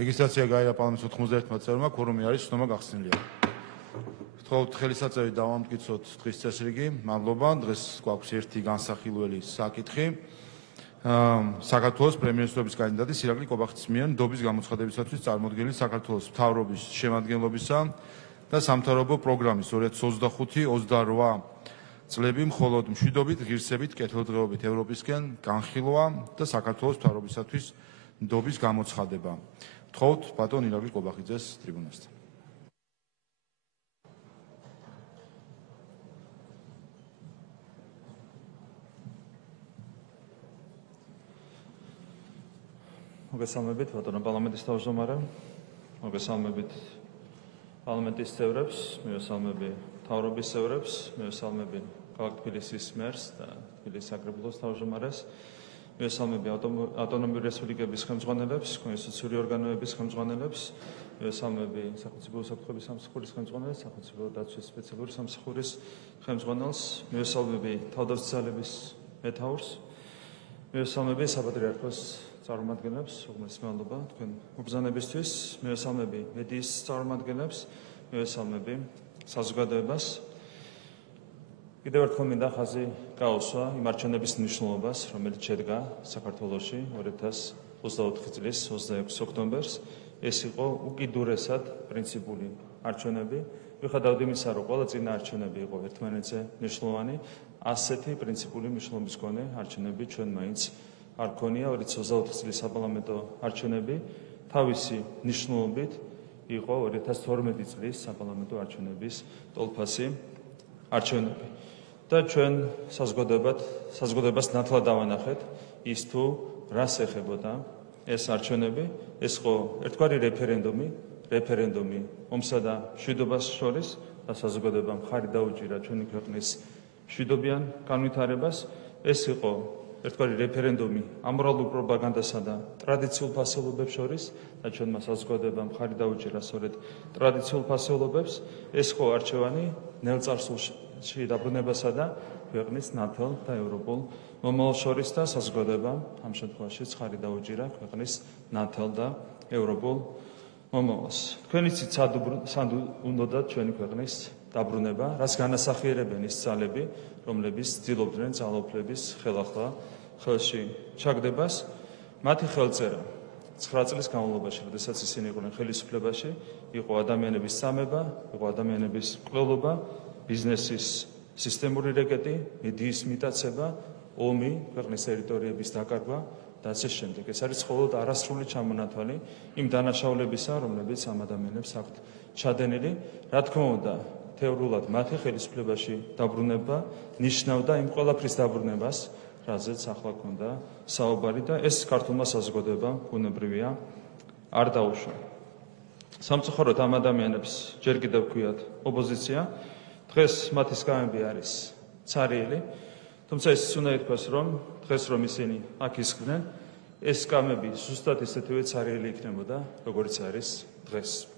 რეგისტრაცია გაირა პარლამენტის 91 წევრმა, ქურუმი არის, ცნობა გახსნილია. ვთხოვთ ხელისაწევით დავამტკიცოთ დღის წესრიგი. მადლობა. დღეს გვაქვს ერთი განსახილველი საკითხი. საქართველოს პრემიერ-მინისტრობის კანდიდატი სირაკლი კობახის მიერ ნდობის გამოცხადებისათვის წარმოდგენილი საქართველოს მთავრობის შემადგენლობისა და სამთავრობო პროგრამის 2025-28 წლები მხოლოდ მშვიდობით, ღირსებით, კეთილდღეობით ევროპისკენ განხილვა და საქართველოს მთავრობისათვის ნდობის გამოცხადება. ვთხოვთ ბატონ ირაკლი კობახიძეს ტრიბუნასთან. მოგესალმებით ბატონო პარლამენტის თავმჯდომარე, მოგესალმებით პარლამენტის წევრებს, მივესალმები მთავრობის წევრებს, მივესალმები ქალაქ თბილისის მერს და თბილისის საკრებულოს თავმჯდომარეს, მივესალმები ავტონომიური რესპუბლიკების ხელმძღვანელებს, კონსტიტუციური ორგანოების ხელმძღვანელებს, მივესალმები სახელმწიფო უსაფრთხოების სამსახურის ხელმძღვანელს, სახელმწიფო დაცვის სპეციალური სამსახურის ხელმძღვანელს, მივესალმები თავდაცვალების მეთაურს, მივესალმები საპატრიარქოს წარმომადგენლებს, უღმრთის მადლობა თქვენ მობრძანებისთვის, მივესალმები მედიის წარმომადგენლებს, მივესალმები საზოგადოებას. კიდევ ერთხელ მინდა ხაზი გაუსვა იმ არჩევნების მნიშვნელობას, რომელიც შედგა საქართველოში 2024 წლის 26 ოქტომბერს. ეს იყო უკიდურესად პრინციპული არჩევნები. მიუხედავად იმისა, რომ ყველა წინა არჩევნები იყო ერთმანეთზე მნიშვნელოვანი, ასეთი პრინციპული მნიშვნელობის მქონე არჩევნები ჩვენ მაინც არ გქონია 2024 წლის საპარლამენტო არჩევნები თავისი მნიშვნელობით იყო 2012 წლის საპარლამენტო არჩევნების ტოლფასი არჩევნები. და ჩვენ საზოგადოებას ნათლად დავანახეთ ის თუ რას ეხებოდა ეს არჩევნები. ეს იყო ერთგვარი რეფერენდუმი ომსა და მშვიდობას შორის და საზოგადოებამ მხარი დაუჭირა ჩვენი ქვეყნის მშვიდობიან განვითარებას. ეს იყო ერთგვარი რეფერენდუმი ამორალურ პროპაგანდასა და ტრადიციულ ფასეულობებს შორის და ჩვენმა საზოგადოებამ მხარი დაუჭირა სწორედ ტრადიციულ ფასეულობებს. ეს იყო არჩევანი ნელ-წარსულში დაბრუნებასა და ქვეყნის ნათელ და ევროპულ მომავალ შორის და საზოგადოებამ ამ შემთხვევაში მხარი დაუჭირა ქვეყნის ნათელ და ევროპულ მომავალს. თქვენ იცით სად უნდათ ჩვენი ქვეყნის დაბრუნება, რაც განასახიერებენ ის ძალები, რომლებიც ცდილობდნენ ძალაუფლების ხელახლა ხელში ჩაგდებას. მათი ხელწერა 9 წლის განმავლობაში, როდესაც ისინი იყვნენ ხელისუფლებაში, იყო ადამიანების წამება, იყო ადამიანების მკვლელობა, ბიზნესის სისტემური რეკეტი, მედიის მიტაცება, ომი, ქვეყნის ტერიტორიების დაკარგვა და ასე შემდეგ. ეს არის მხოლოდ არასრული ჩამონათვალი იმ დანაშაულებისა, რომლებიც ამ ადამიანებს აქვთ ჩადენილი. რა თქმა უნდა, თეორიულად მათი ხელისუფლებაში დაბრუნება ნიშნავდა იმ ყველაფრის დაბრუნებას, რაზეც ახლა ქონდა საუბარი და ეს ქართულმა საზოგადოებამ ბუნებრივია არ დაუშვა. სამწუხაროდ ამ ადამიანებს ჯერ კიდევ ვქვიათ ოპოზიცია. დღეს მათი სკამები არის ცარიელი, თუმცა ეს უნდა ითქვას, რომ დღეს რომ ისინი აქ ისხდნენ, ეს სკამები ზუსტად ისეთივე ცარიელი იქნებოდა, როგორც არის დღეს.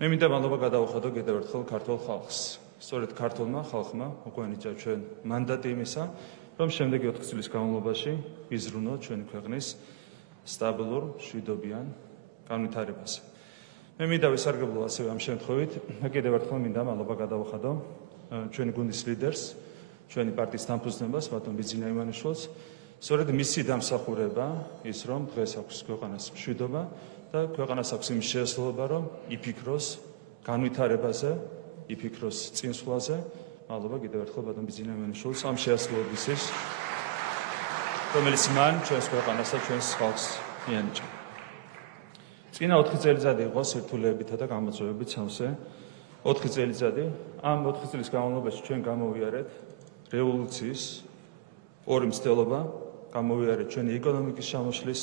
მე მინდა მადლობა გადავუხადო კიდევ ერთხელ ქართულ ხალხს. სწორედ ქართულმა ხალხმა მოგვიანიჭა ჩვენ მანდატი იმისა, რომ შემდეგი 4 წლის განმავლობაში იზრუნოთ ჩვენი ქვეყნის სტაბილურ, მშვიდობიან განვითარებაზე. მე მინდა ვისარგებლო ასევე ამ შემთხვევით, კიდევ ერთხელ მინდა მადლობა გადავუხადო ჩვენი გუნდის ლიდერს, ჩვენი პარტიის დამფუძნებას, ბატონ ბიძინა ივანიშვილს. სწორედ მისი დამსახურება ის, რომ დღეს აქვს ქვეყანას მშვიდობა და ქვეყანას აქვს იმის შესაძლებლობა, რომ იფიქროს განვითარებაზე, იფიქროს წინსვლაზე. მადლობა კიდევ ერთხელ ბატონ ბიძინა ივანიშვილს ამ შესაძლებლობისთვის, რომელიც მან ჩვენს ქვეყანას და ჩვენს ხალხს მიანიჭა. წინა 4 წელიწადი იყო სირთულეებითა და გამოწვევებით სავსე 4 წელიწადი. ამ 4 წლის განმავლობაში ჩვენ გამოვიარეთ რევოლუციის ორი მცდელობა, გამოვიარეთ ჩვენი ეკონომიკის ჩამოშლის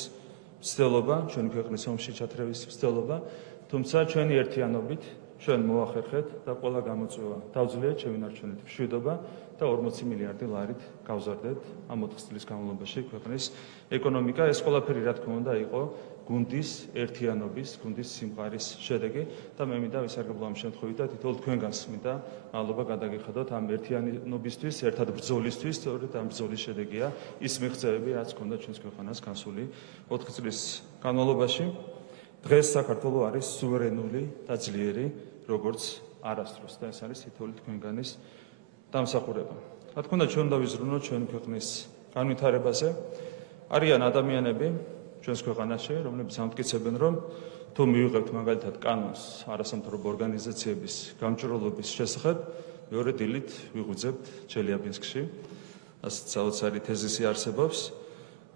მცდელობა, ჩვენი ქვეყნის ომში ჩათრევის მცდელობა, თუმცა ჩვენი ერთიანობით ჩვენ მოახერხეთ და ყველა გამოწვევა დავძლიეთ, შევინარჩუნეთ მშვიდობა და 40 მილიარდი ლარით გავზარდეთ ამ 4 წლის განმავლობაში ქვეყნის ეკონომიკა. ეს ყველაფერი რა თქმა უნდა იყო გუნდის ერთიანობის, გუნდის სიმყარის შედეგი და მე მინდა ვისარგებლო ამ შემთხვევით და თითოეულ თქვენგანს მინდა მადლობა გადაგიხადოთ ამ ერთიანობისთვის, ერთად ბრძოლისთვის, სწორედ ამ ბრძოლის შედეგია ის მიღწევები, რაც ჰქონდა ჩვენს ქვეყანას გასული 4 წლის განმავლობაში. დღეს საქართველო არის სუვერენული და ძლიერი, როგორც არასდროს და ეს არის თითოეული თქვენგანის დამსახურება. რა თქმა უნდა, ჩვენ დავიზრუნოთ ჩვენი ქვეყნის განვითარებაზე. არიან ადამიანები ჩვენს ქვეყანაში, რომლებიც ამტკიცებენ, რომ თუ მივიღებთ მაგალითად კანონს არასამთავრობო ორგანიზაციების გამჭვირვალობის შესახებ, მეორე დილით ვიღვიძებთ ჩელიაბინსკში. ასეთ საოცარი თეზისი არსებობს.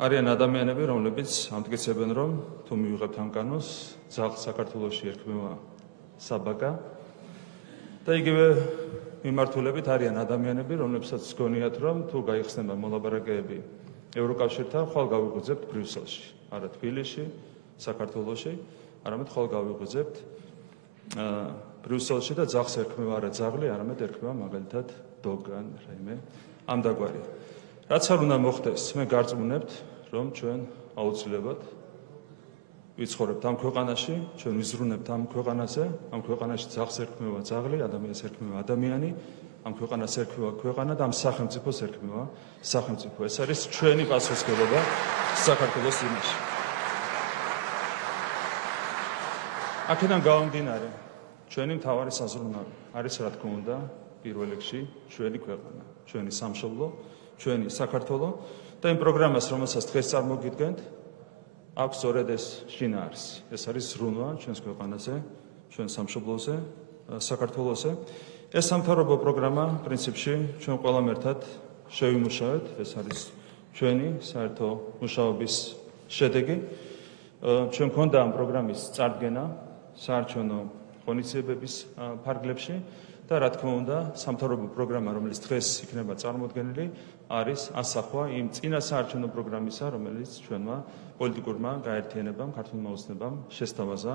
არიან ადამიანები, რომლებიც ამტკიცებენ, რომ თუ მივიღებთ ამ კანონს, ძაღლ საქართველოში ერქმევა საბაგა. და იგივე მიმართულებით არიან ადამიანები, რომლებსაც გონიათ, რომ თუ გაიხსნება მოლაპარაკებები ევროკავშირთან, ხვალ გავიღვიძებთ ბრიუსელში, არა თბილისში, საქართველოში, არამედ ხვალ გავიღვიძებთ ბრიუსელში და ძაღლს ერქმევა არა ძაღლი, არამედ ერქმევა მაგალითად დოგან, რაიმე ამდაგვარი. რაც არ უნდა მოხდეს, მე გარწმუნებთ, რომ ჩვენ აუცილებლად ვიცხოვრებთ ამ ქვეყანაში, ჩვენ ვიზრუნებთ ამ ქვეყანაზე, ამ ქვეყანაში ძაღლს ერქმევა ძაღლი, ადამიანს ერქმევა ადამიანი, ამ ქვეყანას ერქმევა ქვეყანა და ამ სახელმწიფოს ერქმევა სახელმწიფო. ეს არის ჩვენი პასუხისმგებლობა საქართველოს იმაში. აქედან გამომდინარე, ჩვენი მთავარი საზრუნავი არის რა თქმა უნდა, პირველ რიგში ჩვენი ქვეყანა, ჩვენი სამშობლო, ჩვენი საქართველო და იმ პროგრამას, რომელსაც დღეს წარმოგიდგენთ, აქვს სწორედ ეს შინაარსი. ეს არის ზრუნვა ჩვენს ქვეყანაზე, ჩვენ სამშობლოზე, საქართველოზე. ეს სამთავრობო პროგრამა პრინციპში ჩვენ ყველამ ერთად შევიმუშავეთ, ეს არის ჩვენი საერთო მუშაობის შედეგი. ჩვენ გვქონდა ამ პროგრამის წარდგენა საარჩევნო ღონისძიებების ფარგლებში და რა თქმა უნდა, სამთავრობო პროგრამა, რომელიც დღეს იქნება წარმოდგენილი, არის ასახვა იმ წინა საარჩევნო პროგრამისა, რომელიც ჩვენმა პოლიტიკურმა გაერთიანებამ, ქართულმა ოცნებამ შესთავაზა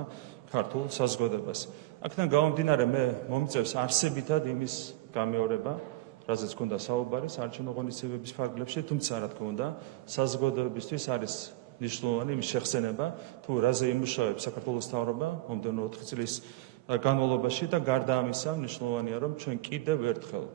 ქართულ საზოგადოებას. აქედან გამომდინარე, მე მომიწევს არსებითად იმის გამეორება, რაზეც გქონდა საუბარი საარჩევნო ღონისძიებების ფარგლებში, თუმცა რა თქმა უნდა, საზოგადოებისთვის არის მნიშვნელოვანი იმის შეხსენება, თუ რაზე იმუშავებს საქართველოს მთავრობა მომდევნო 4 წლის განმავლობაში და გარდა ამისა, მნიშვნელოვანია, რომ ჩვენ კიდევ ერთხელ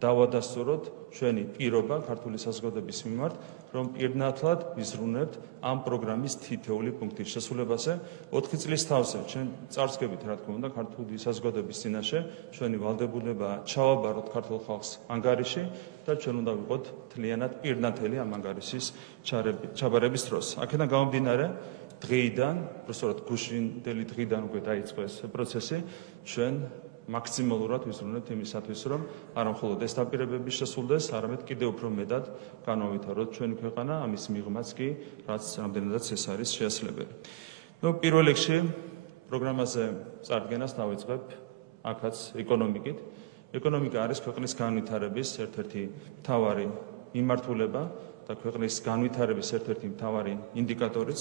დავადასტუროთ ჩვენი პირობა ქართული საზოგადოების მიმართ, რომ პირნათლად ვიზრუნებთ ამ პროგრამის თითოეული პუნქტის შესრულებაზე. 4 წლის თავზე ჩვენ წარსდგებით, რა თქმა უნდა, ქართული საზოგადოების წინაშე, ჩვენი ვალდებულება ჩავაბაროთ ქართულ ხალხს ანგარიში და ჩვენ უნდა ვიყოთ თლიანად პირნათელი ამ ანგარიშის ჩაბარების დროს. აქედან გამომდინარე, დღეიდან, უბრალოდ გუშინდელი დღიდან უკვე დაიწყო ეს პროცესი, ჩვენ მაქსიმალურად ვიზრუნებთ იმისათვის, რომ არა მხოლოდ ეს დაპირებები შესრულდეს, არამედ კიდევ უფრო მეტად განავითაროთ ჩვენი ქვეყანა, ამის მიღმაც კი, რაც რამდენადაც ეს არის შესაძლებელი. პირველ რიგში პროგრამაზე წარდგენას დავიწყებ აქაც ეკონომიკით. ეკონომიკა არის ქვეყნის განვითარების ერთ-ერთი მთავარი მიმართულება და ქვეყნის განვითარების ერთ-ერთი მთავარი ინდიკატორიც.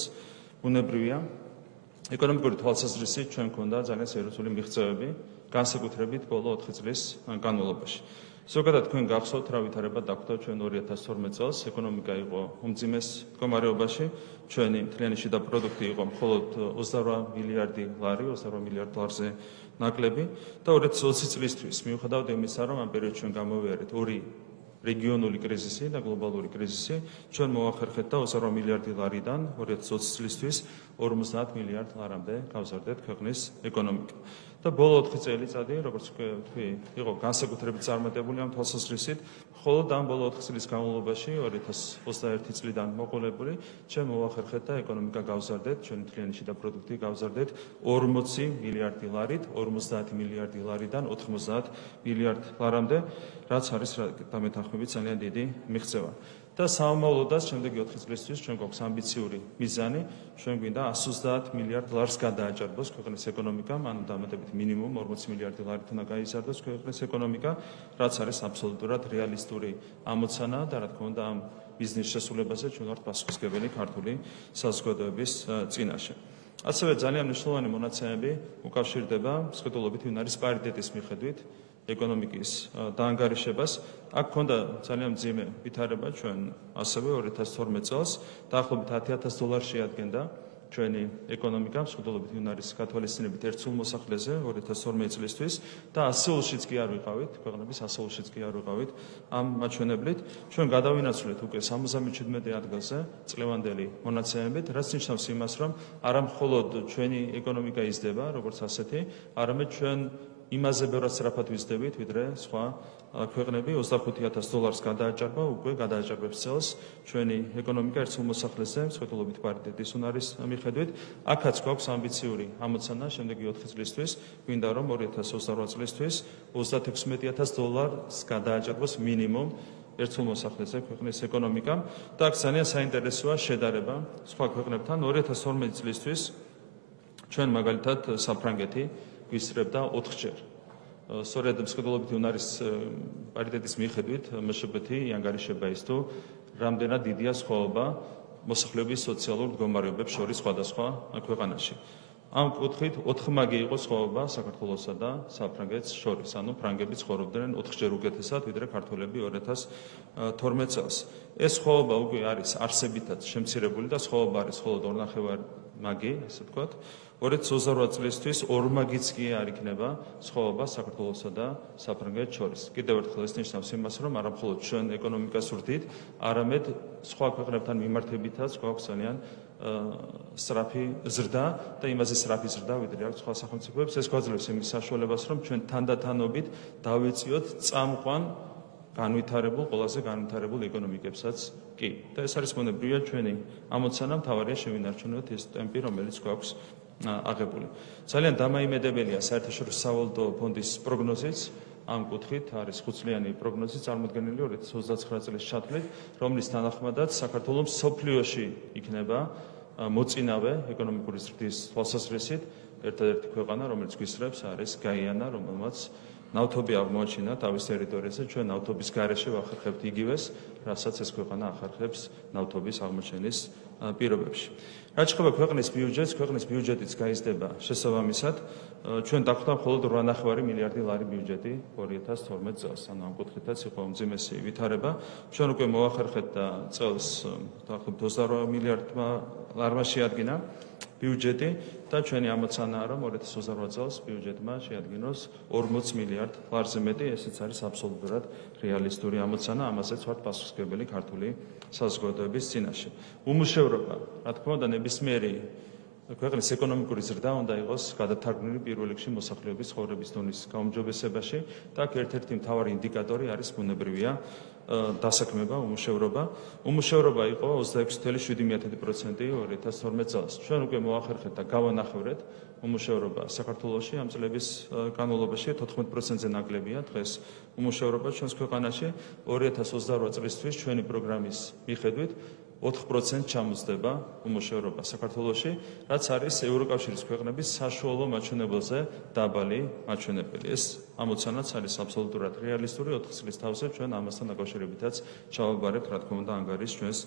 ბუნებრივია, ეკონომიკური თვალსაზრისით ჩვენ გვქონდა ძალიან სერიოზული მიღწევები, განსაკუთრებით ბოლო 4 წლის განმავლობაში. ზოგადად თქვენ გახსოვთ, რა ვითარება დაგვდა ჩვენ 2012 წელს, ეკონომიკა იყო უმძიმეს მდგომარეობაში, ჩვენი მთლიანი შიდა პროდუქტი იყო მხოლოდ 28 მილიარდი ლარი, 28 მილიარდ დოლარზე ნაკლები და 2020 წლისთვის, მიუხედავად იმისა, რომ ამ პერიოდში ჩვენ გამოვიარეთ ორი რეგიონული კრიზისი და გლობალური კრიზისი, ჩვენ მოახერხეთ და 28 მილიარდი ლარიდან 2020 წლისთვის 50 მილიარდ ლარამდე გავზარდეთ ქვეყნის ეკონომიკა. და ბოლო 4 წელიწადი, როგორც თქვი, იყო განსაკუთრებით წარმატებული ამ თვალსაზრისით, მხოლოდ ამ ბოლო 4 წლის განმავლობაში 2021 წლიდან მოყოლებული, ჩვენ მოახერხეთ და ეკონომიკა გავზარდეთ, ჩვენი მთლიანი შიდა პროდუქტი გავზარდეთ 40 მილიარდი ლარით, 50 მილიარდი ლარიდან 90 მილიარდ ლარამდე, რაც არის დამეთანხმებით ძალიან დიდი მიღწევა. და სამომავლოდაც შემდეგი 4 წლისთვის ჩვენ გვაქვს ამბიციური მიზანი, ჩვენ გვინდა 130 მილიარდ დოლარს გადააჭარბოს ქვეყნის ეკონომიკამ, ანუ დამატებით მინიმუმ 40 მილიარდი ლარით უნდა გაიზარდოს ქვეყნის ეკონომიკა, რაც არის აბსოლუტურად რეალისტური ამოცანა და რა თქმა უნდა ამ ბიზნეს შესრულებაზე ჩვენ ვართ პასუხისმგებელი ქართული საზოგადოების წინაშე. ასევე ძალიან მნიშვნელოვანი მონაცემები უკავშირდება მსხვერპლობით უნარის პარიტეტის მიხედვით ეკონომიკის დაანგარიშებას. აქ ქონდა ძალიან მძიმე ვითარება ჩვენ ასევე 2012 წელს, დაახლოებით 10,000 დოლარს შეადგენდა ჩვენი ეკონომიკა მსხვერპლობით უნარის გათვალისწინებით ერთ სულ მოსახლეზე 2012 წლისთვის და ასეულშიც კი არ ვიყავით, ქვეყნების ასეულშიც კი არ ვიყავით ამ მაჩვენებლით. ჩვენ გადავინაცვლეთ უკვე 77 ადგილზე წლევანდელი მონაცემებით, რაც ნიშნავს იმას, რომ არა მხოლოდ ჩვენი ეკონომიკა იზრდება, როგორც ასეთი, არამედ ჩვენ იმაზე ბევრად სწრაფად ვიზრდებით, ვიდრე სხვა ქვეყნები. $25,000 გადააჭარბა, უკვე გადააჭარბებს წელს ჩვენი ეკონომიკა ერთ სულ მოსახლეზე მსხვერპლობით პარიტეტის უნარის მიხედვით. აქაც გვაქვს ამბიციური ამოცანა შემდეგი 4 წლისთვის, გვინდა რომ 2028 წლისთვის $36,000 გადააჭარბოს მინიმუმ ერთ სულ მოსახლეზე ქვეყნის ეკონომიკამ და აქ ძალიან საინტერესოა შედარება სხვა ქვეყნებთან. 2012 წლისთვის ჩვენ მაგალითად საფრანგეთი გვისწრებდა 4-ჯერ. სწორედ მსხვერპლობითი უნარის პარიტეტის მიხედვით მშპ-ი იანგარიშება ის თუ რამდენად დიდია სხვაობა მოსახლეობის სოციალურ მდგომარეობებს შორის სხვადასხვა ქვეყანაში. ამ კუთხით 4-მაგი იყო სხვაობა საქართველოსა და საფრანგეთს შორის, ანუ ფრანგები ცხოვრობდნენ 4-ჯერ უკეთესად, ვიდრე ქართველები 2012 წელს. ეს სხვაობა უკვე არის არსებითაც შემცირებული და სხვაობა არის მხოლოდ 2,5-მაგი, ასე ვთქვათ. 2028 წლისთვის 2-მაგიც კი არ იქნება სხვაობა საქართველოსა და საფრანგეთს შორის. კიდევ ერთხელ ეს ნიშნავს იმას, რომ არა მხოლოდ ჩვენ ეკონომიკას ვრდით, არამედ სხვა ქვეყნებთან მიმართებითაც გვაქვს ძალიან სწრაფი ზრდა და იმაზე სწრაფი ზრდა, ვიდრე აქვს სხვა სახელმწიფოებს. ეს გვაძლევს იმის საშუალებას, რომ ჩვენ თანდათანობით დავიწიოთ წამყვან განვითარებულ, ყველაზე განვითარებულ ეკონომიკებსაც კი. და ეს არის მონებრივია ჩვენი ამოცანა, მთავარია შევინარჩუნოთ ეს ტემპი, რომელიც გვაქვს აღებული. ძალიან დამაიმედებელია საერთაშორისო სავალუტო ფონდის პროგნოზიც. ამ კუთხით არის 5-წლიანი პროგნოზი წარმოდგენილი 2029 წლის ჩათვლით, რომლის თანახმადაც საქართველოს მსოფლიოში იქნება მოწინავე ეკონომიკური ზრდის თვალსაზრისით. ერთადერთი ქვეყანა, რომელიც გვისწრებს, არის გაიანა, რომელმაც ნავთობი აღმოაჩინა თავის ტერიტორიაზე. ჩვენ ნავთობის გარეშე ვახერხებთ იგივეს, რასაც ეს ქვეყანა ახერხებს ნავთობის აღმოჩენის პირობებში. რაც შეეხება ქვეყნის ბიუჯეტს, ქვეყნის ბიუჯეტიც გაიზრდება შესაბამისად. ჩვენ დაგვხვდა მხოლოდ 8,5 მილიარდი ლარი ბიუჯეტი 2012 წელს, ანუ ამ კუთხითაც იყო უმძიმესი ვითარება. ჩვენ უკვე მოახერხეთ და წელს დაახლოებით 28 მილიარდ ლარმა შეადგინა ბიუჯეტი და ჩვენი ამოცანაა, რომ 2028 წელს ბიუჯეტმა შეადგინოს 40 მილიარდ ლარზე მეტი. ესეც არის აბსოლუტურად რეალისტური ამოცანა, ამაზეც ვართ პასუხისმგებელი ქართული საზოგადოების წინაშე. უმუშევრობა, რა თქმა უნდა, ნებისმიერი ქვეყნის ეკონომიკური ზრდა უნდა იყოს გადათარგმნილი პირველ რიგში მოსახლეობის ცხოვრების დონის გაუმჯობესებაში და აქ ერთ-ერთი მთავარი ინდიკატორი არის ბუნებრივია დასაქმება, უმუშევრობა. უმუშევრობა იყო 26,7% 2012 წელს. ჩვენ უკვე მოახერხეთ და გავანახევრეთ უმუშევრობა საქართველოში ამ წლების განმავლობაში 14%-ზე ნაკლებია დღეს უმუშევრობა ჩვენს ქვეყანაში. 2028 წლისთვის ჩვენი პროგრამის მიხედვით 4% ჩამოსდება უმუშევრობა საქართველოში, რაც არის ევროკავშირის ქვეყნების საშუალო მაჩვენებელზე დაბალი მაჩვენებელი. ეს ამოცანაც არის აბსოლუტურად რეალისტური. 4 წლის თავზე ჩვენ ამასთან დაკავშირებითაც ჩავაბარებთ, რა თქმა უნდა, ანგარიშს ჩვენს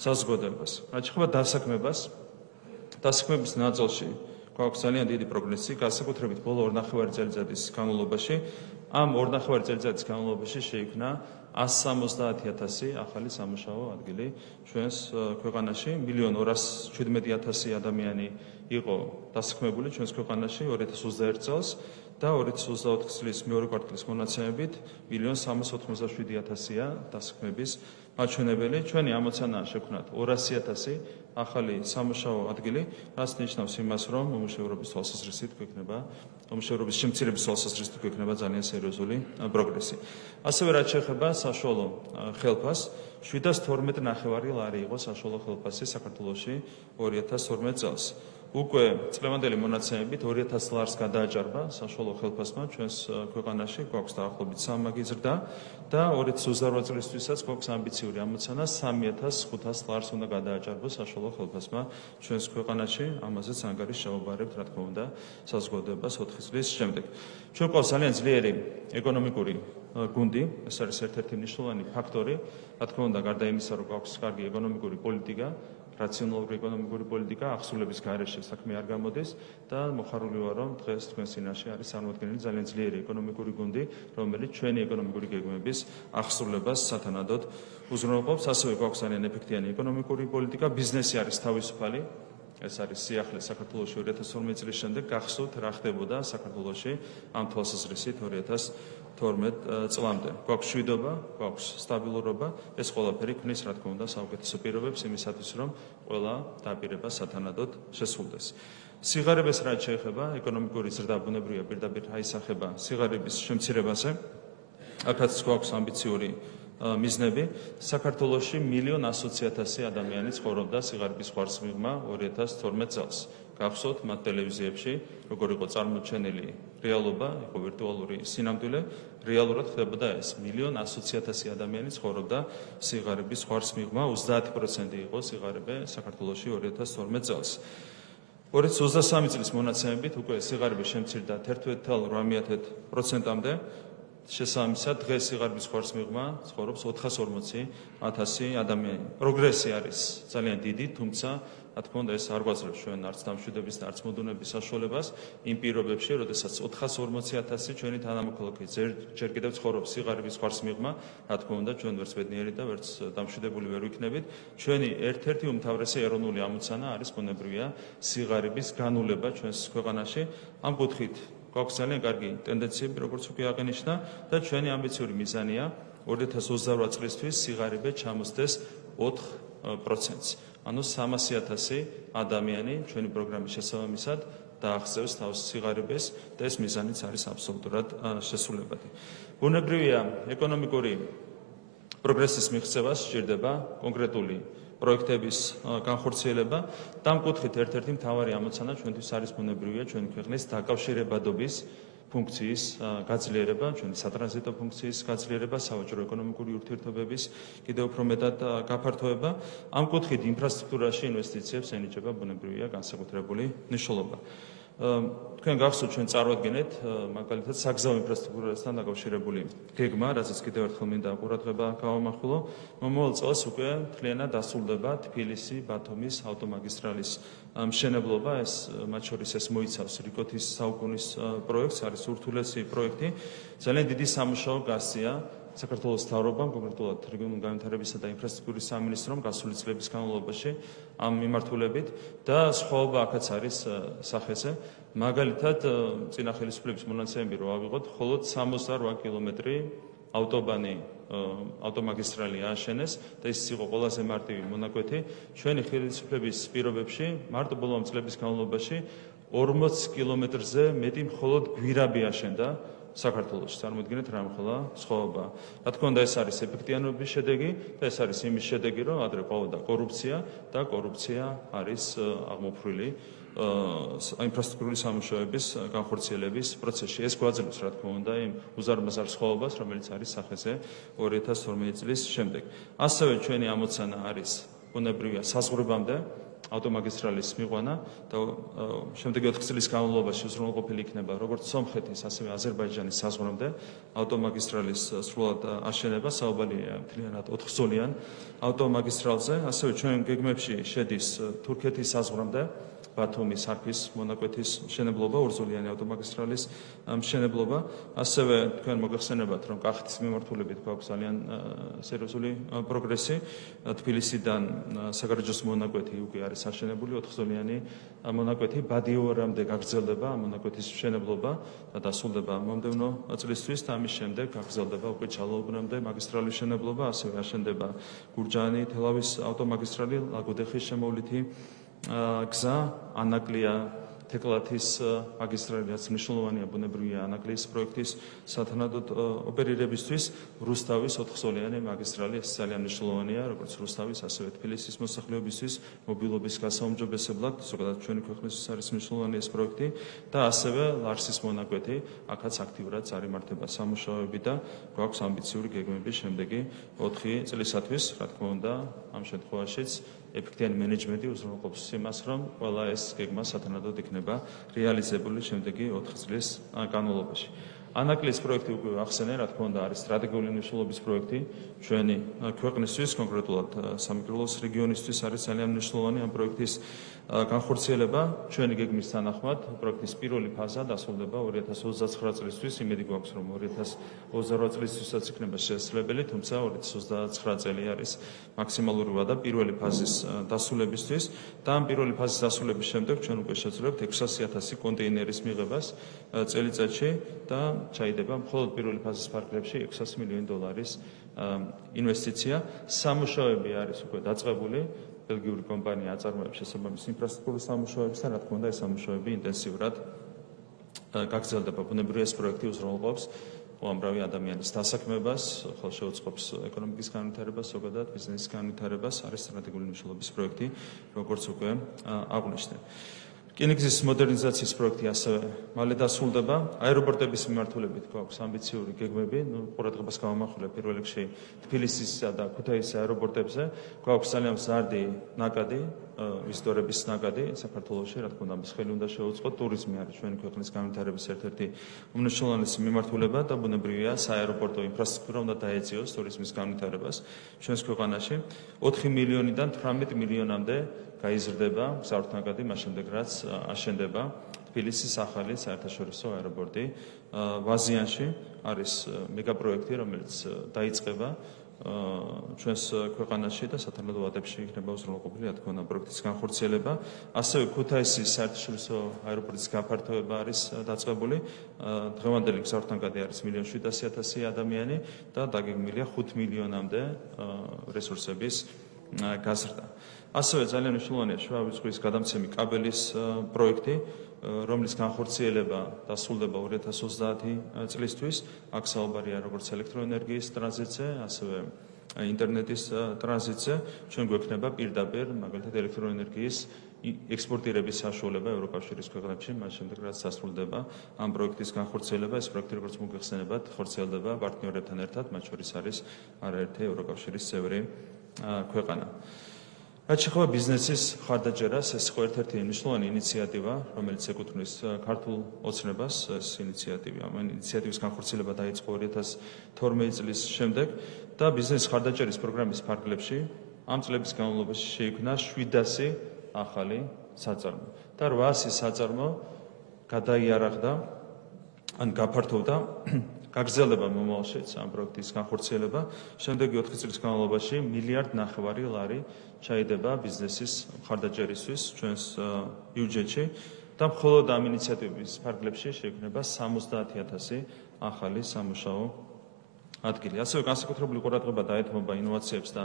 საზოგადოებას. რაც შეეხება დასაქმებას, დასაქმების ნაწილში გვაქვს ძალიან დიდი პროგრესი, განსაკუთრებით ბოლო 2,5 წელიწადის განმავლობაში. ამ 2,5 წელიწადის განმავლობაში შეიქმნა 170,000 ახალი სამუშაო ადგილი ჩვენს ქვეყანაში. 1,217,000 ადამიანი იყო დასაქმებული ჩვენს ქვეყანაში 2021 წელს და 2024 წლის მეორე კვარტალის მონაცემებით 1,387,000-ია დასაქმების მაჩვენებელი. ჩვენი ამოცანაა შექმნათ 200,000 ახალი სამუშაო ადგილი, რაც ნიშნავს იმას, რომ უმუშევრობის თვალსაზრისით გვექნება უმუშევრობის შემცირების თვალსაზრისით გვექნება ძალიან სერიოზული პროგრესი. ასევე რაც შეეხება საშუალო ხელფას, 712,5 ლარი იყო საშუალო ხელფასი საქართველოში 2012 წელს. უკვე წლევანდელი მონაცემებით 2,000 ლარს გადააჭარბა საშუალო ხელფასმა ჩვენს ქვეყანაში, გვაქვს დაახლოებით 3 ზრდა და 2028 წლისთვისაც გვაქვს ამბიციური ამოცანა 3,500 ლარს უნდა გადააჭარბოს საშუალო ხელფასმა ჩვენს ქვეყანაში. ამაზეც ანგარიშს შევაბარებთ, რა თქმა უნდა, საზოგადოებას 4 წლის შემდეგ. ჩვენ გვყავს ძალიან ძლიერი ეკონომიკური გუნდი, ეს არის ერთ-ერთი მნიშვნელოვანი ფაქტორი. რა თქმა უნდა, გარდა იმისა, რომ გვაქვს კარგი ეკონომიკური პოლიტიკა, რაციონალური ეკონომიკური პოლიტიკა ახსულების გარეშე საქმე არ გამოდის და მოხარული ვარ, რომ დღეს თქვენ წინაშე არის წარმოადგენილი ძალიან ძლიერი ეკონომიკური გუნდი, რომელიც ჩვენი ეკონომიკური გეგმების ახსულებას სათანადოდ უზრუნველყოფს. ასევე გვაქვს ძალიან ეფექტიანი ეკონომიკური პოლიტიკა, ბიზნესი არის თავისუფალი. ეს არის სიახლე საქართველოში 2012 წლის შემდეგ გახსოვთ რა ხდებოდა საქართველოში ამ თვალსაზრისით 2012 წლამდე. გვაქვს შვიდობა, გვაქვს სტაბილურობა, ეს ყველაფერი ქმნის რა თქმა უნდა საუკეთესო პირობებს იმისათვის, რომ ყველა დაპირება სათანადოდ შესრულდეს. სიღარიბეს რაც შეეხება ეკონომიკური ზრდა ბუნებრივია პირდაპირ აისახება სიღარიბის შემცირებაზე. აქაც გვაქვს ამბიციური მიზნები. საქართველოში 1,100,000 ადამიანი ცხოვრობდა სიღარიბის ხარისხმა 2012 წელს. გახსოვთ მათ ტელევიზიებში, როგორ იყო წარმოჩენილი რეალობა, იყო ვირტუალური სინამდვილე, რეალურად ხდებოდა ეს. 1,100,000 ადამიანი ცხოვრობდა სიღარიბის ხარისხმა, 30% იყო სიღარიბე საქართველოში 2012 წელს. 2023 წლის მონაცემებით უკვე სიღარიბე შემცირდა 11,8%-მდე. შესაბამისად, დღეს სიღარიბის ხარისხმა ცხოვრობს 440,000 ადამიანი. პროგრესი არის ძალიან დიდი, თუმცა რა თქმა უნდა ეს არ გვაძლევს ჩვენ არც დამშვიდების და არც მოდუნების საშუალებას იმ პირობებში, როდესაც 440,000 ჩვენი თანამოქალაქე ჯერ კიდევ ცხოვრობს სიღარიბის ხარისხმა, რა თქმა უნდა ჩვენ ვერც ბედნიერი და ვერც დამშვიდებული ვერ ვიქნებით. ჩვენი ერთ-ერთი უმთავრესი ეროვნული ამოცანა არის ბუნებრივია სიღარიბის განულება ჩვენს ქვეყანაში. ამ კუთხით გვაქვს ძალიან კარგი ტენდენციები, როგორც უკვე აღინიშნა და ჩვენი ამბიციური მიზანია 2028 წლისთვის სიღარიბე ჩამოსდეს 4%-ს. ანუ 300,000 ადამიანი ჩვენი პროგრამის შესაბამისად დაახსევს თავს სიღარიბეს და ეს მიზანიც არის აბსოლუტურად შესრულებადი. ბუნებრივია ეკონომიკური პროგრესის მიღწევა სჭირდება კონკრეტული პროექტების განხორციელება და ამ კუთხით ერთ-ერთი მთავარი ამოცანა ჩვენთვის არის ბუნებრივია ჩვენი ქვეყნის დაკავშირებადობის ფუნქციის გაძლიერება, ჩვენი სატრანზიტო ფუნქციის გაძლიერება, სავაჭრო ეკონომიკური ურთიერთობების კიდევ უფრო მეტად გაფართოება. ამ კუთხით ინფრასტრუქტურაში ინვესტიციებს ენიჭება ბუნებრივია განსაკუთრებული მნიშვნელობა. თქვენ გახსოვთ ჩვენ წარვადგენეთ მაგალითად საგზაო ინფრასტრუქტურასთან დაკავშირებული გეგმა, რაზეც კიდევ ერთხელ მინდა ყურადღება გავამახვილო. მომავალ წელს უკვე მთლიანად დასრულდება თბილისი-ბათუმის ავტომაგისტრალის მშენებლობა, ეს მათ შორის ეს მოიცავს რიკოთის საუკუნის პროექტს, არის ურთულესი პროექტი. ძალიან დიდი სამუშაო გასწია საქართველოს მთავრობამ, კონკრეტულად რეგიონულ განვითარებისა და ინფრასტრუქტურის სამინისტრომ გასული წლების განმავლობაში ამ მიმართულებით და სხვაობა აქაც არის სახეზე. მაგალითად, წინა ხელისუფლების მონაცემები რო ავიღოთ, მხოლოდ 68 კილომეტრი ავტობანი ავტომაგისტრალი ააშენეს და ის იყო ყველაზე მარტივი მონაკვეთი. ჩვენი ხელისუფლების პირობებში მარტო ბოლო წლების განმავლობაში 40 კილომეტრზე მეტი მხოლოდ გვირაბი აშენდა საქართველოში. წარმოიდგინეთ რა მხოლოდ სხვაობა. რა თქმა უნდა ეს არის ეფექტიანობის შედეგი და ეს არის იმის შედეგი, რომ ადრე ყვაოდა კორუფცია და კორუფცია არის აღმოფრვილი ინფრასტრუქტურული სამუშაოების განხორციელების პროცესში. ეს გვაძლევს რა თქმა უნდა იმ უზარმაზარ სხვაობას, რომელიც არის სახეზე 2012 წლის შემდეგ. ასევე ჩვენი ამოცანა არის ბუნებრივია საზღვრებამდე ავტომაგისტრალის მიყვანა და შემდეგი 4 წლის განმავლობაში უზრუნველყოფილი იქნება როგორც სომხეთის, ასევე აზერბაიჯანის საზღვრამდე ავტომაგისტრალის სრულად აშენება, საუბარია მთლიანად 4-ზოლიან ავტომაგისტრალზე. ასევე ჩვენ გეგმებში შედის თურქეთის საზღვრამდე ბათუმის არქის მონაკვეთის მშენებლობა, 2-ზოლიანი ავტომაგისტრალის მშენებლობა. ასევე თქვენ მოგეხსენებათ, რომ კახეთის მიმართულებით გვაქვს ძალიან სერიოზული პროგრესი. თბილისიდან საგარეჯოს მონაკვეთი უკვე არის აშენებული, 4-ზოლიანი მონაკვეთი. ბადიოარამდე გაგრძელდება მონაკვეთის მშენებლობა და დასრულდება მომდევნო წლისთვის და ამის შემდეგ გაგრძელდება უკვე ჩალაუბრამდე მაგისტრალის მშენებლობა, ასევე აშენდება გურჯაანი-თელავის ავტომაგისტრალი, ლაგოდეხის შემოვლითი გზა, ანაკლია თეკლათის მაგისტრალი, რაც მნიშვნელოვანია ბუნებრივია ანაკლიის პროექტის სათანადოდ ოპერირებისთვის. რუსთავის 4-ზოლიანი მაგისტრალი, ეს ძალიან მნიშვნელოვანია, როგორც რუსთავის, ასევე თბილისის მოსახლეობისთვის მობილობის გასაუმჯობესებლად, ზოგადად ჩვენი ქვეყნისთვის არის მნიშვნელოვანი ეს პროექტი და ასევე ლარსის მონაკვეთი, აქაც აქტიურად წარიმართება სამუშაოები და გვაქვს ამბიციური გეგმები შემდეგი 4 წლისათვის, რა თქმა უნდა, ამ შემთხვევაშიც ეფექტიანი მენეჯმენტი უზრუნველყოფს იმას, რომ ყველა ეს გეგმა სათანადოდ იქნება რეალიზებული შემდეგი 4 წლის განმავლობაში. ანაკლიის პროექტი უკვე ახსენე, რა თქმა უნდა, არის სტრატეგიული მნიშვნელობის პროექტი ჩვენი ქვეყნისთვის, კონკრეტულად სამეგრელოს რეგიონისთვის არის ძალიან მნიშვნელოვანი ამ პროექტის განხორციელება ჩვენი გეგმის თანახმად პროექტის პირველი ფაზა დასრულდება 2029 წლისთვის. იმედი გვაქვს, რომ 2028 წლისთვისაც იქნება შესაძლებელი, თუმცა 2029 წელი არის მაქსიმალური ვადა პირველი ფაზის დასრულებისთვის და ამ პირველი ფაზის დასრულების შემდეგ ჩვენ უკვე შეძლებს 600,000 კონტეინერის მიღებას წელიწადში და ჩაიდება მხოლოდ პირველი ფაზის ფარგლებში $600 მილიონი ინვესტიცია. სამუშაოები არის უკვე დაწყებული. ბელგიური კომპანია აწარმოებს შესაბამის ინფრასტრუქტურის სამუშაოებს და რა თქმა უნდა ეს სამუშაოები ინტენსიურად გაგრძელდება. ბუნებრივია ეს პროექტი უზრუნველყოფს უამრავი ადამიანის დასაქმებას, ხოლო შეუწყობს ეკონომიკის განვითარებას, ზოგადად ბიზნესის განვითარებას, არის სტრატეგიული მნიშვნელობის პროექტი, როგორც უკვე აღვნიშნე. რკინიგზის მოდერნიზაციის პროექტი ასევე მალე დასრულდება. აეროპორტების მიმართულებით გვაქვს ამბიციური გეგმები, ყურადღებას გავამახვილებ პირველ რიგში თბილისისა და ქუთაისის აეროპორტებზე. გვაქვს ძალიან მზარდი ნაკადი, ვიზიტორების ნაკადი საქართველოში, რა თქმა უნდა, ამის ხელი უნდა შეუწყოთ. ტურიზმი არის ჩვენი ქვეყნის განვითარების ერთ-ერთი უმნიშვნელოვანესი მიმართულება და ბუნებრივია სააეროპორტო ინფრასტრუქტურა უნდა დაეწიოს ტურიზმის განვითარებას ჩვენს ქვეყანაში. 4 მილიონიდან 18 მილიონამდე გაიზრდება გზავრთნაკადი, მას შემდეგ რაც აშენდება თბილისის ახალი საერთაშორისო აეროპორტი ვაზიანში. არის მეგაპროექტი, რომელიც დაიწყება ჩვენს ქვეყანაში და სათანადო ვადებში იქნება უზრუნველყოფილი, რა თქმა უნდა, პროექტის განხორციელება. ასევე ქუთაისის საერთაშორისო აეროპორტის გაფართოება არის დაწყებული. დღევანდელი გზავრთნაკადი არის 1,700,000 ადამიანი და დაგეგმილია 5 მილიონამდე რესურსების გაზრდა. ასევე ძალიან მნიშვნელოვანია შუავი ზღვის გადამცემი კაბელის პროექტი, რომლის განხორციელება დასრულდება 2030 წლისთვის. აქ საუბარია როგორც ელექტროენერგიის ტრანზიტზე, ასევე ინტერნეტის ტრანზიტზე. ჩვენ გვექნება პირდაპირ მაგალითად ელექტროენერგიის ექსპორტირების საშუალება ევროკავშირის ქვეყნებში, მას შემდეგ რაც დასრულდება ამ პროექტის განხორციელება. ეს პროექტი, როგორც მოგეხსენებათ, ხორციელდება პარტნიორებთან ერთად, მათ შორის არის არაერთი ევროკავშირის წევრი ქვეყანა. რაც შეეხება ბიზნესის მხარდაჭერას, ეს იყო ერთ-ერთი მნიშვნელოვანი ინიციატივა, რომელიც ეკუთვნის ქართულ ოცნებას. ეს ინიციატივა, ამ ინიციატივის განხორციელება დაიწყო 2012 წლის შემდეგ და ბიზნესის მხარდაჭერის პროგრამის ფარგლებში ამ წლების განმავლობაში შეიქმნა 700 ახალი საწარმო და 800 საწარმო გადაიარაღდა ან გაფართოვდა. გაგრძელდება მომავალშიც ამ პროექტის განხორციელება. შემდეგი 4 წლის განმავლობაში $1.5 მილიარდი ჩაიდება ბიზნესის მხარდაჭერისთვის ჩვენს ბიუჯეტში და მხოლოდ ამ ინიციატივების ფარგლებში შეიქმნება 70,000 ახალი სამუშაო ადგილი. ასევე განსაკუთრებული ყურადღება დაეთმობა ინოვაციებს და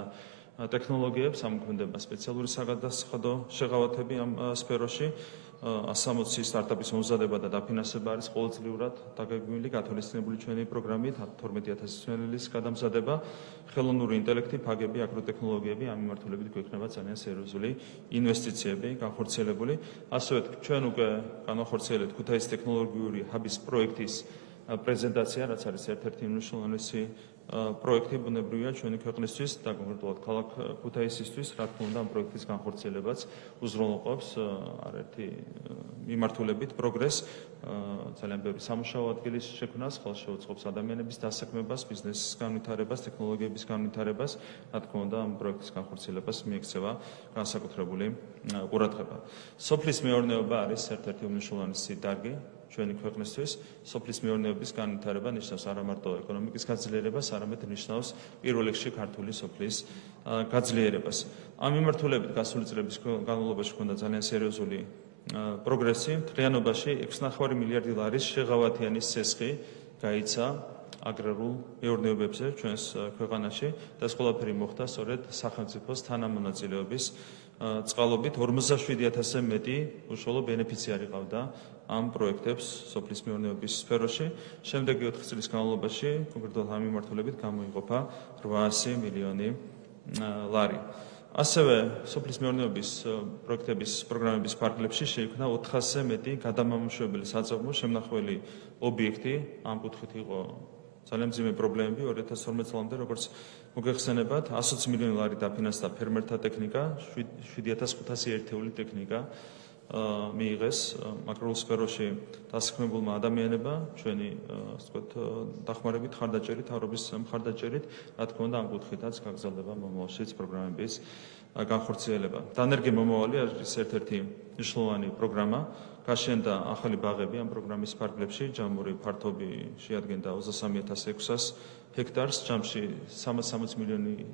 ტექნოლოგიებს, ამოქმედება სპეციალური საგადასახადო შეღავათები ამ სფეროში. 160 სტარტაპის მომზადება და დაფინანსება არის ყოველწლიურად დაგეგმილი, გათვალისწინებული ჩვენი პროგრამით 12,000 მსმენელის გადამზადება. ხელოვნური ინტელექტი, ფაგები, აგროტექნოლოგიები, ამ მიმართულებით გვექნება ძალიან სერიოზული ინვესტიციები განხორციელებული. ასევე ჩვენ უკვე განახორციელებთ ქუთაისის ტექნოლოგიური ჰაბის პროექტის პრეზენტაცია, რაც არის ერთ-ერთი მნიშვნელოვანი პროექტი ბუნებრივია ჩვენი ქვეყნისთვის და კონკრეტულად ქალაქ ქუთაისისთვის. რა თქმა უნდა, ამ პროექტის განხორციელებაც უზრუნველყოფს არაერთი მიმართულებით პროგრესს, ძალიან ბევრი სამუშაო ადგილის შექმნას, ხოლო შეუწყობს ადამიანების დასაქმებას, ბიზნესის განვითარებას, ტექნოლოგიების განვითარებას. რა თქმა უნდა, ამ პროექტის განხორციელებას მიექცევა განსაკუთრებული ყურადღება. სოფლის მეურნეობა არის ერთ-ერთი უმნიშვნელოვანესი დარგი ჩვენი ქვეყნისთვის. სოფლის მეურნეობის განვითარება ნიშნავს არა მარტო ეკონომიკის გაძლიერებას, არამედ ნიშნავს პირველ რიგში ქართული სოფლის გაძლიერებას. ამ მიმართულებით გასული წლების განმავლობაში ჰქონდა ძალიან სერიოზული პროგრესი. მთლიანობაში $6.5 მილიარდი შეღავათიანის ცესხი გაიცა აგრარულ მეურნეობებზე ჩვენს ქვეყანაში და ეს ყველაფერი მოხდა სწორედ სახელმწიფოს თანამონაწილეობის წყალობით. 47,000-ზე მეტი უშუალო ბენეფიციარი ყავდა ამ პროექტებს სოფლის მეურნეობის სფეროში. შემდეგი 4 წლის განმავლობაში კონკრეტულად ამ მიმართულებით გამოიყოფა $800 მილიონი. ასევე სოფლის მეურნეობის პროექტების პროგრამების ფარგლებში შეიქმნა 400-ზე მეტი გადამამუშავებელი საწარმო შემნახველი ობიექტი. ამ კუთხით იყო ძალიან მძიმე პრობლემები 2012 წლამდე, როგორც მოგეხსენებათ, $120 მილიონი დაფინანსდა ფერმერთა ტექნიკა, 7,500 ერთეული ტექნიკა მიიღეს აგრარულ სფეროში დასაქმებულმა ადამიანებმა, ჩვენი ასე ვთქვათ, დახმარებით, მხარდაჭერით, თავრობის მხარდაჭერით. რა თქმა უნდა, ამ კუთხითაც გაგრძელდება მომავალშიც პროგრამების განხორციელება. დანერგი მომავალი არის ერთ-ერთი მნიშვნელოვანი პროგრამა. გაშენდა ახალი ბაღები ამ პროგრამის ფარგლებში, ჯამური ფართობი შეადგენდა 23600 ჰექტარს, ჯამში 360 მილიონი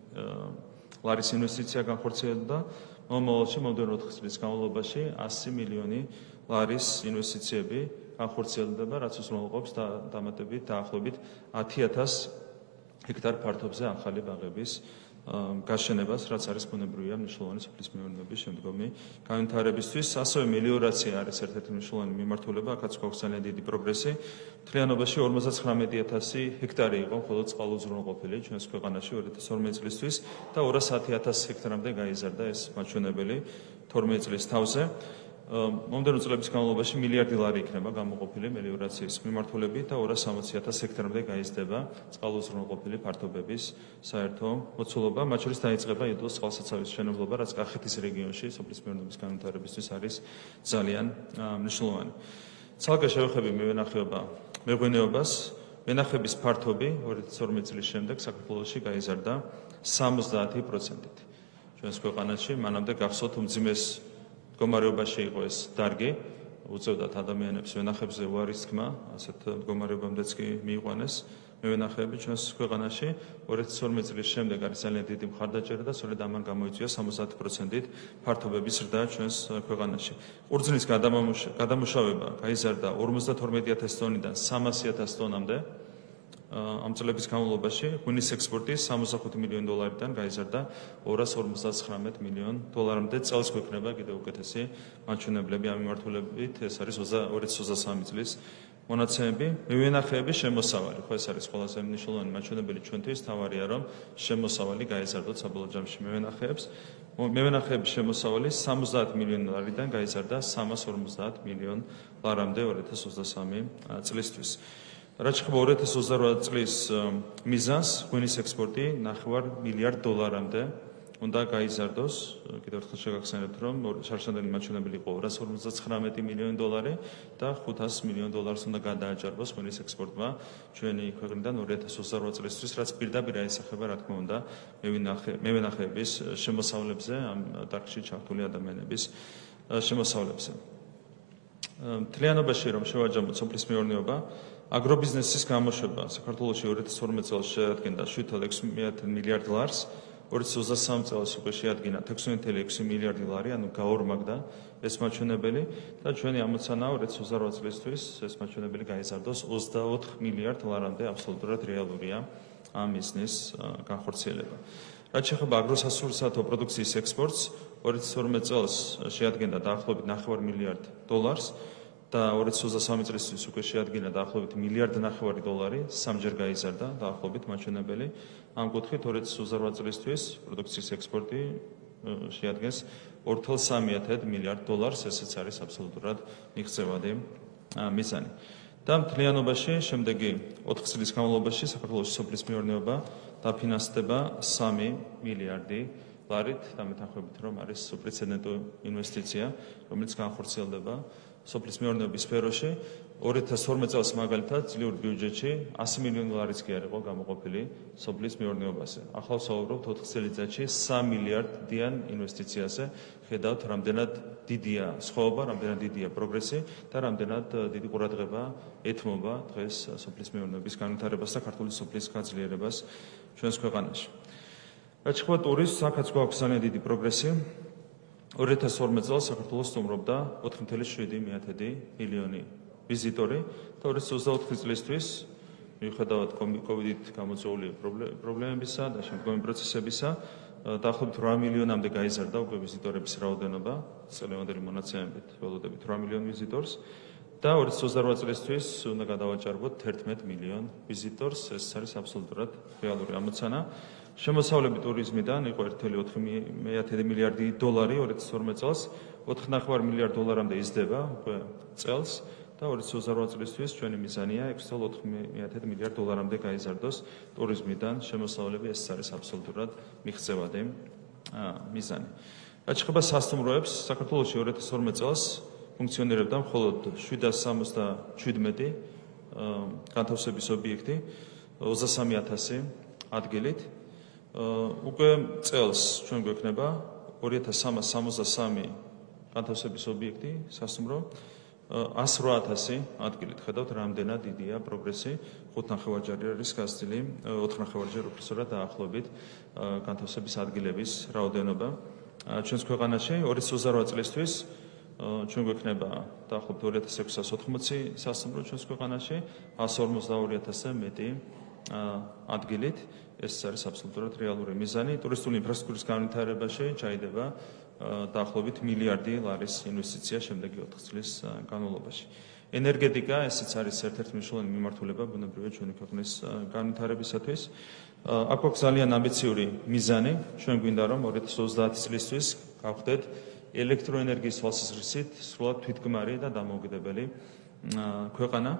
ლარის ინვესტიცია განხორციელდა. მომავალში მომდევნო 4 წლის განმავლობაში 100 მილიონი ლარის ინვესტიციები განხორციელდება, რაც უზრუნველყოფს დამატებით დაახლოებით 10000 ჰექტარ ფართობზე ახალი ბაღების გაშენებას, რაც არის ბუნებრივია მნიშვნელოვანი სოფლის მეურნეობის შემდგომი განვითარებისთვის. ასევე მელიორაცია არის ერთ-ერთი მნიშვნელოვანი მიმართულება, აქაც გვაქვს ძალიან დიდი პროგრესი. მთლიანობაში 59000 ჰექტარი იყო მხოლოდ წყალუზრუნველყოფილი ჩვენს ქვეყანაში 2012 წლისთვის და 210000 ჰექტარამდე გაიზარდა ეს მაჩვენებელი 12 წლის თავზე. მომდევნო წლების განმავლობაში მილიარდი ლარი იქნება გამოყოფილი მელიორაციის მიმართულებით და 260000 ჰექტარამდე გაიზრდება წყალუზრუნველყოფილი ფართობების საერთო მოცულობა. მათ შორის დაიწყება იდლოს წყალსაცავის მშენებლობა, რაც კახეთის რეგიონში სოფლის მეურნეობის განვითარებისთვის არის ძალიან მნიშვნელოვანი. ცალკე შევეხები მეღვინეობას. ვენახების ფართობი 2012 წლის შემდეგ საქართველოში გაიზარდა 70%-ით. ჩვენს ქვეყანაში მანამდე გახსოვთ უმძიმეს მდგომარეობაში იყო ეს დარგი, უწევდათ ადამიანებს ვენახებზე უარის თქმა, ასეთ მდგომარეობამდეც კი მიიყვანეს მევენახეები ჩვენს ქვეყანაში. 2012 წლის შემდეგ არის ძალიან დიდი მხარდაჭერა და სწორედ ამან გამოიწვია 70%-ით ფართობების ზრდა ჩვენს ქვეყანაში. ყურძნის გადამუშავება გაიზარდა 52000 ტონიდან 300000 ტონამდე. ამ წლების განმავლობაში ღვინის ექსპორტი 65 მილიონ დოლარიდან გაიზარდა 259 მილიონ დოლარამდე. წელს გვექნება კიდევ უკეთესი მაჩვენებლები ამ მიმართულებით, ეს არის 2023 წლის მონაცემები. მევენახეების შემოსავალი, ხო ეს არის ყველაზე მნიშვნელოვანი მაჩვენებელი ჩვენთვის, თავარია რომ შემოსავალი გაიზარდოთ საბოლოო ჯამში მევენახეებს. მევენახეების შემოსავალი 70 მილიონ ლარიდან გაიზარდა 350 მილიონ ლარამდე 2023 წლისთვის. რაც შეეხება 2028 წლის მიზანს, ღვინის ექსპორტი 9 მილიარდ დოლარამდე უნდა გაიზარდოს. კიდევ ერთხელ შეგახსენებთ, რომ შარშანდელი მაჩვენებელი იყო 259 მილიონი დოლარი და 500 მილიონ დოლარს უნდა გადააჭარბოს ღვინის ექსპორტმა ჩვენი ქვეყნიდან 2028 წლისთვის, რაც პირდაპირ აისახება, რა თქმა უნდა, მევენახეების შემოსავლებზე, ამ დარგში ჩართული ადამიანების შემოსავლებზე. მთლიანობაში რომ შევაჯამოთ სოფლის მეურნეობა, აგრობიზნესის გამოშვება საქართველოში 2012 წელს შეადგენდა 7,6 მილიარდ ლარს, 2023 წელს უკვე შეადგინა 16,6 მილიარდი ლარი, ანუ გაორმაგდა ეს მაჩვენებელი და ჩვენი ამოცანაა 2028 წლისთვის ეს მაჩვენებელი გაიზარდოს 24 მილიარდ ლარამდე. აბსოლუტურად რეალურია ამ მიზნის განხორციელება. რაც შეეხება აგროსასურსათო პროდუქციის ექსპორტს, 2012 წელს შეადგენდა დაახლოებით 9 მილიარდ დოლარს და 2023 წლისთვის უკვე შეადგინა დაახლოებით 1,5 მილიარდი დოლარი, სამჯერ გაიზარდა დაახლოებით მაჩვენებელი. ამ კუთხით 2028 წლისთვის პროდუქციის ექსპორტი შეადგენს 2,3 მილიარდ დოლარს, ესეც არის აბსოლუტურად მიღწევადი მიზანი. და მთლიანობაში შემდეგი 4 წლის განმავლობაში საქართველოს სოფლის მეურნეობა დაფინანსდება 3 მილიარდი ლარით, დამეთანხმებით რომ არის უპრეცედენტო ინვესტიცია, რომელიც განხორციელდება სოფლის მეურნეობის სფეროში. 2012 წელს მაგალითად ძლიურ ბიუჯეტში 100 მილიონი ლარიც კი არ იყო გამოყოფილი სოფლის მეურნეობაზე. ახლა ვსაუბრობთ 4 წელიწადში 3 მილიარდიან ინვესტიციაზე. ხედავთ, რამდენად დიდია სხვაობა, რამდენად დიდია პროგრესი და რამდენად დიდი ყურადღება ეთმობა დღეს სოფლის მეურნეობის განვითარებას და ქართული სოფლის გაძლიერებას ჩვენს ქვეყანაში. რაც შეეხება ტურიზმს, აქაც გვაქვს ძალიან დიდი პროგრესი. 2012 წელს საქართველოს სტუმრობდა 4,7 მილიონი ვიზიტორი და 2024 წლისთვის მიუხედავად კოვიდით გამოწვეული პრობლემებისა და შემდგომი პროცესებისა, დაახლოებით 8 მილიონამდე გაიზარდა უკვე ვიზიტორების რაოდენობა, წელევანდელი მონაცემებით ველოდებით 8 მილიონ ვიზიტორს და 2028 წლისთვის უნდა გადავაჭარბოთ 11 მილიონ ვიზიტორს, ეს არის აბსოლუტურად რეალური ამოცანა. შემოსავლები ტურიზმიდან იყო 1,4 მილიარდი დოლარი 2012 წელს, 4,5 მილიარდ დოლარამდე იზრდება უკვე წელს და 2028 წლისთვის ჩვენი მიზანია 6,4 მილიარდ დოლარამდე გაიზარდოს ტურიზმიდან შემოსავლები, ეს არის აბსოლუტურად მიღწევადი მიზანი. რაც შეეხება სასტუმროებს, საქართველოში 2012 წელს ფუნქციონირებდა მხოლოდ 777 განთავსების ობიექტი 23,000 ადგილით. უკვე წელს ჩვენ გვექნება 2363 განთავსების ობიექტი სასტუმრო 108,000 ადგილით. ხედავთ, რამდენად დიდია პროგრესი. 5,5-ჯერ არის გაზრდილი, 4,5-ჯერ უბრალოდ დაახლოებით განთავსების ადგილების რაოდენობა. ჩვენს ქვეყანაში 2028 წლისთვის ჩვენ გვექნება დაახლოებით 2680 სასტუმრო ჩვენს ქვეყანაში, 152,000-ზე მეტი ადგილით. ეს არის აბსოლუტურად რეალური მიზანი. ტურისტული ინფრასტრუქტურის განვითარებაში ჩაიდება დაახლოებით მილიარდი ლარის ინვესტიცია შემდეგი 4 წლის განმავლობაში. ენერგეტიკა, ესეც არის ერთ-ერთი მნიშვნელოვანი მიმართულება ბუნებრივია ჩვენი ქვეყნის განვითარებისათვის. აქ გვაქვს ძალიან ამბიციური მიზანი. ჩვენ გვინდა რომ 2030 წლისთვის გავხდეთ ელექტროენერგიის თვალსაზრისით სრულად თვითგმარი და დამოუკიდებელი ქვეყანა,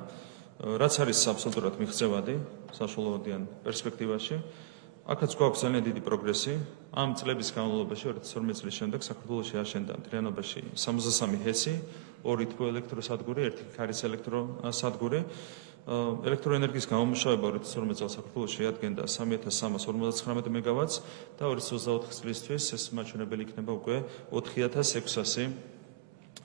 რაც არის აბსოლუტურად მიღწევადი საშუალოვადიან პერსპექტივაში. აქაც გვაქვს ძალიან დიდი პროგრესი. ამ წლების განმავლობაში 2012 წლის შემდეგ საქართველოში აშენდა მთლიანობაში 63 ჰესი, 2 თბოელექტროსადგური, 1 ქარის ელექტროსადგური. ელექტროენერგიის გამომუშავება 2012 წელს საქართველოში შეადგენდა 3359 მეგავატს და 2024 წლისთვის ეს მაჩვენებელი იქნება უკვე 4600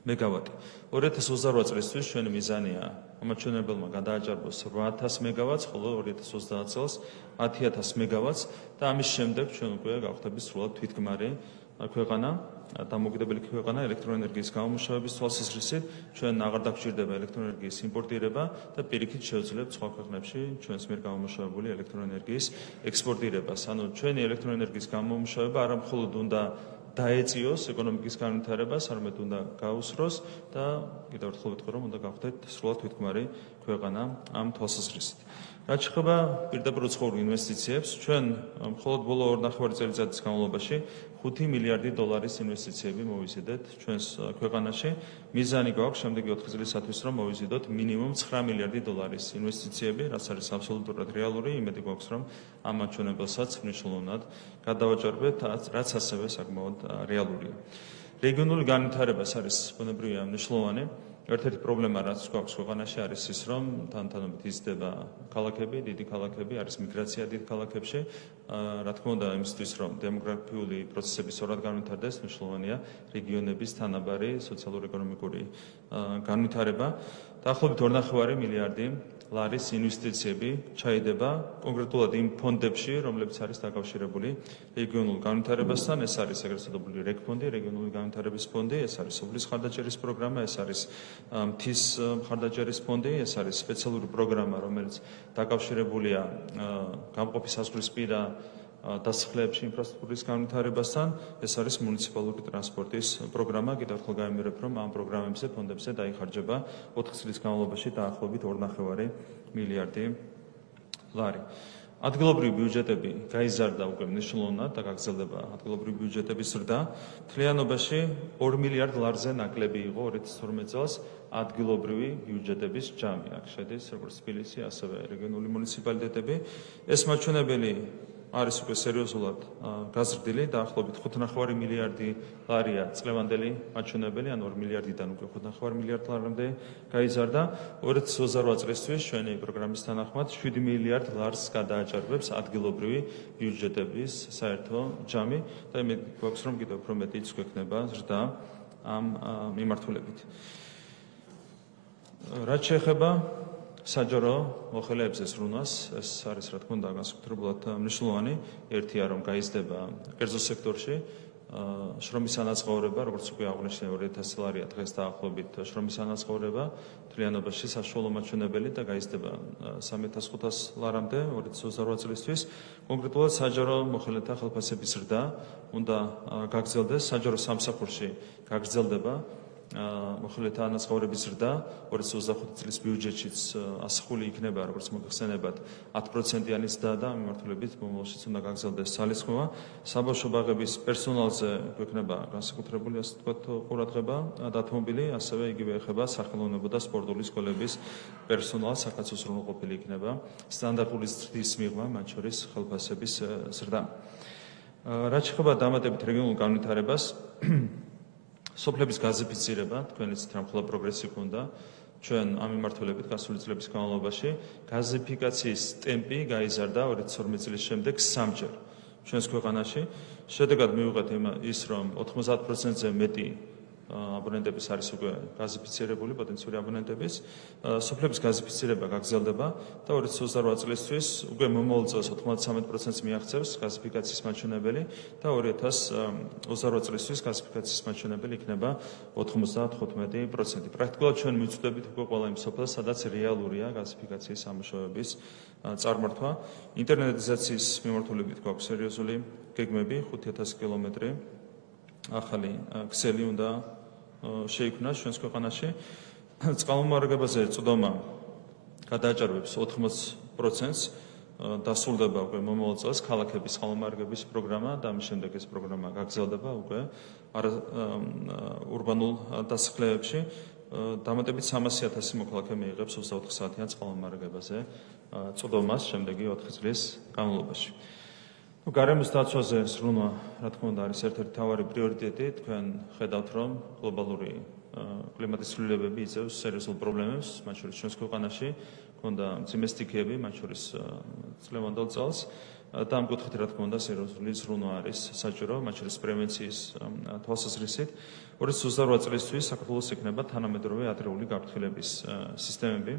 მეგავატი. 2028 წლისთვის ჩვენი მიზანია ამაჩვენებელმა გადააჭარბოს 8000 მეგავატს, ხოლო 2030 წელს 10000 მეგავატს და ამის შემდეგ ჩვენ უკვე გავხდებით სრულად თვითგმარი ქვეყანა, დამოუკიდებელი ქვეყანა ელექტროენერგიის გამომუშავების თვალსაზრისით. ჩვენ აღარ დაგვჭირდება ელექტროენერგიის იმპორტირება და პირიქით შევძლებთ სხვა ქვეყნებში ჩვენს მიერ გამომუშავებული ელექტროენერგიის ექსპორტირებას. ანუ ჩვენი ელექტროენერგიის გამომუშავება არა მხოლოდ უნდა დაეწიოს ეკონომიკის განვითარებას, არამედ უნდა გაუსროს და კიდევ ერთხელ ვიტყვი, რომ უნდა გავხდეთ სრულად თვითგმარი ქვეყანა ამ თვალსაზრისით. რაც შეეხება პირდაპირ უცხოურ ინვესტიციებს, ჩვენ მხოლოდ ბოლო 2,5 წელიწადის განმავლობაში 5 მილიარდი დოლარის ინვესტიციები მოვიზიდეთ ჩვენს ქვეყანაში. მიზანი გვაქვს შემდეგი 4 წლისათვის, რომ მოვიზიდოთ მინიმუმ 9 მილიარდი დოლარის ინვესტიციები, რაც არის აბსოლუტურად რეალური. იმედი გვაქვს, რომ ამ მაჩვენებელსაც მნიშვნელოვნად გადავაჭარბეთ, რაც ასევე საკმაოდ რეალურია. რეგიონული განვითარებას არის ბუნებრივია მნიშვნელოვანი. ერთ-ერთი პრობლემა, რაც გვაქვს ქვეყანაში, არის ის, რომ თანთანობით იზრდება ქალაქები, დიდი ქალაქები, არის მიგრაცია დიდ ქალაქებში. რა თქმა უნდა, იმისთვის, რომ დემოგრაფიული პროცესები სწორად განვითარდეს, მნიშვნელოვანია რეგიონების თანაბარი სოციალურ-ეკონომიკური განვითარება. დაახლოებით 2,5 მილიარდი ლარის ინვესტიციები ჩაიდება კონკრეტულად იმ ფონდებში, რომლებიც არის დაკავშირებული რეგიონულ განვითარებასთან. ეს არის ეგრეთ წოდებული რეგფონდი, რეგიონული განვითარების ფონდი, ეს არის სოფლის მხარდაჭერის პროგრამა, ეს არის მთის მხარდაჭერის ფონდი, ეს არის სპეციალური პროგრამა, რომელიც დაკავშირებულია გამყოფი საზღვრისპირა დასახლეებში ინფრასტრუქტურის განვითარებასთან. ეს არის მუნიციპალური ტრანსპორტის პროგრამა. კიდევ ერთხელ გამიმერებ, რომ ამ პროგრამებზე, ფონდებზე დაიხარჯება 4 წლის განმავლობაში დაახლოებით 2,5 მილიარდი ლარი. ადგილობრივი ბიუჯეტები გაიზარდა უკვე მნიშვნელოვნად და გაგრძელდება ადგილობრივი ბიუჯეტების ზრდა. მთლიანობაში 2 მილიარდ ლარზე ნაკლები იყო 2012 წელს ადგილობრივი ბიუჯეტების ჯამი. აქ შედის როგორც თბილისი, ასევე რეგიონული მუნიციპალიტეტები. ეს მაჩვენებელი არის უკვე სერიოზულად გაზრდილი, დაახლოებით 5,5 მილიარდი ლარია წლევანდელი მაჩვენებელი, ან 2 მილიარდიდან უკვე 5,5 მილიარდ ლარამდე გაიზარდა. 2028 წლისთვის ჩვენი პროგრამის თანახმად 7 მილიარდ ლარს გადააჭარბებს ადგილობრივი ბიუჯეტების საერთო ჯამი და იმედი გვაქვს, რომ კიდევ უფრო მეტიც გვექნება ზრდა ამ მიმართულებით. რაც შეეხება საჯარო მოხელეებზე ზრუნვას, ეს არის რა თქმა უნდა განსაკუთრებულად მნიშვნელოვანი. ერთია, რომ გაიზრდება კერძო სექტორში შრომის ანაზღაურება, როგორც უკვე აღნიშნე 2000 ლარია დღეს დაახლოებით შრომის ანაზღაურება მთლიანობაში საშუალო მაჩვენებელი და გაიზრდება 3500 ლარამდე 2028 წლისთვის. კონკრეტულად საჯარო მოხელეთა ხელფასების ზრდა უნდა გაგრძელდეს. საჯარო სამსახურში გაგრძელდება მოხელეთა ანაზღაურების ზრდა 2025 წლის ბიუჯეტშიც ასახული იქნება, როგორც მოგხსენებათ 10%-იანი ზრდა და მიმართულებით მომავალშიც უნდა გაგრძელდეს ძალისხმევა. საბავშვო ბაღების პერსონალზე გვექნება განსაკუთრებული, ასე ვთქვათ, ყურადღება დათმობილი, ასევე იგივე ეხება სახელოვნებო და სპორტული სკოლების პერსონალს, აქაც უზრუნველყოფილი იქნება სტანდარტული ზრდის მიღმა, მათ შორის ხელფასების ზრდა. რაც შეეხება დამატებით რეგიონულ განვითარებას, სოფლების გაზიფიცირება, თქვენ იცით რა მხოლოდ პროგრესი ჰქონდა ჩვენ ამ მიმართულებით გასული წლების განმავლობაში. გაზიფიკაციის ტემპი გაიზარდა 2012 წლის შემდეგ 3-ჯერ. ჩვენს ქვეყანაში. შედეგად მივიღეთ ის, რომ 90%-ზე მეტი აბონენტების არის უკვე გაზიფიცირებული, პოტენციური აბონენტების. სოფლების გაზიფიცირება გაგრძელდება და 2028 წლისთვის უკვე მომავალ წელს 93%-ს მიაღწევს გაზიფიკაციის მაჩვენებელი და 2028 წლისთვის გაზიფიკაციის მაჩვენებელი იქნება 95%. პრაქტიკულად ჩვენ მივწვდებით უკვე ყველა იმ სოფელს, სადაც რეალურია გაზიფიკაციის სამუშაოების წარმართვა. ინტერნეტიზაციის მიმართულებით გვაქვს სერიოზული გეგმები, 5000 კილომეტრი ახალი ქსელი უნდა შეიქმნას ჩვენს ქვეყანაში. წყალმომარაგებაზე წვდომა გადააჭარბებს 80%-ს, დასრულდება უკვე მომავალ წელს ქალაქების წყალმომარაგების პროგრამა და ამის შემდეგ ეს პროგრამა გაგრძელდება უკვე ურბანულ დასახლებებში. დამატებით 300,000 მოქალაქე მიიღებს 24 საათიან წყალმომარაგებაზე წვდომას შემდეგი 4 წლის განმავლობაში. გარემოს დაცვაზე ზრუნვა, რა თქმა უნდა, არის ერთ-ერთი მთავარი პრიორიტეტი. თქვენ ხედავთ, რომ გლობალური კლიმატის ცვლილებები იწვევს სერიოზულ პრობლემებს, მათ შორის ჩვენს ქვეყანაში ქონდა მძიმე სტიქიები, მათ შორის წლევანდელ წელს და ამ კუთხით, რა თქმა უნდა, სერიოზული ზრუნვა არის საჭირო, მათ შორის პრევენციის თვალსაზრისით. 2028 წლისთვის საქართველოს იქნება თანამედროვე ადრეული გაფრთხილების სისტემები.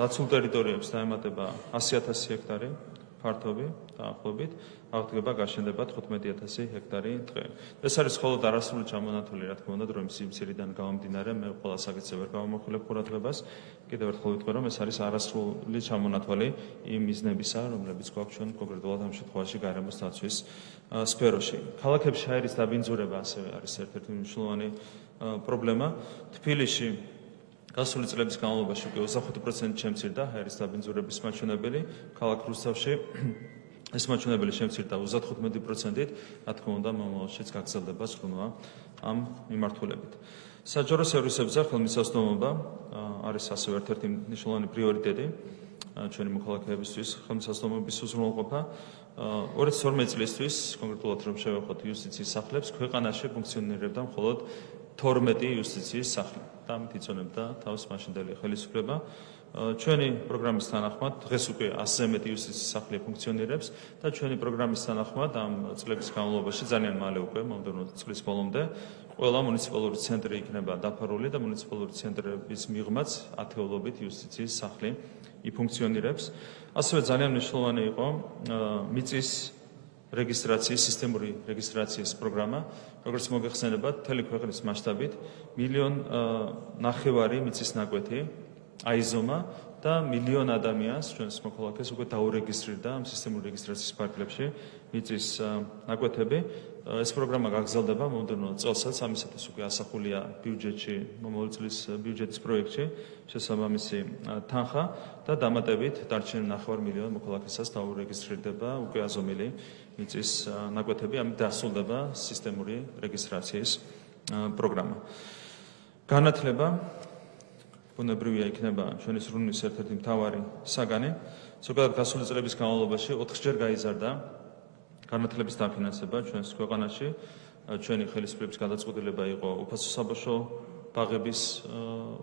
დაცულ ტერიტორიებს დაემატება 100,000 ჰექტარი ფართობი დაახლოებით, აღდგება გაშენდება 15,000 ჰექტარი ტყე. ეს არის მხოლოდ არასრული ჩამონათვალი, რა თქმა უნდა, დროის სიმცირიდან გამომდინარე, მე ყველა საკითხზე ვერ გავამოხილებ ყურადღებას. კიდევ ერთხელ ვიტყვი, რომ ეს არის არასრული ჩამონათვალი იმ მიზნებისა, რომლებიც გვაქვს ჩვენ კონკრეტულად ამ შემთხვევაში გარემოს დაცვის სფეროში. ქალაქებში ჰაერის დაბინძურება ასევე არის ერთ-ერთი მნიშვნელოვანი პრობლემა. თბილისში გასული წლების განმავლობაში უკვე 25% შემცირდა ჰაერის დაბინძურების მაჩვენებელი, ქალაქ რუსთავში ეს მაჩვენებელი შემცირდა 35%-ით, რა თქმა უნდა, მომავალშიც გაგრძელდება ზრუნვა ამ მიმართულებით. საჯარო სერვისებზე ხელმისაწვდომობა არის ასევე ერთ-ერთი მნიშვნელოვანი პრიორიტეტი ჩვენი მოქალაქეებისთვის, ხელმისაწვდომობის უზრუნველყოფა. 2012 წლისთვის, კონკრეტულად რომ შევეხოთ იუსტიციის სახლებს, ქვეყანაში ფუნქციონირებდა მხოლოდ 12 იუსტიციის სახლი და ამით იწონებდა თავს მაშინდელი ხელისუფლება. ჩვენი პროგრამის თანახმად დღეს უკვე 100-ზე მეტი იუსტიციის სახლი ფუნქციონირებს და ჩვენი პროგრამის თანახმად ამ წლების განმავლობაში ძალიან მალე უკვე მომდევნო წლის ბოლომდე ყველა მუნიციპალური ცენტრი იქნება დაფარული და მუნიციპალური ცენტრების მიღმაც ათეულობით იუსტიციის სახლი იფუნქციონირებს. ასევე ძალიან მნიშვნელოვანი იყო მიწის რეგისტრაციის, სისტემური რეგისტრაციის პროგრამა, როგორც მოგეხსენებათ, მთელი ქვეყნის მასშტაბით 1,5 მიწის ნაკვეთი აიზომა და 1,000,000 ადამიანს ჩვენს მოქალაქეს უკვე დაურეგისტრირდა ამ სისტემური რეგისტრაციის ფარგლებში მიწის ნაკვეთები. ეს პროგრამა გაგრძელდება მომდევნო წელსაც, ამისათვის უკვე ასახულია ბიუჯეტში, მომავალ წლის ბიუჯეტის პროექტში შესაბამისი თანხა და დამატებით დარჩენილ 900,000 მოქალაქესაც დაურეგისტრირდება უკვე აზომილი მიწის ნაკვეთები, ამით დასრულდება სისტემური რეგისტრაციის პროგრამა. განათლება ბუნებრივია იქნება ჩვენი ზრუნვის ერთ-ერთი მთავარი საგანი. ზოგადად გასული წლების განმავლობაში 4-ჯერ გაიზარდა განათლების დაფინანსება ჩვენს ქვეყანაში. ჩვენი ხელისუფლების გადაწყვეტილება იყო უფასო საბავშვო ბაღების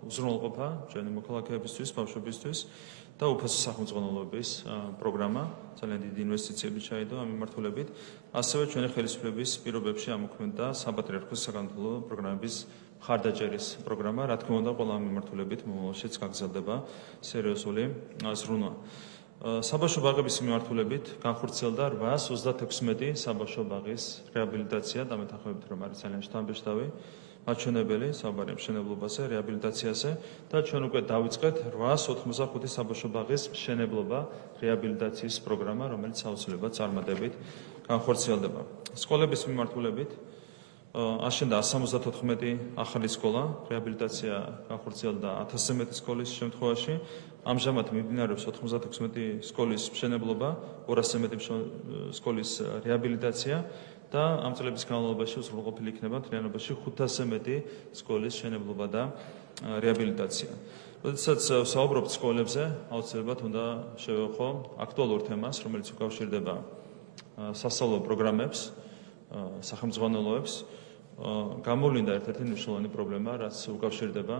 უზრუნველყოფა ჩვენი მოქალაქეებისთვის, ბავშვებისთვის და უფასო სახელმძღვანელოების პროგრამა. ძალიან დიდი ინვესტიციები ჩაიდო ამ მიმართულებით. ასევე ჩვენი ხელისუფლების პირობებში ამოქმედდა საპატრიარქოს საგანმანათლებლო პროგრამების მხარდაჭერის პროგრამა, რა თქმა უნდა, ყველა ამ მიმართულებით მომავალშიც გაგრძელდება სერიოზული ზრუნვა. საბავშვო ბაღების მიმართულებით განხორციელდა 836 საბავშვო ბაღის რეაბილიტაცია, დამეთანხმებით, რომ არის ძალიან შთამბეჭდავი მაჩვენებელი საუბარი მშენებლობაზე, რეაბილიტაციაზე და ჩვენ უკვე დავიწყეთ 885 საბავშვო ბაღის მშენებლობა, რეაბილიტაციის პროგრამა, რომელიც აუცილებლად წარმატებით განხორციელდება. სკოლების მიმართულებით აშენდა 174 ახალი სკოლა, რეაბილიტაცია განხორციელდა 1000-ზე მეტი სკოლის შემთხვევაში. ამჟამად მიმდინარეობს 96 სკოლის მშენებლობა, 200-ზე მეტი სკოლის რეაბილიტაცია და ამ წლების განმავლობაში უზრუნველყოფილი იქნება მთლიანობაში 500-ზე მეტი სკოლის მშენებლობა და რეაბილიტაცია. როდესაც ვსაუბრობთ სკოლებზე, აუცილებლად უნდა შევეხო აქტუალურ თემას, რომელიც უკავშირდება სასწავლო პროგრამებს, სახელმძღვანელოებს. გამოვლინდა ერთ-ერთი მნიშვნელოვანი პრობლემა, რაც უკავშირდება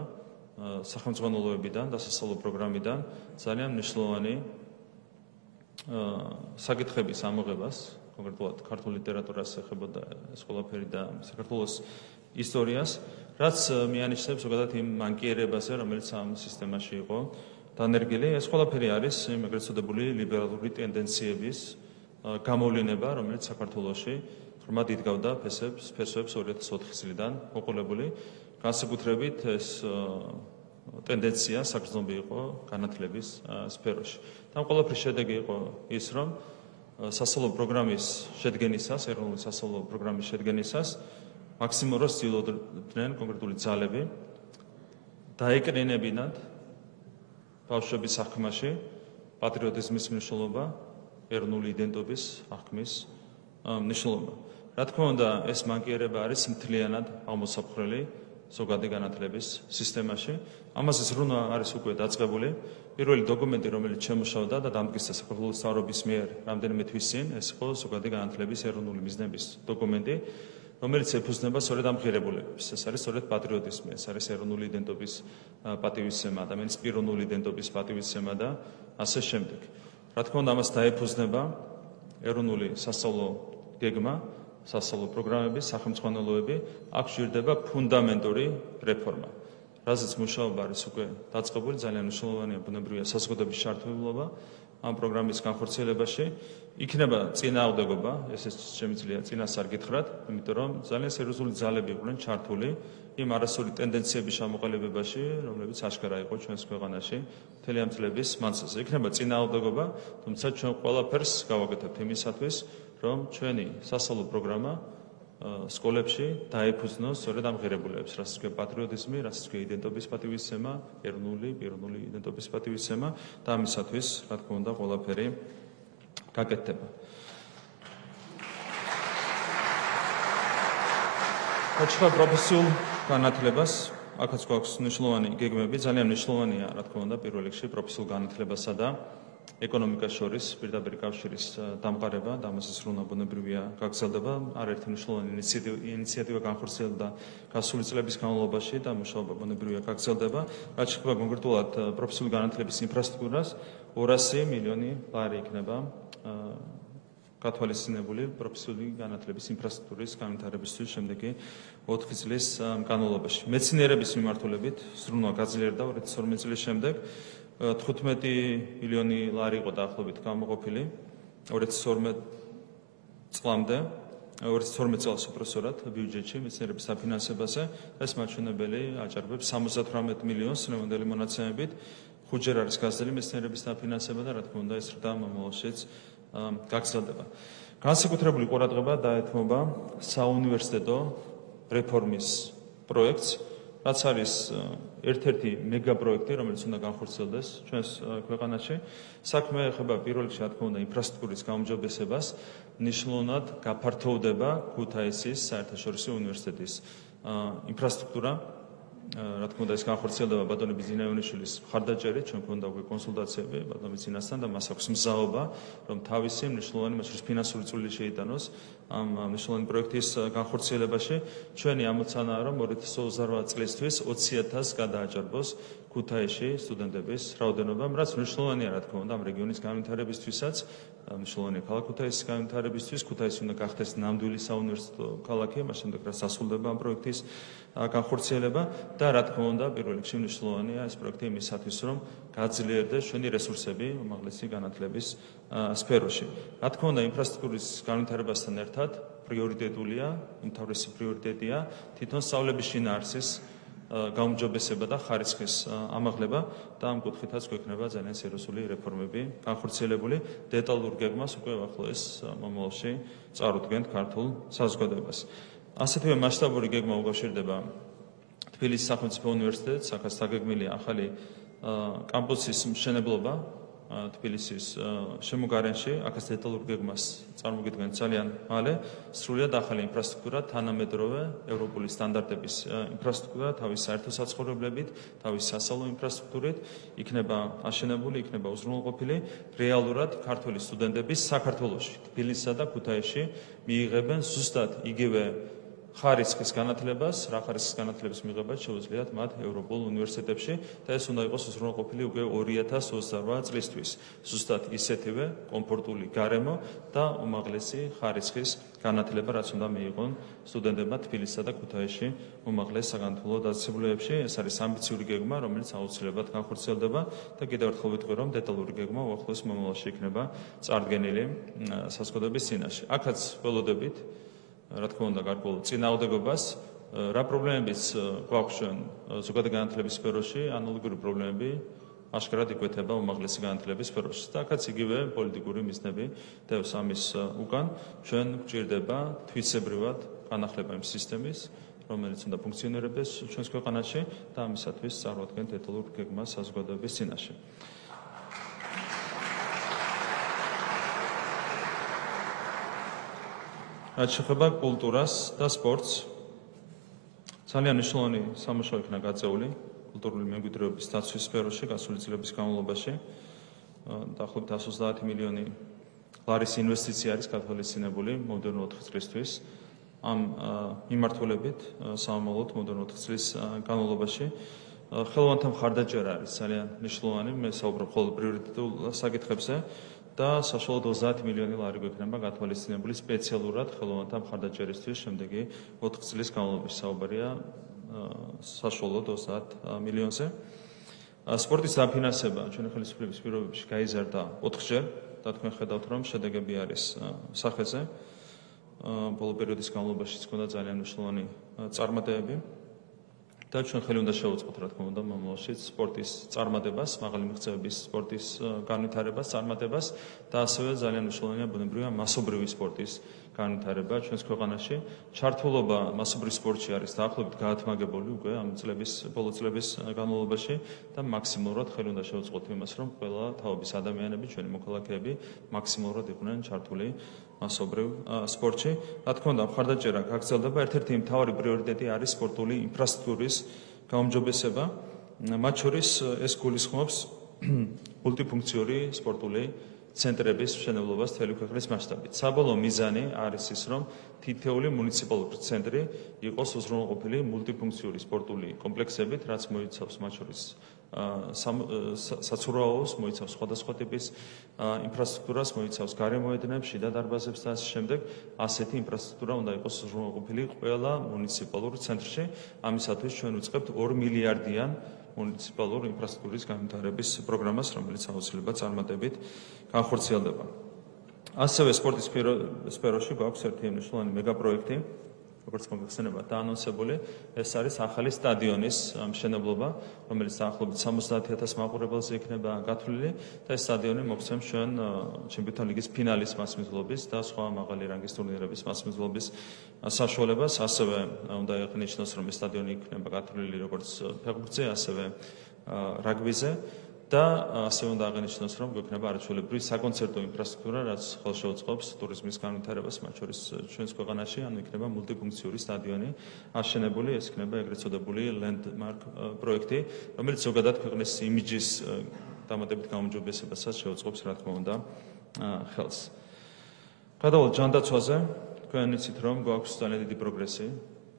სახელმძღვანელოებიდან და სასწავლო პროგრამიდან ძალიან მნიშვნელოვანი საკითხების ამოღებას კონკრეტულად ქართულ ლიტერატურას ეხებოდა ეს ყველაფერი და საქართველოს ისტორიას, რაც მიანიშნებს ზოგადად იმ მანკიერებაზე, რომელიც ამ სისტემაში იყო დანერგილი. ეს ყველაფერი არის ეგრეთ წოდებული ლიბერალური ტენდენციების გამოვლინება, რომელიც საქართველოში ღრმად იდგავდა ფესვებს 2004 წლიდან მოყოლებული. განსაკუთრებით ეს ტენდენცია საგრძნობი იყო განათლების სფეროში. და ყველაფრის შედეგი იყო ის, რომ სასწავლო პროგრამის შედგენისას, ეროვნული სასწავლო პროგრამის შედგენისას მაქსიმალურად ცდილობდნენ კონკრეტული ძალები დაეკრინებინათ ბავშვების აღქმაში პატრიოტიზმის მნიშვნელობა, ეროვნული იდენტობის აღქმის მნიშვნელობა. რა თქმა უნდა, ეს მანკიერება არის მთლიანად აღმოსაფხრელი ზოგადი განათლების სისტემაში. ამაზე ზრუნვა არის უკვე დაწყებული. პირველი დოკუმენტი, რომელიც შემუშავდა და დამტკიცდა საქართველოს მთავრობის მიერ რამდენიმე თვის წინ, ეს იყო ზოგადი განათლების ეროვნული მიზნების დოკუმენტი, რომელიც ეფუძნება სწორედ ამ ღირებულებებს. ეს არის სწორედ პატრიოტიზმი, ეს არის ეროვნული იდენტობის პატივისცემა, ადამიანის პიროვნული იდენტობის პატივისცემა და ასე შემდეგ. რა თქმა უნდა, ამას დაეფუძნება ეროვნული სასწავლო გეგმა, სასწავლო პროგრამები, სახელმძღვანელოები, აქ ჟირდება ფუნდამენტური რეფორმა. რაზეც მუშაობა არის უკვე დაწყებული, ძალიან მნიშვნელოვანია ბუნებრივია საზოგადოების ჩართულობა ამ პროგრამის განხორციელებაში. იქნება წინააღმდეგობა, ესეც შემიძლია წინასწარ გითხრათ, იმიტომ რომ ძალიან სერიოზული ძალები იყვნენ ჩართული იმ არასწორი ტენდენციების ჩამოყალიბებაში, რომლებიც აშკარა იყო ჩვენს ქვეყანაში მთელი ამ წლების მანძილზე. იქნება წინააღმდეგობა, თუმცა ჩვენ ყველაფერს გავაკეთებთ იმისათვის, რომ ჩვენი სასწავლო პროგრამა სკოლებში დაეფუძნოს სწორედ ამ ღირებულებებს, რაც თქვა პატრიოტიზმი, რაც თქვა იდენტობის პატივისცემა, ეროვნული იდენტობის პატივისცემა და ამისათვის, რა თქმა უნდა, ყველაფერი გაკეთდება. ოჩხა პროფესიულ განათლებას, აქაც გვაქვს მნიშვნელოვანი გეგმები, ძალიან მნიშვნელოვანია, რა თქმა უნდა, პირველ რიგში პროფესიულ განათლებასა და ეკონომიკას შორის პირდაპირ კავშირის დამყარება და ამაზე ზრუნვა ბუნებრივია გაგრძელდება. არაერთი მნიშვნელოვანი ინიციატივა განხორციელდა გასული წლების განმავლობაში და მუშაობა ბუნებრივია გაგრძელდება. რაც შეეხება კონკრეტულად პროფესიული განათლების ინფრასტრუქტურას, 200 მილიონი ლარი იქნება გათვალისწინებული პროფესიული განათლების ინფრასტრუქტურის განვითარებისთვის შემდეგი 4 წლის განმავლობაში. მეცნიერების მიმართულებით ზრუნვა გაძლიერდა 2012 წლის შემდეგ. 15 მილიონი ლარი იყო დაახლოებით გამოყოფილი 2012 წლამდე, 2012 წელს უпроსორად ბიუჯეტში მეცნიერების დაფინანსებაზე. ეს მაჩვენებელი აჭარბებს 78 მილიონს ნევანდელი მონაცემებით. 5-ჯერ არის გაზრდილი მეცნიერების დაფინანსება და რა თქმა უნდა ეს რდა მომავალშიც გაგრძელდება. განსაკუთრებული ყურადღება დაეთმობა საუნივერსიტეტო რეფორმის პროექტს, რაც არის ერთ-ერთი მეგაპროექტი, რომელიც უნდა განხორციელდეს ჩვენს ქვეყანაში. საქმე ეხება პირველ რიგში, რა თქმა უნდა, ინფრასტრუქტურის გაუმჯობესებას, მნიშვნელოვნად გაფართოვდება ქუთაისის საერთაშორისო უნივერსიტეტის ინფრასტრუქტურა. რა თქმა უნდა, ეს განხორციელდება ბატონი ბიზინა ივანიშვილის მხარდაჭერით, ჩვენ გვქონდა უკვე კონსულტაციები ბატონ ბიზინასთან და მას აქვს მზაობა, რომ თავისი მნიშვნელოვანი მასშტაბის ფინანსური წვლილი შეიტანოს ამ მნიშვნელოვანი პროექტის განხორციელებაში. ჩვენი ამოცანაა, რომ 2028 წლისთვის 20,000 გადააჭარბოს ქუთაისში სტუდენტების რაოდენობა, რაც მნიშვნელოვანია, რა თქმა უნდა, ამ რეგიონის განვითარებისთვისაც, მნიშვნელოვანია ქალაქ ქუთაისის განვითარებისთვის. ქუთაისი უნდა გახდეს ნამდვილი საუნივერსიტეტო ქალაქი, მას შემდეგ რაც დასრულდება ამ პროექტის განხორციელება და რა თქმა უნდა, პირველ რიგში მნიშვნელოვანია ეს პროექტი იმისათვის, რომ გაძლიერდეს ჩვენი რესურსები უმაღლესი განათლების სფეროში. რა თქმა უნდა, ინფრასტრუქტურის განვითარებასთან ერთად პრიორიტეტულია, უმთავრესი პრიორიტეტია თვითონ სწავლების შინაარსის გაუმჯობესება და ხარისხის ამაღლება და ამ კუთხითაც გვექნება ძალიან სერიოზული რეფორმები განხორციელებული. დეტალურ გეგმას უკვე ახლა ეს მომავალში წარუდგენთ ქართულ საზოგადოებას. ასეთივე მასშტაბური გეგმა უკავშირდება თბილისის სახელმწიფო უნივერსიტეტს, აქაც დაგეგმილია ახალი კამპუსის მშენებლობა თბილისის შემოგარენში, აქაც დეტალურ გეგმას წარმოგიდგენთ ძალიან მალე. სრულიად ახალი ინფრასტრუქტურა, თანამედროვე ევროპული სტანდარტების ინფრასტრუქტურა, თავის საერთო საცხოვრებლებით, თავის სასწავლო ინფრასტრუქტურით იქნება აშენებული, იქნება უზრუნველყოფილი. რეალურად ქართველი სტუდენტები საქართველოში, თბილისსა და ქუთაისში მიიღებენ ზუსტად იგივე ხარისხის განათლებას, რა ხარისხის განათლების მიღებას შეუძლიათ მათ ევროპულ უნივერსიტეტებში და ეს უნდა იყოს უზრუნველყოფილი უკვე 2028 წლისთვის. ზუსტად ისეთივე კომფორტული გარემო და უმაღლესი ხარისხის განათლება, რაც უნდა მიიღონ სტუდენტებმა თბილისსა და ქუთაისში უმაღლეს საგანათლებლო დაწესებულებებში. ეს არის ამბიციური გეგმა, რომელიც აუცილებლად განხორციელდება და კიდევ ერთხელ ვიტყვი, რომ დეტალური გეგმა უახლოეს მომავალში იქნება წარდგენილი საზოგადოების წინაშე. აქაც ველოდებით, რა თქმა უნდა, გარკვეულ წინააღმდეგობას, რა პრობლემებიც გვაქვს ჩვენ ზოგადი განათლების სფეროში, ანალოგიური პრობლემები აშკარად იკვეთება უმაღლესი განათლების სფეროში. და აქაც იგივე პოლიტიკური მიზნები დევს ამის უკან. ჩვენ გვჭირდება თვისებრივად განახლება იმ სისტემის, რომელიც უნდა ფუნქციონირებდეს ჩვენს ქვეყანაში და ამისათვის წარმოადგენთ დეტალურ გეგმას საზოგადოების წინაშე. რაც შეეხება კულტურას და სპორტს, ძალიან მნიშვნელოვანი სამუშაო იქნა გაწეული კულტურული მემკვიდრეობის დაცვის სფეროში გასული წლების განმავლობაში. დაახლოებით 130 მილიონი ლარის ინვესტიცია არის გათვალისწინებული მომდევნო 4 წლისთვის. ამ მიმართულებით სამომავლოდ მომდევნო 4 წლის განმავლობაში ხელოვანთა მხარდაჭერა არის ძალიან მნიშვნელოვანი. მე საუბრობ მხოლოდ პრიორიტეტულ საკითხებზე და საშუალოდ 30 მილიონი ლარი გვექნება გათვალისწინებული სპეციალურად ხელოვანთა მხარდაჭერისთვის შემდეგი 4 წლის განმავლობაში. საუბარია საშუალოდ 30 მილიონზე. სპორტის დაფინანსება ჩვენი ხელისუფლების პირობებში გაიზარდა 4-ჯერ და თქვენ ხედავთ, რომ შედეგები არის სახეზე. ბოლო პერიოდის განმავლობაშიც ჰქონდა ძალიან მნიშვნელოვანი წარმატებები და ჩვენ ხელი უნდა შევუწყოთ, რა თქმა უნდა, მომავალშიც სპორტის წარმატებას, მაღალი მიღწევების სპორტის განვითარებას, წარმატებას და ასევე ძალიან მნიშვნელოვანია ბუნებრივია მასობრივი სპორტის განვითარება ჩვენს ქვეყანაში. ჩართულობა მასობრივ სპორტში არის დაახლოებით გაათმაგებული უკვე ამ ბოლო წლების განმავლობაში და მაქსიმალურად ხელი უნდა შევუწყოთ იმას, რომ ყველა თაობის ადამიანები, ჩვენი მოქალაქეები მაქსიმალურად იყვნენ ჩართული მასობრივ სპორტში. რა თქმა უნდა, მხარდაჭერა გაგრძელდება. ერთ-ერთი მთავარი პრიორიტეტი არის სპორტული ინფრასტრუქტურის გაუმჯობესება. მათ შორის ეს გულისხმობს მულტიფუნქციური სპორტული ცენტრების მშენებლობას მთელი ქვეყნის მასშტაბით. საბოლოო მიზანი არის ის, რომ თითოეული მუნიციპალური ცენტრი იყოს უზრუნველყოფილი მულტიფუნქციური სპორტული კომპლექსებით, რაც მოიცავს მათ შორის საცურაოს, მოიცავს სხვადასხვა ტიპის ინფრასტრუქტურას, მოიცავს გარემოედნებს, შიდა დარბაზებს და ასე შემდეგ. ასეთი ინფრასტრუქტურა უნდა იყოს უზრუნველყოფილი ყველა მუნიციპალურ ცენტრში. ამისათვის ჩვენ ვიწყებთ 2 მილიარდიან მუნიციპალურ ინფრასტრუქტურის განვითარების პროგრამას, რომელიც აუცილებლად წარმატებით განხორციელდება. ასევე სპორტის სფეროში გვაქვს ერთი მნიშვნელოვანი მეგაპროექტი, როგორც მოგეხსენება დაანონსებული, ეს არის ახალი სტადიონის მშენებლობა, რომელიც დაახლოებით 70,000 მაყურებელზე იქნება გათვლილი და ეს სტადიონი მოგცემს ჩვენ ჩემპიონთა ლიგის ფინალის მასპინძლობის და სხვა მაღალი რანგის ტურნირების მასპინძლობის საშუალებას. ასევე უნდა აღინიშნოს, რომ ეს სტადიონი იქნება გათვლილი როგორც ფეხბურთზე, ასევე რაგბიზე. და ასევე უნდა აღინიშნოს, რომ გვექნება არაჩვეულებრივი საკონცერტო ინფრასტრუქტურა, რაც ხელშეუწყობს ტურიზმის განვითარებას, მათ შორის ჩვენს ქვეყანაში, ანუ იქნება მულტიფუნქციური სტადიონი აშენებული, ეს იქნება ეგრეთ წოდებული ლენდმარკ პროექტი, რომელიც ზოგადად ქვეყნის იმიჯის დამატებით გაუმჯობესებასაც შეუწყობს, რა თქმა უნდა, ხელს. გადავალთ ჯანდაცვაზე, თქვენ იცით, რომ გვაქვს ძალიან დიდი პროგრესი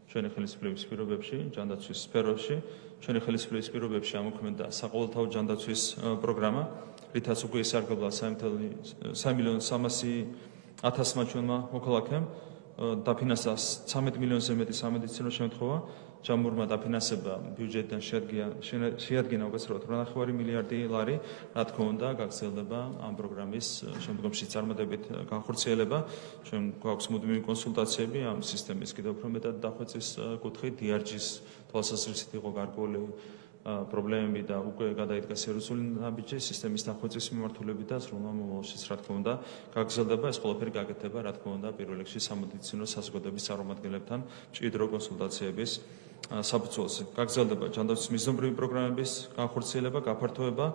ჩვენი ხელისუფლების პირობებში, ჯანდაცვის სფეროში. ჩვენი ხელისუფლების პირობებში ამოქმედა საყოველთაო ჯანდაცვის პროგრამა, რითაც უკვე ისარგებლა 3,300,000 ჩვენმა მოქალაქემ, დაფინანსდა 13 მილიონზე მეტი სამედიცინო შემთხვევა, ჯამურმა დაფინანსება ბიუჯეტიდან შეადგინა უკაცრავად 8,5 მილიარდი ლარი, რა თქმა უნდა, გაგრძელდება ამ პროგრამის შემდგომში წარმატებით განხორციელება. ჩვენ გვაქვს მუდმივი კონსულტაციები ამ სისტემის კიდევ უფრო მეტად დახვეწის კუთხით, DRG-ის თვალსაზრისით იყო გარკვეული პრობლემები და უკვე გადაიდგა სერიოზული ნაბიჯი სისტემის დახვეწის მიმართულებით და სრულად მომავალშიც, რა თქმა უნდა, გაგრძელდება. ეს ყველაფერი გაკეთდება, რა თქმა უნდა, პირველ რიგში სამედიცინო საზოგადოების წარმომადგენლებთან მჭიდრო კონსულტაციების საფუძველზე. გაგრძელდება ჯანდაცვის მიზნობრივი პროგრამების განხორციელება, გაფართოება,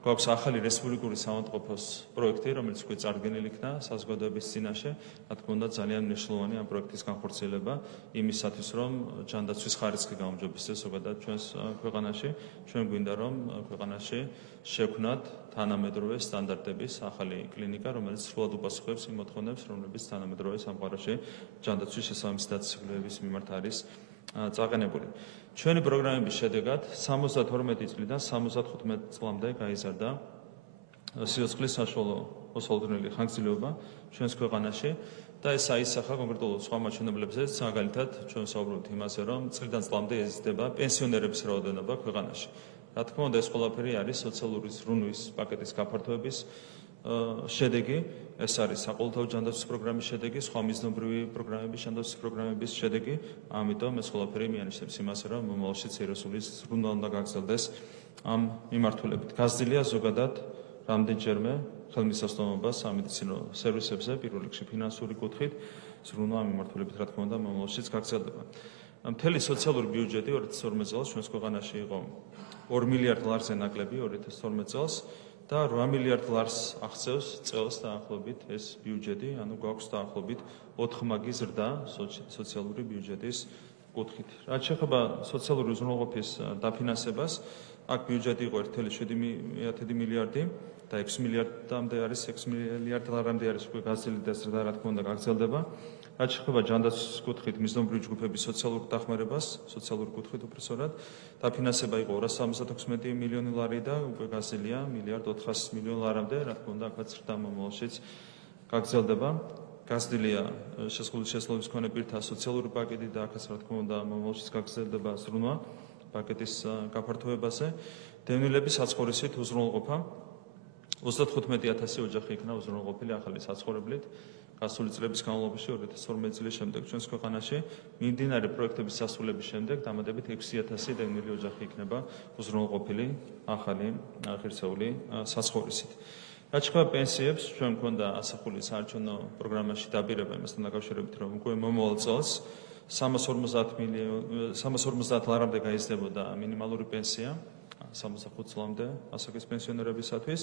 გვაქვს ახალი რესპუბლიკური სამავთყოფოს პროექტი, რომელიც უკვე წარდგენილი იქნა საზოგადოების წინაშე. რა თქმა უნდა, ძალიან მნიშვნელოვანი ამ პროექტის განხორციელება იმისათვის, რომ ჯანდაცვის ხარისხი გაუმჯობესდეს ზოგადად ჩვენს ქვეყანაში. ჩვენ გვინდა, რომ ქვეყანაში შევქმნათ თანამედროვე სტანდარტების ახალი კლინიკა, რომელიც სრულად უპასუხებს იმ მოთხოვნებს, რომლებიც თანამედროვე სამყაროში ჯანდაცვის შესაბამისი დაწესებულების მიმართ არის წაყენებული. ჩვენი პროგრამების შედეგად 72 წლიდან 75 წლამდე გაიზარდა სიცოცხლის საშუალო მოსალოდნელი ხანგრძლივობა ჩვენს ქვეყანაში და ეს აისახა კონკრეტულად სხვა მაჩვენებლებზეც, მაგალითად, ჩვენ ვსაუბრობთ იმაზე, რომ წლიდან წლამდე იზრდება პენსიონერების რაოდენობა ქვეყანაში. რა თქმა უნდა, ეს ყველაფერი არის სოციალური ზრუნვის პაკეტის გაფართოების შედეგი, ეს არის საყოველთაო ჯანდაცვის პროგრამის შედეგი, სხვა მიზნობრივი პროგრამების ჯანდაცვის პროგრამების შედეგი, ამიტომ ეს ყველაფერი მიანიშნებს იმას, რომ მომავალში ცირესული ზრუნვა უნდა გაგრძელდეს ამ მიმართულებით. გაზრდილია ზოგადად რამდენჯერმე ხელმისაწვდომობა სამედიცინო სერვისებზე, პირველ რიგში ფინანსური კუთხით, ზრუნვა ამ მიმართულებით, რა თქმა უნდა, მომავალშიც გაგრძელდება. მთელი სოციალური ბიუჯეტი 2012 წელს ჩვენს ქვეყანაში იყო 2 მილიარდ ლარზე ნაკლები 2012 წელს და 8 მილიარდ ლარს აღწევს წელს დაახლოებით ეს ბიუჯეტი, ანუ გვაქვს დაახლოებით 4 მაგი ზრდა სოციალური ბიუჯეტის კუთხით. რაც შეეხება სოციალური უზრუნველყოფის დაფინანსებას, აქ ბიუჯეტი იყო 1,7 მილიარდი და 6 მილიარდამდე არის 6 მილიარდ ლარამდე არის უკვე გაზრდილი და ზრდა რა თქმა უნდა გაგრძელდება. რაც შეეხება ჯანდაცვის კუთხით მიზნობრივი ჯგუფების სოციალურ დახმარებას, სოციალური კუთხით უბრალოდ დაფინანსება იყო 276 მილიონი ლარი და უკვე გაზრდილია 1,4 მილიარდ ლარამდე, რა თქმა უნდა, აქაც ზრდა მომავალშიც გაგრძელდება. გაზრდილია შესაძლებლობის მქონე პირთა სოციალური პაკეტი და აქაც რა თქმა უნდა მომავალშიც გაგრძელდება ზრუნვა პაკეტის გაფართოებაზე. დევნილების საცხოვრისით უზრუნველყოფა 35,000 ოჯახი იქნა უზრუნველყოფილი ახალი საცხოვრებლით. გასული წლების განმავლობაში 2012 წლის შემდეგ ჩვენს ქვეყანაში მიმდინარე პროექტების დასრულების შემდეგ დამატებით 6,000 დევნილი ოჯახი იქნება უზრუნველყოფილი ახალი ღირსეული საცხოვრისით. რაც შეეხება პენსიებს, ჩვენ გვქონდა ასახული საარჩევნო პროგრამაში დაბირება იმასთან დაკავშირებით, რომ უკვე მომავალ წელს 350 ლარამდე გაიზრდებოდა მინიმალური პენსია 65 წლამდე ასაკის პენსიონერებისათვის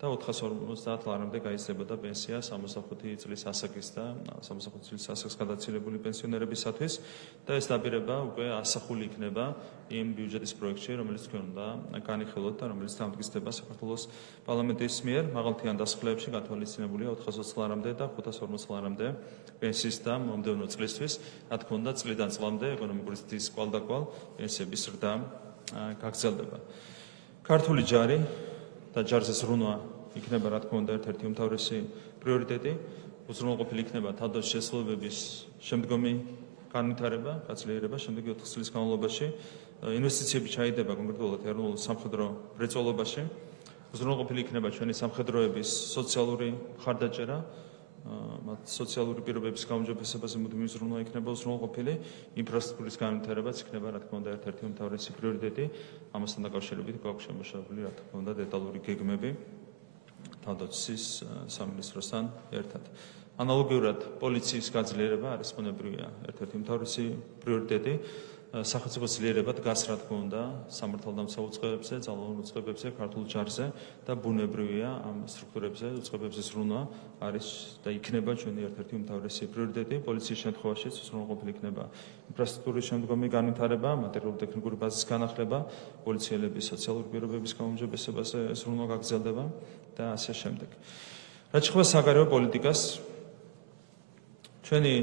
და 450 ლარამდე გაიზრდებოდა პენსია 65 წლის ასაკის და 65 წლის ასაკს გადაცილებული პენსიონერებისათვის და ეს დაბირება უკვე ასახული იქნება იმ ბიუჯეტის პროექტში, რომელიც თქვენ უნდა განიხილოთ და რომელიც დამტკიცდება საქართველოს პარლამენტის მიერ მაღალმთიან დასახლებებში გათვალისწინებულია 420 ლარამდე და 540 ლარამდე პენსიის და მომდევნო წლისთვის, რა თქმა უნდა, წლიდან წლამდე ეკონომიკური ზრდის კვალდაკვალ პენსიების ზრდა გაგრძელდება. ქართული ჯარი და ჯარზე ზრუნვა იქნება, რა თქმა უნდა, ერთ-ერთი უმთავრესი პრიორიტეტი. უზრუნველყოფილი იქნება თავდაცვის შესაძლებლობების შემდგომი განვითარება, გაძლიერება შემდეგი 4 წლის განმავლობაში. ინვესტიციები ჩაიდება კონკრეტულად ეროვნულ სამხედრო მრეწველობაში. უზრუნველყოფილი იქნება ჩვენი სამხედროების სოციალური მხარდაჭერა, მათ სოციალური პირობების გაუმჯობესებაზე მუდმივი ზრუნვა იქნება უზრუნველყოფილი, ინფრასტრუქტურის განვითარებაც იქნება, რა თქმა უნდა, ერთ-ერთი უმთავრესი პრიორიტეტი. ამასთან დაკავშირებით გვაქვს შემოშალებული, რა თქმა უნდა, დეტალური გეგმები თავდაცვის სამინისტროსთან ერთად. ანალოგიურად პოლიციის გაძლიერება არის ბუნებრივია ერთ-ერთი უმთავრესი პრიორიტეტი. სახელმწიფო ძლიერება დგას, რა თქმა უნდა, სამართალდამცავ უწყებებზე, ძალოვან უწყებებზე, ქართულ ჯარზე და ბუნებრივია ამ სტრუქტურებზე, უწყებებზე ზრუნვა არის და იქნება ჩვენი ერთ-ერთი უმთავრესი პრიორიტეტი. პოლიციის შემთხვევაშიც უზრუნველყოფილი იქნება ინფრასტრუქტურის შემდგომი განვითარება, მატერიალურ-ტექნიკური ბაზის განახლება, პოლიციელების სოციალური პირობების გაუმჯობესებაზე ზრუნვა გაგრძელდება და ასე შემდეგ. რაც შეეხება საგარეო პოლიტიკას, ჩვენი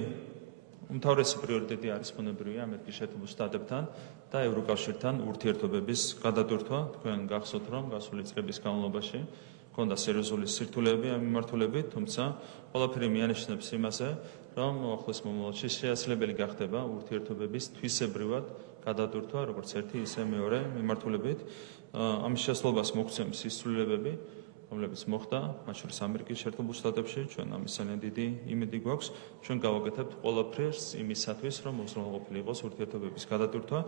უმთავრესი პრიორიტეტი არის ბუნებრივია ამერიკის შეერთებულ შტატებთან და ევროკავშირთან ურთიერთობების გადატვირთვა. თქვენ გახსოვთ, რომ გასული წლების განმავლობაში ჰქონდა სერიოზული სირთულეები ამ მიმართულებით, თუმცა ყველაფერი მიანიშნებს იმაზე, რომ ახლოს მომავალში შესაძლებელი გახდება ურთიერთობების თვისებრივად გადატვირთვა, როგორც ერთი, ისე მეორე მიმართულებით. ამის შესაძლებლობას მოგცემს ის ცვლილებები, რომლებიც მოხდა, მათ შორის ამერიკის შეერთებულ შტატებში, ჩვენ ამის ძალიან დიდი იმედი გვაქვს, ჩვენ გავაკეთებთ ყველაფერს იმისათვის, რომ უზრუნველყოფილი იყოს ურთიერთობების გადატვირთვა.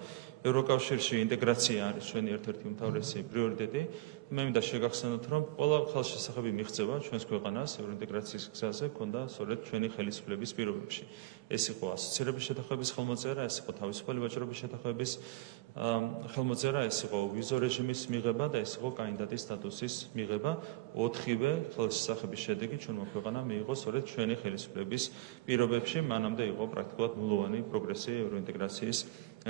ევროკავშირში ინტეგრაცია არის ჩვენი ერთ-ერთი უმთავრესი პრიორიტეტი. მე მინდა შეგახსენოთ, რომ ყველა ხელშესახები მიღწევა ჩვენს ქვეყანას ევროინტეგრაციის გზაზე ჰქონდა სწორედ ჩვენი ხელისუფლების პირობებში. ეს იყო ასოცირების შეთანხმების ხელმოწერა, ეს იყო თავისუფალი ვაჭრობის შეთანხმების ხელმოწერა ეს იყო ვიზო რეჟიმის მიღება და ეს იყო კანდიდატის სტატუსის მიღება. 4-ვე ხელისისახების შედეგი ჩვენმა ქვეყანამ მიიღო სწორედ ჩვენი ხელისუფლების პირობებში, მანამდე იყო პრაქტიკულად ნულოვანი პროგრესი ევროინტეგრაციის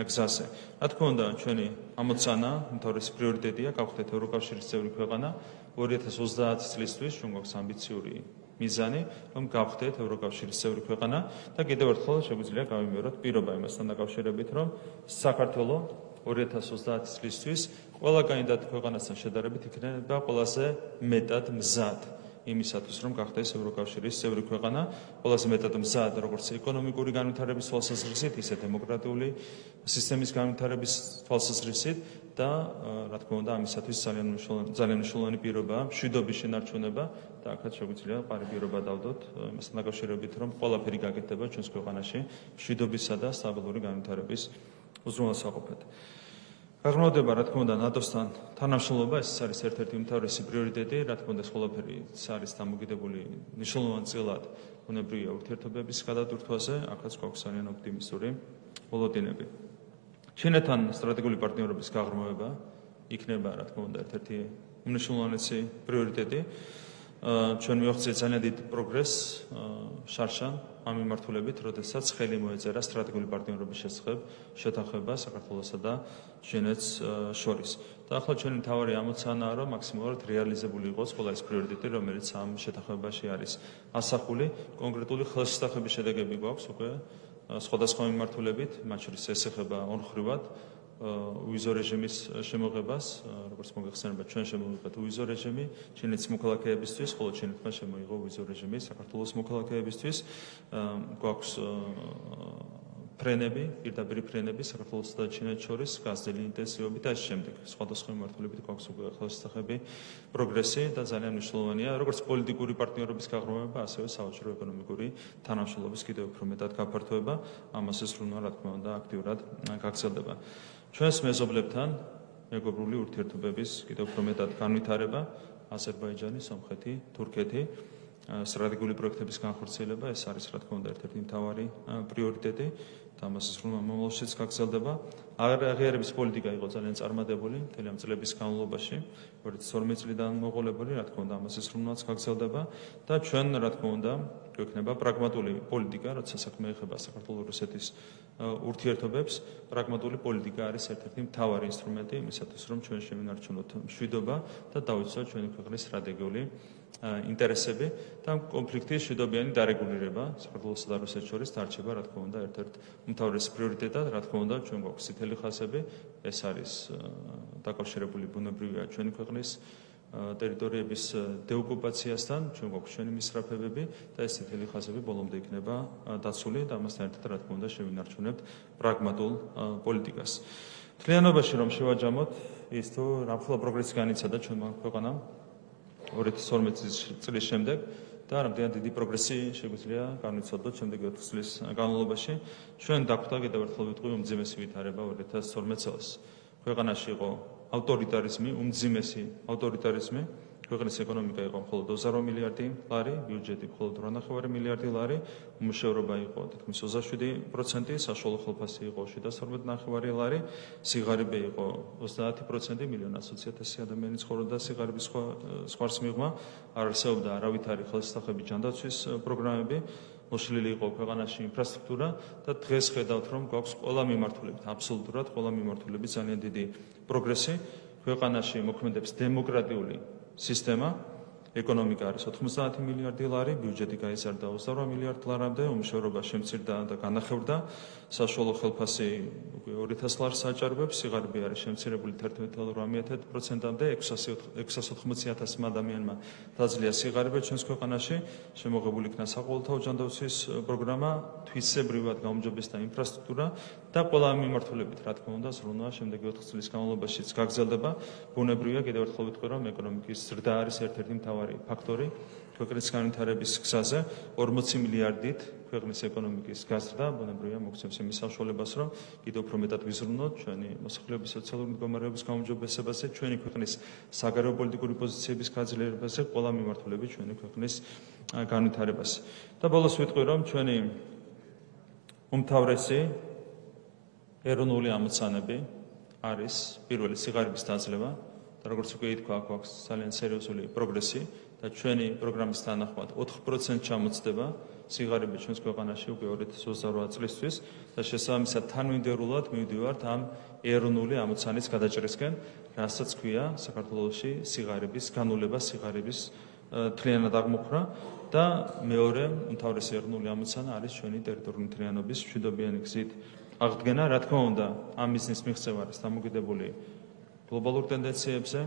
გზაზე. რა თქმა უნდა, ჩვენი ამოცანა, უმთავრესი პრიორიტეტია გავხდეთ ევროკავშირის წევრი ქვეყანა 2030 წლისთვის, ჩვენ გვაქვს ამბიციური მიზანი, რომ გავხდეთ ევროკავშირის წევრი ქვეყანა და კიდევ ერთხელ შეგვიძლია გავიმეოროთ პირობა იმასთან დაკავშირებით, რომ საქართველოს 2030 წლისთვის ყველა კანდიდატ ქვეყანასთან შედარებით იქნება ყველაზე მეტად მზად იმისათვის, რომ გახდეს ევროკავშირის წევრი ქვეყანა, ყველაზე მეტად მზად როგორც ეკონომიკური განვითარების თვალსაზრისით, ისე დემოკრატიული სისტემის განვითარების თვალსაზრისით და რა თქმა უნდა, ამისათვის ძალიან მნიშვნელოვანი პირობაა მშვიდობის შენარჩუნება და აქაც შეგვიძლია პარი პირობა დავდოთ იმასთან დაკავშირებით, რომ ყველაფერი გაკეთდება ჩვენს ქვეყანაში მშვიდობისა და სტაბილური განვითარების უზრუნველსაყოფად. გაღრმავდება, რა თქმა უნდა, ნატოსთან თანამშრომლობა, ეს არის ერთ-ერთი უმთავრესი პრიორიტეტი, რა თქმა უნდა, ეს ყველაფერი არის დამოკიდებული მნიშვნელოვანწილად ბუნებრივია ურთიერთობების გადატვირთვაზე, აქაც გვაქვს ძალიან ოპტიმისტური მოლოდინები. ჩინეთთან სტრატეგიული პარტნიორობის გაღრმავება იქნება, რა თქმა უნდა, ერთ-ერთი უმნიშვნელოვანესი პრიორიტეტი. ჩვენ მივახცეთ ძალიან დიდ პროგრესს შარშან ამ მიმართულებით, როდესაც ხელი მოეწერა სტრატეგიული პარტნიორობის შესახებ შეთანხმება საქართველოსა და ჩინეთს შორის. და ახლა ჩვენი მთავარი ამოცანაა, რომ მაქსიმალურად რეალიზებული იყოს ყველა ეს პრიორიტეტი, რომელიც ამ შეთანხმებაში არის ასახული. კონკრეტული ხელშესახების შედეგები გვაქვს უკვე სხვადასხვა მიმართულებით, მათ შორის ეს ეხება ორმხრივად ვიზო რეჟიმის შემოღებას, როგორც მოგეხსენება, ჩვენ შემოვიღეთ ვიზო რეჟიმი ჩინეთის მოქალაქეებისთვის, ხოლო ჩინეთმა შემოიღო ვიზო რეჟიმი საქართველოს მოქალაქეებისთვის. გვაქვს ფრენები, პირდაპირ ფრენები საქართველოსა და ჩინეთს შორის გაზრდილი ინტენსივობით და ამ შემდეგ სხვადასხვა მიმართულებით გვაქვს უკვე ხელშესახები პროგრესი და ძალიან მნიშვნელოვანია როგორც პოლიტიკური პარტნიორობის გაღრმავება, ასევე სავაჭრო ეკონომიკური თანამშრომლობის კიდევ უფრო მეტად გაფართოება, ამას ესრულება, რა თქმა უნდა, აქტიურად გაგრძელდება. ჩვენს მეზობლებთან მეგობრული ურთიერთობების კიდევ უფრო მეტად განვითარება, აზერბაიჯანი, სომხეთი, თურქეთი, სტრატეგიული პროექტების განხორციელება, ეს არის, რა თქმა უნდა, ერთ-ერთი მთავარი პრიორიტეტი და ამას ესრულება მომავალშიც გაგრძელდება. აღიარების პოლიტიკა იყო ძალიან წარმატებული მთელი ამ წლების განმავლობაში, 2012 წლიდან მოყოლებული, რა თქმა უნდა, ამას ესრულებაც გაგრძელდება და ჩვენ, რა თქმა უნდა, გვექნება პრაგმატული პოლიტიკა, როცა საქმე ეხება საქართველოს-რუსეთის ურთიერთობებს. პრაგმატული პოლიტიკა არის ერთ-ერთი მთავარი ინსტრუმენტი იმისათვის, რომ ჩვენ შევინარჩუნოთ მშვიდობა და დავიცვათ ჩვენი ქვეყნის სტრატეგიული ინტერესები და კონფლიქტის მშვიდობიანი დარეგულირება საქართველოსა და რუსეთს შორის დარჩება, რა თქმა უნდა, ერთ-ერთ უმთავრეს პრიორიტეტად, რა თქმა უნდა, ჩვენ გვაქვს წითელი ხაზები, ეს არის დაკავშირებული ბუნებრივია ჩვენი ქვეყნის ტერიტორიების დეოკუპაციასთან, ჩვენ გვაქვს ჩვენი მისწრაფებები და ეს წითელი ხაზები ბოლომდე იქნება დაცული და ამასთან ერთად, რა თქმა უნდა, შევინარჩუნებთ პრაგმატულ პოლიტიკას. მთლიანობაში რომ შევაჯამოთ, ის თუ რამხელა პროგრესი განიცადა ჩვენმა ქვეყანამ 2012 წლის შემდეგ და რამდენად დიდი პროგრესი შეგვიძლია განვიცადოთ შემდეგი 4 წლის განმავლობაში. ჩვენ დაგვხვდა კიდევ ერთხელ ვიტყვი უმძიმესი ვითარება 2012 წელს. ქვეყანაში იყო ავტორიტარიზმი, უმძიმესი ავტორიტარიზმი. ქვეყნის ეკონომიკა იყო მხოლოდ 28 მილიარდი ლარი, ბიუჯეტი მხოლოდ 8.5 მილიარდი ლარი, უმუშევრობა იყო თითქმის 27%, საშუალო ხელფასი იყო 7.5 ლარი, სიღარიბე იყო 30%, მილიონ 120.000 ადამიანი ცხოვრობდა სიღარიბის სხვარს მიღმა, არ არსებობდა არავითარი ხელშესახები ჯანდაცვის პროგრამები, მოშლილი იყო ქვეყანაში ინფრასტრუქტურა და დღეს ხედავთ, რომ გვაქვს ყველა მიმართულებით, აბსოლუტურად ყველა მიმართულებით ძალიან დიდი პროგრესი. ქვეყანაში მოქმედებს დემოკრატიული სისტემა, ეკონომიკა არის 90 მილიარდი ლარი, ბიუჯეტი გაიზარდა 28 მილიარდ ლარამდე, უმუშევრობა შემცირდა და განახლდა, საშუალო ხელფასი უკვე 2000 ლარს აჭარბებს, სიღარიბე არის შემცირებული 11.8%-მდე, 680.000 ადამიანმა დაძლია სიღარიბე ჩვენს ქვეყანაში, შემოღებული იქნა საყოველთაო ჯანდაცვის პროგრამა, თვისებრივად გაუმჯობესდა ინფრასტრუქტურა და ყველა მიმართულებით, რა თქმა უნდა, ზრუნვა შემდეგი 4 წლის განმავლობაშიც გაგრძელდება. ბუნებრივია, კიდევ ერთხელ ვიტყვი, რომ ეკონომიკის ზრდა არის ერთ-ერთი მთავარი ფაქტორი ქვეყნის განვითარების გზაზე. 40 მილიარდით ქვეყნის ეკონომიკის გაზრდა, ბუნებრივია, მოგცემს იმის საშუალებას, რომ კიდევ უფრო მეტად ვიზრუნოთ ჩვენი მოსახლეობის სოციალური მდგომარეობის გაუმჯობესებაზე, ჩვენი ქვეყნის საგარეო პოლიტიკური პოზიციების გაძლიერებაზე, ყველა მიმართულებით ჩვენი ქვეყნის განვითარებაზე. და ბოლოს ვიტყვი, რომ ჩვენი უმთავრესი ეროვნული ამოცანები არის პირველი სიღარიბის დაძლევა და როგორც უკვე ითქვა, აქვს ძალიან სერიოზული პროგრესი და ჩვენი პროგრამის თანახმად 4% ჩამოცდება სიღარიბე ჩვენს ქვეყანაში უკვე 2028 წლისთვის და შესაბამისად თანმიმდევრულად მივდივართ ამ ეროვნული ამოცანის გადაჭრისკენ, რასაც ქვია საქართველოში სიღარიბის განულება, სიღარიბის მთლიანად აღმოფხვრა და მეორე უმთავრესი ეროვნული ამოცანა არის ჩვენი ტერიტორიული მთლიანობის მშვიდობიანი გზით აღდგენა. Რა თქმა უნდა, ამ მიზნის მიღწევა არის დამოკიდებული გლობალურ ტენდენციებზე,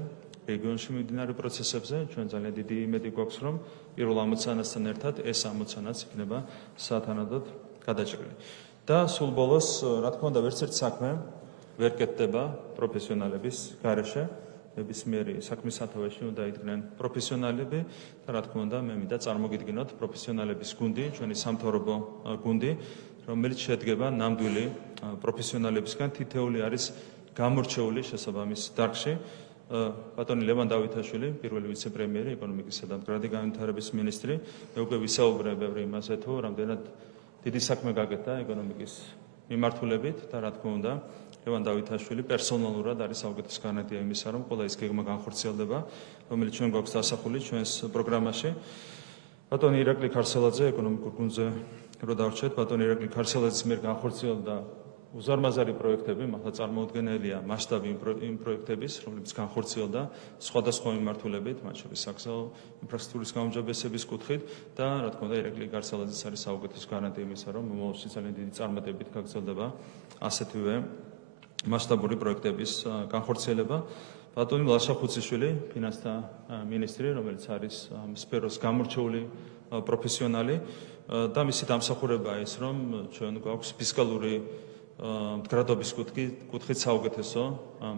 რეგიონში მიმდინარე პროცესებზე. ჩვენ ძალიან დიდი იმედი გვაქვს, რომ პირველ ამოცანასთან ერთად ეს ამოცანაც იქნება სათანადოდ გადაჭრილი. და სულ ბოლოს, რა თქმა უნდა, ვერცერთი საქმე ვერ კეთდება პროფესიონალების გარეშე. ნებისმიერი საქმის სათავეში უნდა იდგნენ პროფესიონალები და რა თქმა უნდა, მე მინდა წარმოგიდგინოთ პროფესიონალების გუნდი, ჩვენი სამთავრობო გუნდი, რომელიც შედგება ნამდვილი პროფესიონალებისგან, თითეული არის გამორჩეული შესაბამის დარგში. ბატონი ლევან დავითაშვილი, პირველი ვიცე-პრემიერი, ეკონომიკისა და მდგრადი განვითარების მინისტრი, მე უკვე ვისაუბრე ბევრი იმაზე, თუ რამდენად დიდი საქმე გაკეთა ეკონომიკის მიმართულებით და რა თქმა უნდა, ლევან დავითაშვილი პერსონალურად არის საუკეთესო გარანტია იმისა, რომ ყველა ის გეგმა განხორციელდება, რომელიც ჩვენ გვაქვს დასახული ჩვენს პროგრამაში. ბატონი ირაკლი ქარსელაძე, ეკონომიკურ გუნდზე რო დავრჩეთ, ბატონი ირაკლი ქარსელაძის მიერ განხორციელდა უზარმაზარი პროექტები, მართლა წარმოუდგენელია მასშტაბი იმ პროექტების, რომლებიც განხორციელდა სხვადასხვა მიმართულებით, მათ შორის საგზაო ინფრასტრუქტურის გაუმჯობესების კუთხით და რა თქმა უნდა, ირაკლი ქარსელაძის არის საუკეთესო გარანტია იმისა, რომ მომავალში ძალიან დიდი წარმატებით გაგრძელდება ასეთივე მასშტაბური პროექტების განხორციელება. ბატონი ლაშა ხუციშვილი, ფინანსთა მინისტრი, რომელიც არის ამ სფეროს გამორჩეული პროფესიონალი და მისი დამსახურებაა ის, რომ ჩვენ გვაქვს ფისკალური მდგრადობის კუთხით საუკეთესო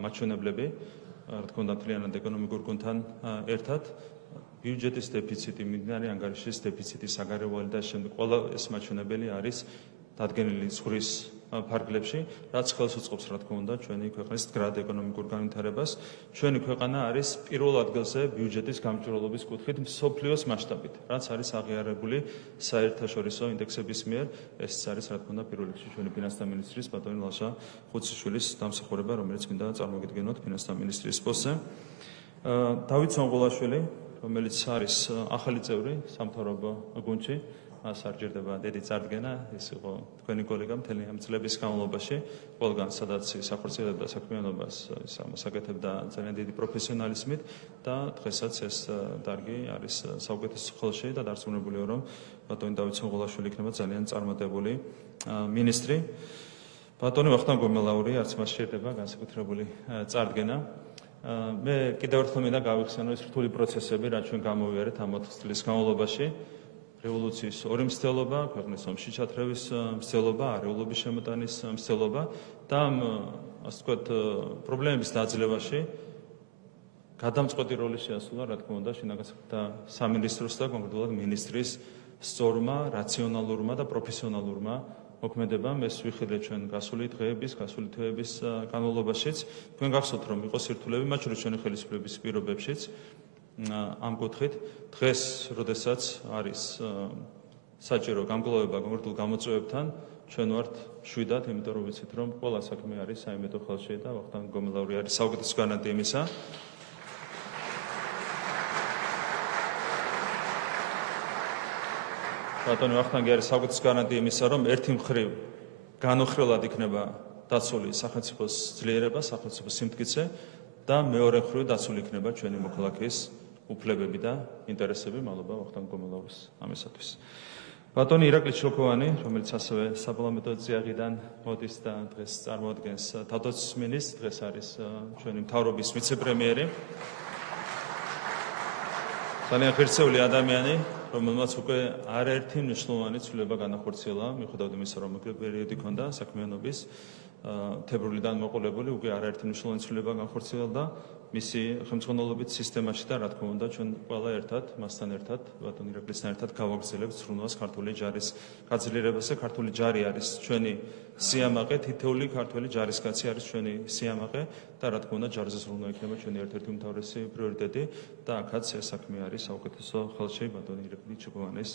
მაჩვენებლები, რა თქმა უნდა, მთლიანად ეკონომიკურ გუნდთან ერთად. ბიუჯეტის დეფიციტი, მიმდინარე ანგარიშის დეფიციტი, საგარევლო და შემდეგ ყველა ეს მაჩვენებელი არის დადგენილი ზღვრის ფარგლებში, რაც ხელს უწყობს, რა თქმა უნდა, ჩვენი ქვეყნის მდგრად ეკონომიკურ განვითარებას. ჩვენი ქვეყანა არის პირველ ადგილზე ბიუჯეტის გამჭვირვალობის კუთხით მსოფლიოს მასშტაბით, რაც არის აღიარებული საერთაშორისო ინდექსების მიერ. ეს არის, რა თქმა უნდა, პირველ რიგში ჩვენი ფინანსთა მინისტრის ბატონი ლაშა ხუციშვილის დამსახურება, რომელიც მინდა წარმოგიდგენოთ ფინანსთა მინისტრის პოსტზე. დავით სონღულაშვილი, რომელიც არის ახალი წევრი სამთავრობო გუნდში, მას არ ჭირდება დიდი წარდგენა, ის იყო თქვენი კოლეგა მთელი ამ წლების განმავლობაში, ყველგან სადაც სახორციელებდა საქმიანობას, ის ამას აკეთებდა ძალიან დიდი პროფესიონალიზმით და დღესაც ეს დარგი არის საუკეთესო ხელში და დარწმუნებულია, რომ ბატონი დავით სონღულაშვილი იქნება ძალიან წარმატებული მინისტრი. ბატონი ვახტანგ გომელაური, არც მას სჭირდება განსაკუთრებული წარდგენა. მე კიდევ ერთხელ მინდა გავიხსენო ეს რთული პროცესები, რაც ჩვენ გამოვიარეთ ამ 4 წლის განმავლობაში. რევოლუციის ორი მცდელობა, ქვეყნის ომში ჩათრევის მცდელობა, არეულობის შემოტანის მცდელობა და ამ, ასე ვთქვათ, პრობლემების დაძლევაში გადამწყვეტი როლი შეასრულა, რა თქმა უნდა, შინაგან საქმეთა სამინისტროს და კონკრეტულად მინისტრის სწორმა, რაციონალურმა და პროფესიონალურმა მოქმედებამ. ეს ვიხილეთ ჩვენ გასული დღეების, გასული თვეების განმავლობაშიც. თქვენ გახსოვთ, რომ იყო სირთულეები, მათ შორის ჩვენი ხელისუფლების პირობებშიც ამ კუთხით. დღეს, როდესაც არის საჭირო გამკლავება კონკრეტულ გამოწვევებთან, ჩვენ ვართ შვიდად, იმიტომ რომ ვიცით, რომ ყველა საქმე არის საიმედო ხელში და ვახტანგ გომელაური არის საუკეთესო გარანტია იმისა. ბატონი ვახტანგი არის საუკეთესო გარანტია იმისა, რომ ერთი მხრივ განუხრელად იქნება დაცული სახელმწიფოს ძლიერება, სახელმწიფოს სიმტკიცე და მეორე მხრივ დაცული იქნება ჩვენი მოქალაქის უფლებები და ინტერესები. მადლობა ვახტანგ გომელაურის ამისათვის. ბატონი ირაკლი ჩილკოვანი, რომელიც ასევე საპარლამენტო წიაღიდან მოდის და დღეს წარმოადგენს თავდაცვის მინისტრს, დღეს არის ჩვენი მთავრობის ვიცე-პრემიერი. ძალიან ღირსეული ადამიანი, რომელმაც უკვე არაერთი მნიშვნელოვანი ცვლილება განახორციელა, მიუხედავად იმისა, რომ მოკლე პერიოდი ჰქონდა საქმიანობის თებრულიდან მოყოლებული, უკვე არაერთი მნიშვნელოვანი ცვლილება განახორციელა მისი ხელმძღვანელობით სისტემაში და რა თქმა უნდა ჩვენ ყველა ერთად, მასთან ერთად, ბატონ ირაკლისთან ერთად გავაგრძელებთ ზრუნვას ქართული ჯარის გაძლიერებაზე. ქართული ჯარი არის ჩვენი სიამაყე, თითოეული ქართველი ჯარისკაცი არის ჩვენი სიამაყე და რა თქმა უნდა ჯარზე ზრუნვა იქნება ჩვენი ერთ-ერთი უმთავრესი პრიორიტეტი და აქაც ეს საქმე არის საუკეთესო ხელში ბატონ ირაკლი ჩილკოვანის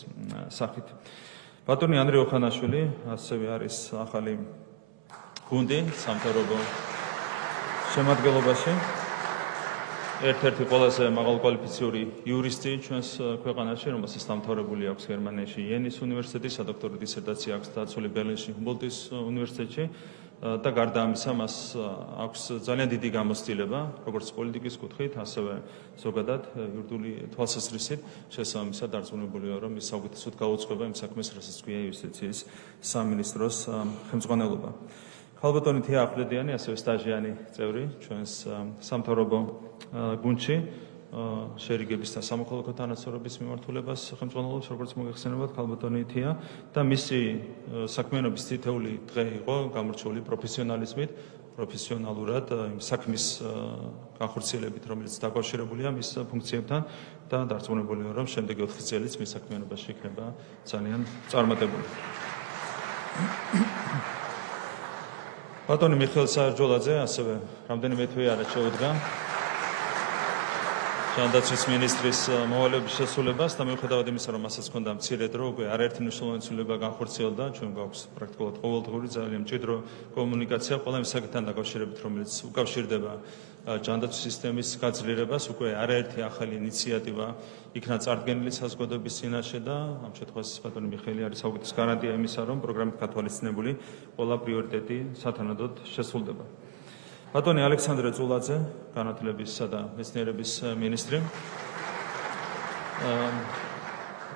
სახით. ბატონი ანდრე ოხანაშვილი ასევე არის ახალი გუნდი სამთავრობო შემადგენლობაში ერთ-ერთი ყველაზე მაღალკვალიფიციური იურისტი ჩვენს ქვეყანაში, რომელსაც დამთავრებული აქვს გერმანიაში იენის უნივერსიტეტის სადოქტორო დისერტაცია აქვს დაცული ბერლინში ჰუმბოლდტის უნივერსიტეტში და გარდა ამისა მას აქვს ძალიან დიდი გამოცდილება როგორც პოლიტიკის კუთხით, ასევე ზოგადად იურიდიული თვალსაზრისით შესაბამისად დარწმუნებულია, რომ ის საუკეთესოდ გაუწყება იმ საქმეს, რასაც ქვია იუსტიციის სამინისტროს ხელმძღვანელობა. ქალბატონი თია ახვლედიანი, ასევე სტაჟიანი წევრი ჩვენს სამთავრობო გუნდში შერიგების და სამოქალაქო თანასწორობის მიმართულებას ხელმძღვანელობს, როგორც მოგეხსენებათ, ქალბატონი თია და მისი საქმიანობის თითეული დღე იყო გამორჩეული პროფესიონალიზმით, პროფესიონალურად იმ საქმის განხორციელებით, რომელიც დაკავშირებულია მის ფუნქციებთან და დარწმუნებულია, რომ შემდეგი 4 წელიც მის საქმიანობაში იქნება ძალიან წარმატებული. ბატონი მიხეილ საერჯოლაძე ასევე რამდენიმე თვე არა შეუდგა ჯანდაცვის მინისტრის მოვალეობის შესრულებას და მიუხედავად იმისა, რომ მასაც ჰქონდა მცირე დრო, უკვე არაერთი მნიშვნელოვანი ცვლილება განხორციელდა, ჩვენ გვაქვს პრაქტიკულად ყოველდღიური ძალიან მჭიდრო კომუნიკაცია ყველა იმ საკითხთან დაკავშირებით, რომელიც უკავშირდება ჯანდაცვის სისტემის გაძლიერებას, უკვე არაერთი ახალი ინიციატივა იქნა წარდგენილი საზოგადოების წინაშე და ამ შემთხვევაში ბატონი მიხეილი არის საუკეთესო გარანტია იმისა, რომ პროგრამით გათვალისწინებული ყველა პრიორიტეტი სათანადოდ შესრულდება. ბატონი ალექსანდრე წულაძე, განათლებისა და მეცნიერების მინისტრი.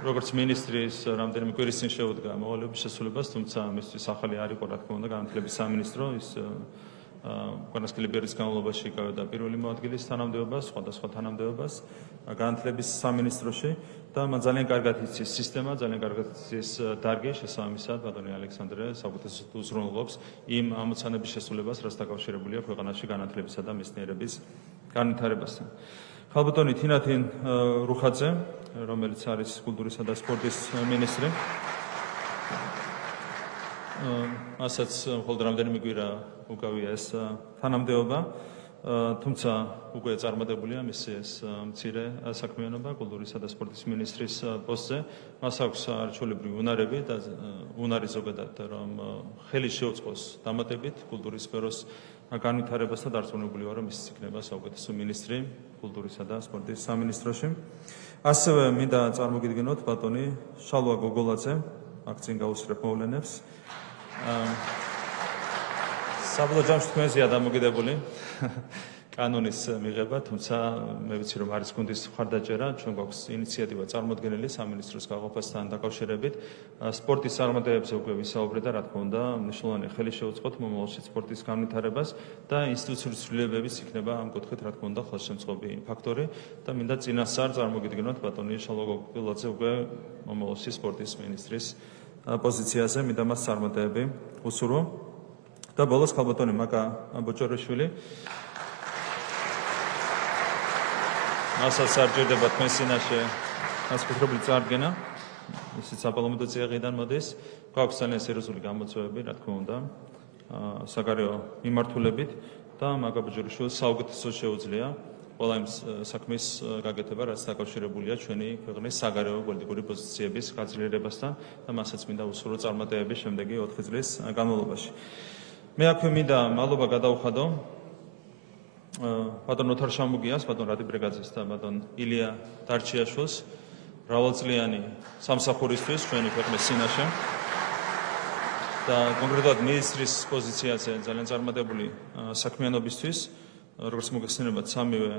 როგორც მინისტრის რამდენიმე კვირის წინ შეუდგა მოვალეობის შესრულებას, თუმცა მისთვის ახალი არ იყო, რა თქმა უნდა, განათლების სამინისტრო, ის უკანასკნელი პერიოდის განმავლობაში იკავებდა პირველი მოადგილის თანამდებობას, სხვადასხვა თანამდებობას განათლების სამინისტროში და მან ძალიან კარგად იცის სისტემა, ძალიან კარგად იცის დარგი, შესაბამისად ბატონი ალექსანდრე საუკეთესოდ უზრუნველყოფს იმ ამოცანების შესრულებას, რაც დაკავშირებულია ქვეყანაში განათლებისა და მეცნიერების განვითარებასთან. ქალბატონი თინათინ რუხაძე, რომელიც არის კულტურისა და სპორტის მინისტრი. მასაც მხოლოდ რამდენიმე კვირა უკავია ეს თანამდებობა, თუმცა უკვე წარმატებულია მისი ეს მცირე საქმიანობა კულტურისა და სპორტის მინისტრის პოსტზე. მას აქვს არჩეულებრივი უნარები და უნარი ზოგადად, რომ ხელი შეუწყოს დამატებით კულტურის სფეროს განვითარებას და დარწმუნებული ვარ, რომ ის იქნება საუკეთესო მინისტრი კულტურისა და სპორტის სამინისტროში. ასევე მინდა წარმოგიდგენოთ ბატონი შალვა გოგოლაძე, აქ წინ გაუსწრებ მოვლენებს. საბოლოო ჯამში თქვენზეა დამოკიდებული კანონის მიღება, თუმცა მე ვიცი, რომ არის გუნდის მხარდაჭერა, ჩვენ გვაქვს ინიციატივა წარმოდგენილი სამინისტროს გაყოფასთან დაკავშირებით. სპორტის წარმატებებზე უკვე ვისაუბრე და რა თქმა უნდა, მნიშვნელოვანი ხელი შეუწყოთ მომავალში სპორტის განვითარებას და ინსტიტუციური ცვლილებებიც იქნება ამ კუთხით, რა თქმა უნდა, ხელშემწყობი ფაქტორი და მინდა წინასწარ წარმოგიდგენოთ ბატონი შალვა გოგოლაძე უკვე მომავალში სპორტის მინისტრის პოზიციაზე, მინდა მას წარმატებები უსურვო. და ბოლოს ქალბატონი მაკა ბოჭორიშვილი. მასაც არ ჭირდება თქვენს წინაშე განსაკუთრებული წარდგენა, ისიც საპარლამენტო წიაღიდან მოდის. გვაქვს ძალიან სერიოზული გამოწვევები, რა თქმა უნდა, საგარეო მიმართულებით და მაკა ბოჭორიშვილს საუკეთესო შეუძლია ყველა იმ საქმის გაკეთება, რაც დაკავშირებულია ჩვენი ქვეყნის საგარეო პოლიტიკური პოზიციების გაძლიერებასთან და მასაც მინდა უსურვო წარმატებები შემდეგი 4 წლის განმავლობაში. მე აქვე მინდა მადლობა გადაუხადო ბატონ ოთარ შამუგიას, ბატონ რადი ბრეგაძეს და ბატონ ილია დარჩიაშვილს მრავალწლიანი სამსახურისთვის ჩვენი ქვეყნის წინაშე და კონკრეტულად მინისტრის პოზიციაზე ძალიან წარმატებული საქმიანობისთვის, როგორც მოგეხსენებათ, სამივე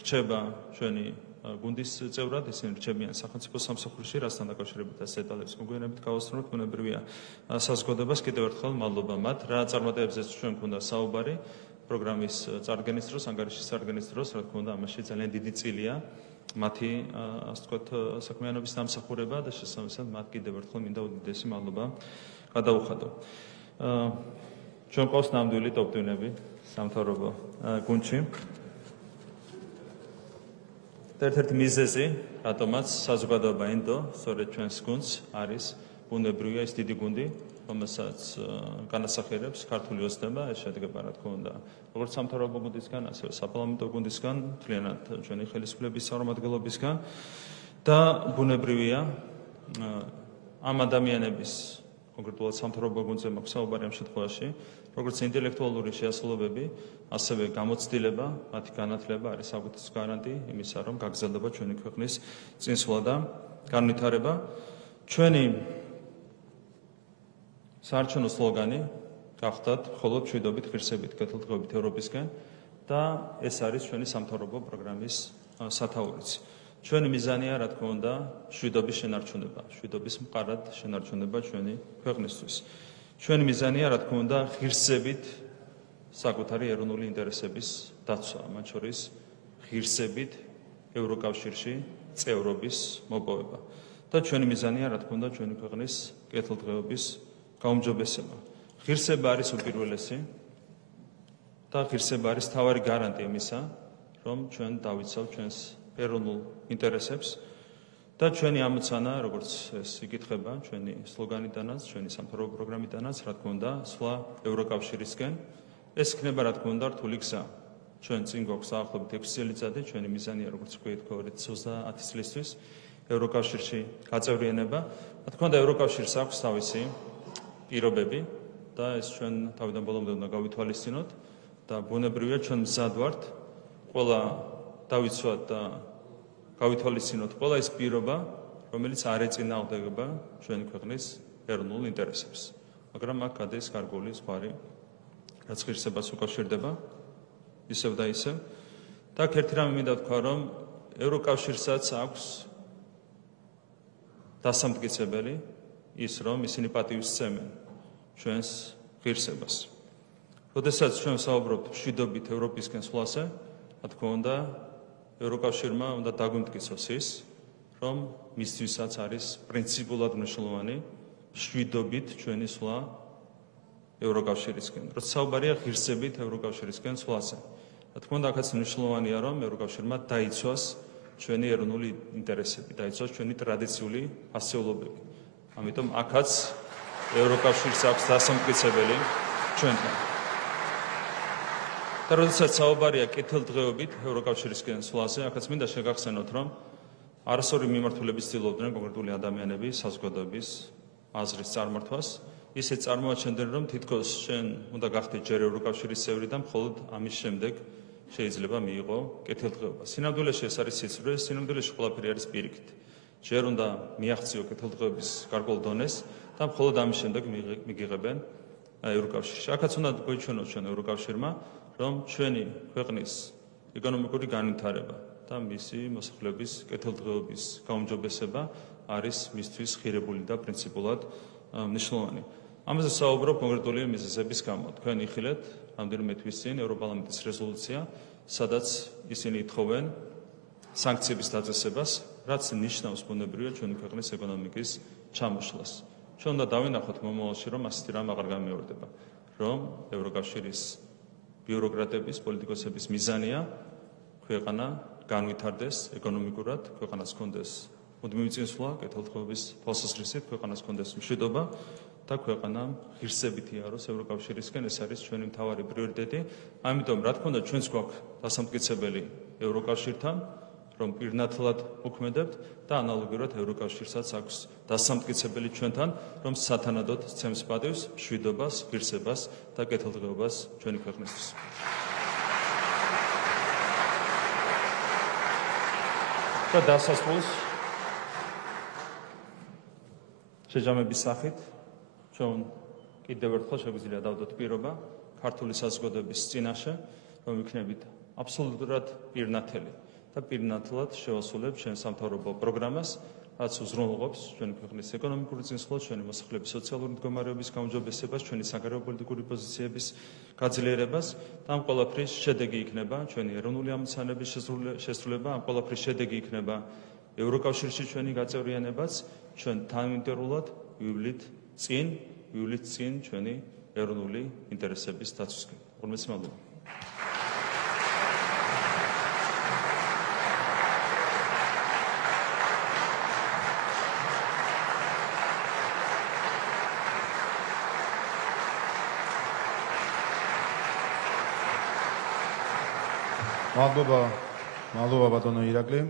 რჩება ჩვენი გუნდის წევრად, ისინი რჩებიან სახელმწიფო სამსახურში, რასთან დაკავშირებით ასეთ დეტალებს მოგვიანებით გავასწრებთ, ბუნებრივია საზოგადოებას. კიდევ ერთხელ მადლობა მათ, რა წარმატებებზეც ჩვენ გვქონდა საუბარი პროგრამის წარდგენის დროს, ანგარიშის წარდგენის დროს, რა თქმა უნდა, ამაში ძალიან დიდი წილია მათი, ასე ვთქვათ, საქმიანობის დამსახურება და შესაბამისად მათ კიდევ ერთხელ მინდა უდიდესი მადლობა გადაუხადო. ჩვენ ყავს ნამდვილი ტოპტვინები სამთავრობო გუნდში. ერთ-ერთი მიზეზი, რატომაც საზოგადოება ენდო, სწორედ ჩვენს გუნდს არის ბუნებრივია ის დიდი გუნდი, რომელსაც განასახიერებს ქართული ოცნება, ეს შედგება, რა თქმა უნდა, როგორც სამთავრობო გუნდისგან, ასევე საპარლამენტო გუნდისგან, მთლიანად ჩვენი ხელისუფლების წარმომადგენლობისგან და ბუნებრივია ამ ადამიანების, კონკრეტულად სამთავრობო გუნდზე მაქვს საუბარი ამ შემთხვევაში, როგორც ინტელექტუალური შეასრულებები, ასევე გამოცდილება, მათი განათლება არის საკუთის გარანტი იმისა, რომ გაგრძელდება ჩვენი ქვეყნის წინსვლა და განვითარება. ჩვენი საარჩევნო სლოგანი გახდათ მხოლოდ მშვიდობით, ღირსებით, კეთილდღეობით ევროპისკენ და ეს არის ჩვენი სამთავრობო პროგრამის სათაურიც. ჩვენი მიზანია, რა თქმა უნდა, მშვიდობის შენარჩუნება, მშვიდობის მყარად შენარჩუნება ჩვენი ქვეყნისთვის. ჩვენი მიზანია, რა თქმა უნდა, ღირსებით საკუთარი ეროვნული ინტერესების დაცვა, მათ შორის ღირსებით ევროკავშირში წევრობის მოპოვება. და ჩვენი მიზანია, რა თქმა უნდა, ჩვენი ქვეყნის კეთილდღეობის გაუმჯობესება. ღირსება არის უპირველესი და ღირსება არის თავარი გარანტი იმისა, რომ ჩვენ დავიცავთ ჩვენს ეროვნულ ინტერესებს და ჩვენი ამოცანა, როგორც ეს იკითხება, ჩვენი სლოგანიდანაც, ჩვენი სამთავრობო პროგრამიდანაც, რა თქმა უნდა, სვლა ევროკავშირისკენ. ეს იქნება, რა თქმა უნდა, რთული გზა. ჩვენ წინ გვაქვს დაახლოებით 6 წელიწადი, ჩვენი მიზანია, როგორც ვქვით, 2030 წლისთვის ევროკავშირში გაწევრიანება. რა თქმა უნდა, ევროკავშირს აქვს თავისი პირობები და ეს ჩვენ თავიდან ბოლომდე უნდა გავითვალისწინოთ და ბუნებრივია ჩვენ მზად ვართ ყველა დავიცვათ და გავითვალისწინოთ ყველა ის პირობა, რომელიც არ ეწინააღმდეგება ჩვენი ქვეყნის ეროვნულ ინტერესებს. მაგრამ აქ გადის გარკვეული ზღვარი, რაც ღირსებას უკავშირდება ისევ და ისევ. და აქ ერთი რამე მინდა ვთქვა, რომ ევროკავშირსაც აქვს დასამტკიცებელი ის, რომ ისინი პატივისცემენ ჩვენს ღირსებას. როდესაც ჩვენ ვსაუბრობთ მშვიდობით ევროპისკენ სვლაზე, რა თქმა უნდა, ევროკავშირმა უნდა დაგვიმტკიცოს ის, რომ მისთვისაც არის პრინციპულად მნიშვნელოვანი მშვიდობით ჩვენი სვლა ევროკავშირისკენ. როცა საუბარია ღირსებით ევროკავშირისკენ სვლაზე. რა თქმა უნდა, აქაც მნიშვნელოვანია, რომ ევროკავშირმა დაიცვას ჩვენი ეროვნული ინტერესები, დაიცვას ჩვენი ტრადიციული ფასეულობები. ამიტომ აქაც ევროკავშირს აქვს დასამტკიცებელი ჩვენთან. და როდესაც საუბარია კეთილდღეობით ევროკავშირისკენ სვლაზე, აქაც მინდა შეგახსენოთ, რომ არასორი მიმართულების ცდილობდნენ კონკრეტული ადამიანები საზოგადოების აზრის წარმართვას. ისე წარმოაჩენდნენ, რომ თითქოს შენ უნდა გახდე ჯერ ევროკავშირის წევრი და მხოლოდ ამის შემდეგ შეიძლება მიიღო კეთილდღეობა. სინამდვილეში ეს არის სიცრუე, სინამდვილეში ყველაფერი არის პირიქით. ჯერ უნდა მიაღწიო კეთილდღეობის გარკვეულ დონეს და მხოლოდ ამის შემდეგ მიგიღებენ ევროკავშირში. აქაც უნდა გვეჩვენოს ჩვენ ევროკავშირმა, რომ ჩვენი ქვეყნის ეკონომიკური განვითარება და მისი მოსახლეობის კეთილდღეობის გაუმჯობესება არის მისთვის ხირებული და პრინციპულად მნიშვნელოვანი. ამაზე საუბრობ კონკრეტული მიზეზების გამო. თქვენ იხილეთ რამდენიმე თვის წინ ევროპარლამენტის რეზოლუცია, სადაც ისინი ითხოვენ სანქციების დაწესებას, რაც ნიშნავს ბუნებრივია ჩვენი ქვეყნის ეკონომიკის ჩამოშლას. ჩვენ უნდა დავინახოთ მომავალში, რომ ასეთი რამ აღარ გამეორდება, რომ ევროკავშირის ბიუროკრატების, პოლიტიკოსების მიზანია ქვეყანა განვითარდეს ეკონომიკურად, ქვეყანას ჰქონდეს მუდმივი წინსვლა, კეთილდღეობის თვალსაზრისით, ქვეყანას ჰქონდეს მშვიდობა და ქვეყანა ღირსებით იაროს ევროკავშირისკენ, ეს არის ჩვენი მთავარი პრიორიტეტი. ამიტომ, რა თქმა უნდა, ჩვენც გვაქვს დასამტკიცებელი ევროკავშირთან, რომ პირნათლად მოქმედებთ და ანალოგიურად ევროკავშირსაც აქვს დასამტკიცებელი ჩვენთან, რომ სათანადოდ სცემს პატივს მშვიდობას, ღირსებას და კეთილდღეობას ჩვენი ქვეყნისთვის. და დასასრულს შეჯამების სახით ჩვენ კიდევ ერთხელ შეგვიძლია დავდოთ პირობა ქართული საზოგადოების წინაშე, რომ იქნებით აბსოლუტურად პირნათელი და პირნათლად შევასრულებთ ჩვენ სამთავრობო პროგრამას, რაც უზრუნველყოფს ჩვენი ქვეყნის ეკონომიკური წინსვლას, ჩვენი მოსახლეობის სოციალური მდგომარეობის გაუმჯობესებას, ჩვენი საგარეო პოლიტიკური პოზიციების გაძლიერებას და ამ ყველაფრის შედეგი იქნება ჩვენი ეროვნული ამოცანების შესრულება, ამ ყველაფრის შედეგი იქნება ევროკავშირში ჩვენი გაწევრიანებაც, ჩვენ თანმიმდევრულად ვივლით წინ ჩვენი ეროვნული ინტერესების დაცვისკენ. უღრმესი მადლობა. მადლობა ბატონო ირაკლი.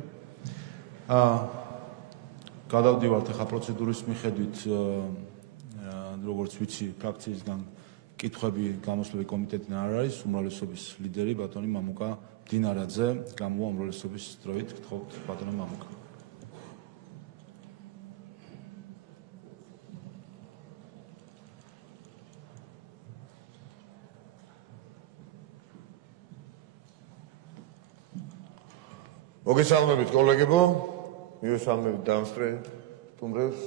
გადავდივართ ახლა პროცედურის მიხედვით, როგორც ვიცი, ფრაქციისგან კითხვები გამოსვლები კომიტეტიდან არ არის, უმრავლესობის ლიდერი ბატონი მამუკა დინარაძე გამოვა უმრავლესობის დროით, გთხოვთ ბატონო მამუკა. მოგესალმებით კოლეგებო, მივესალმებით დამსწრე სტუმრებს,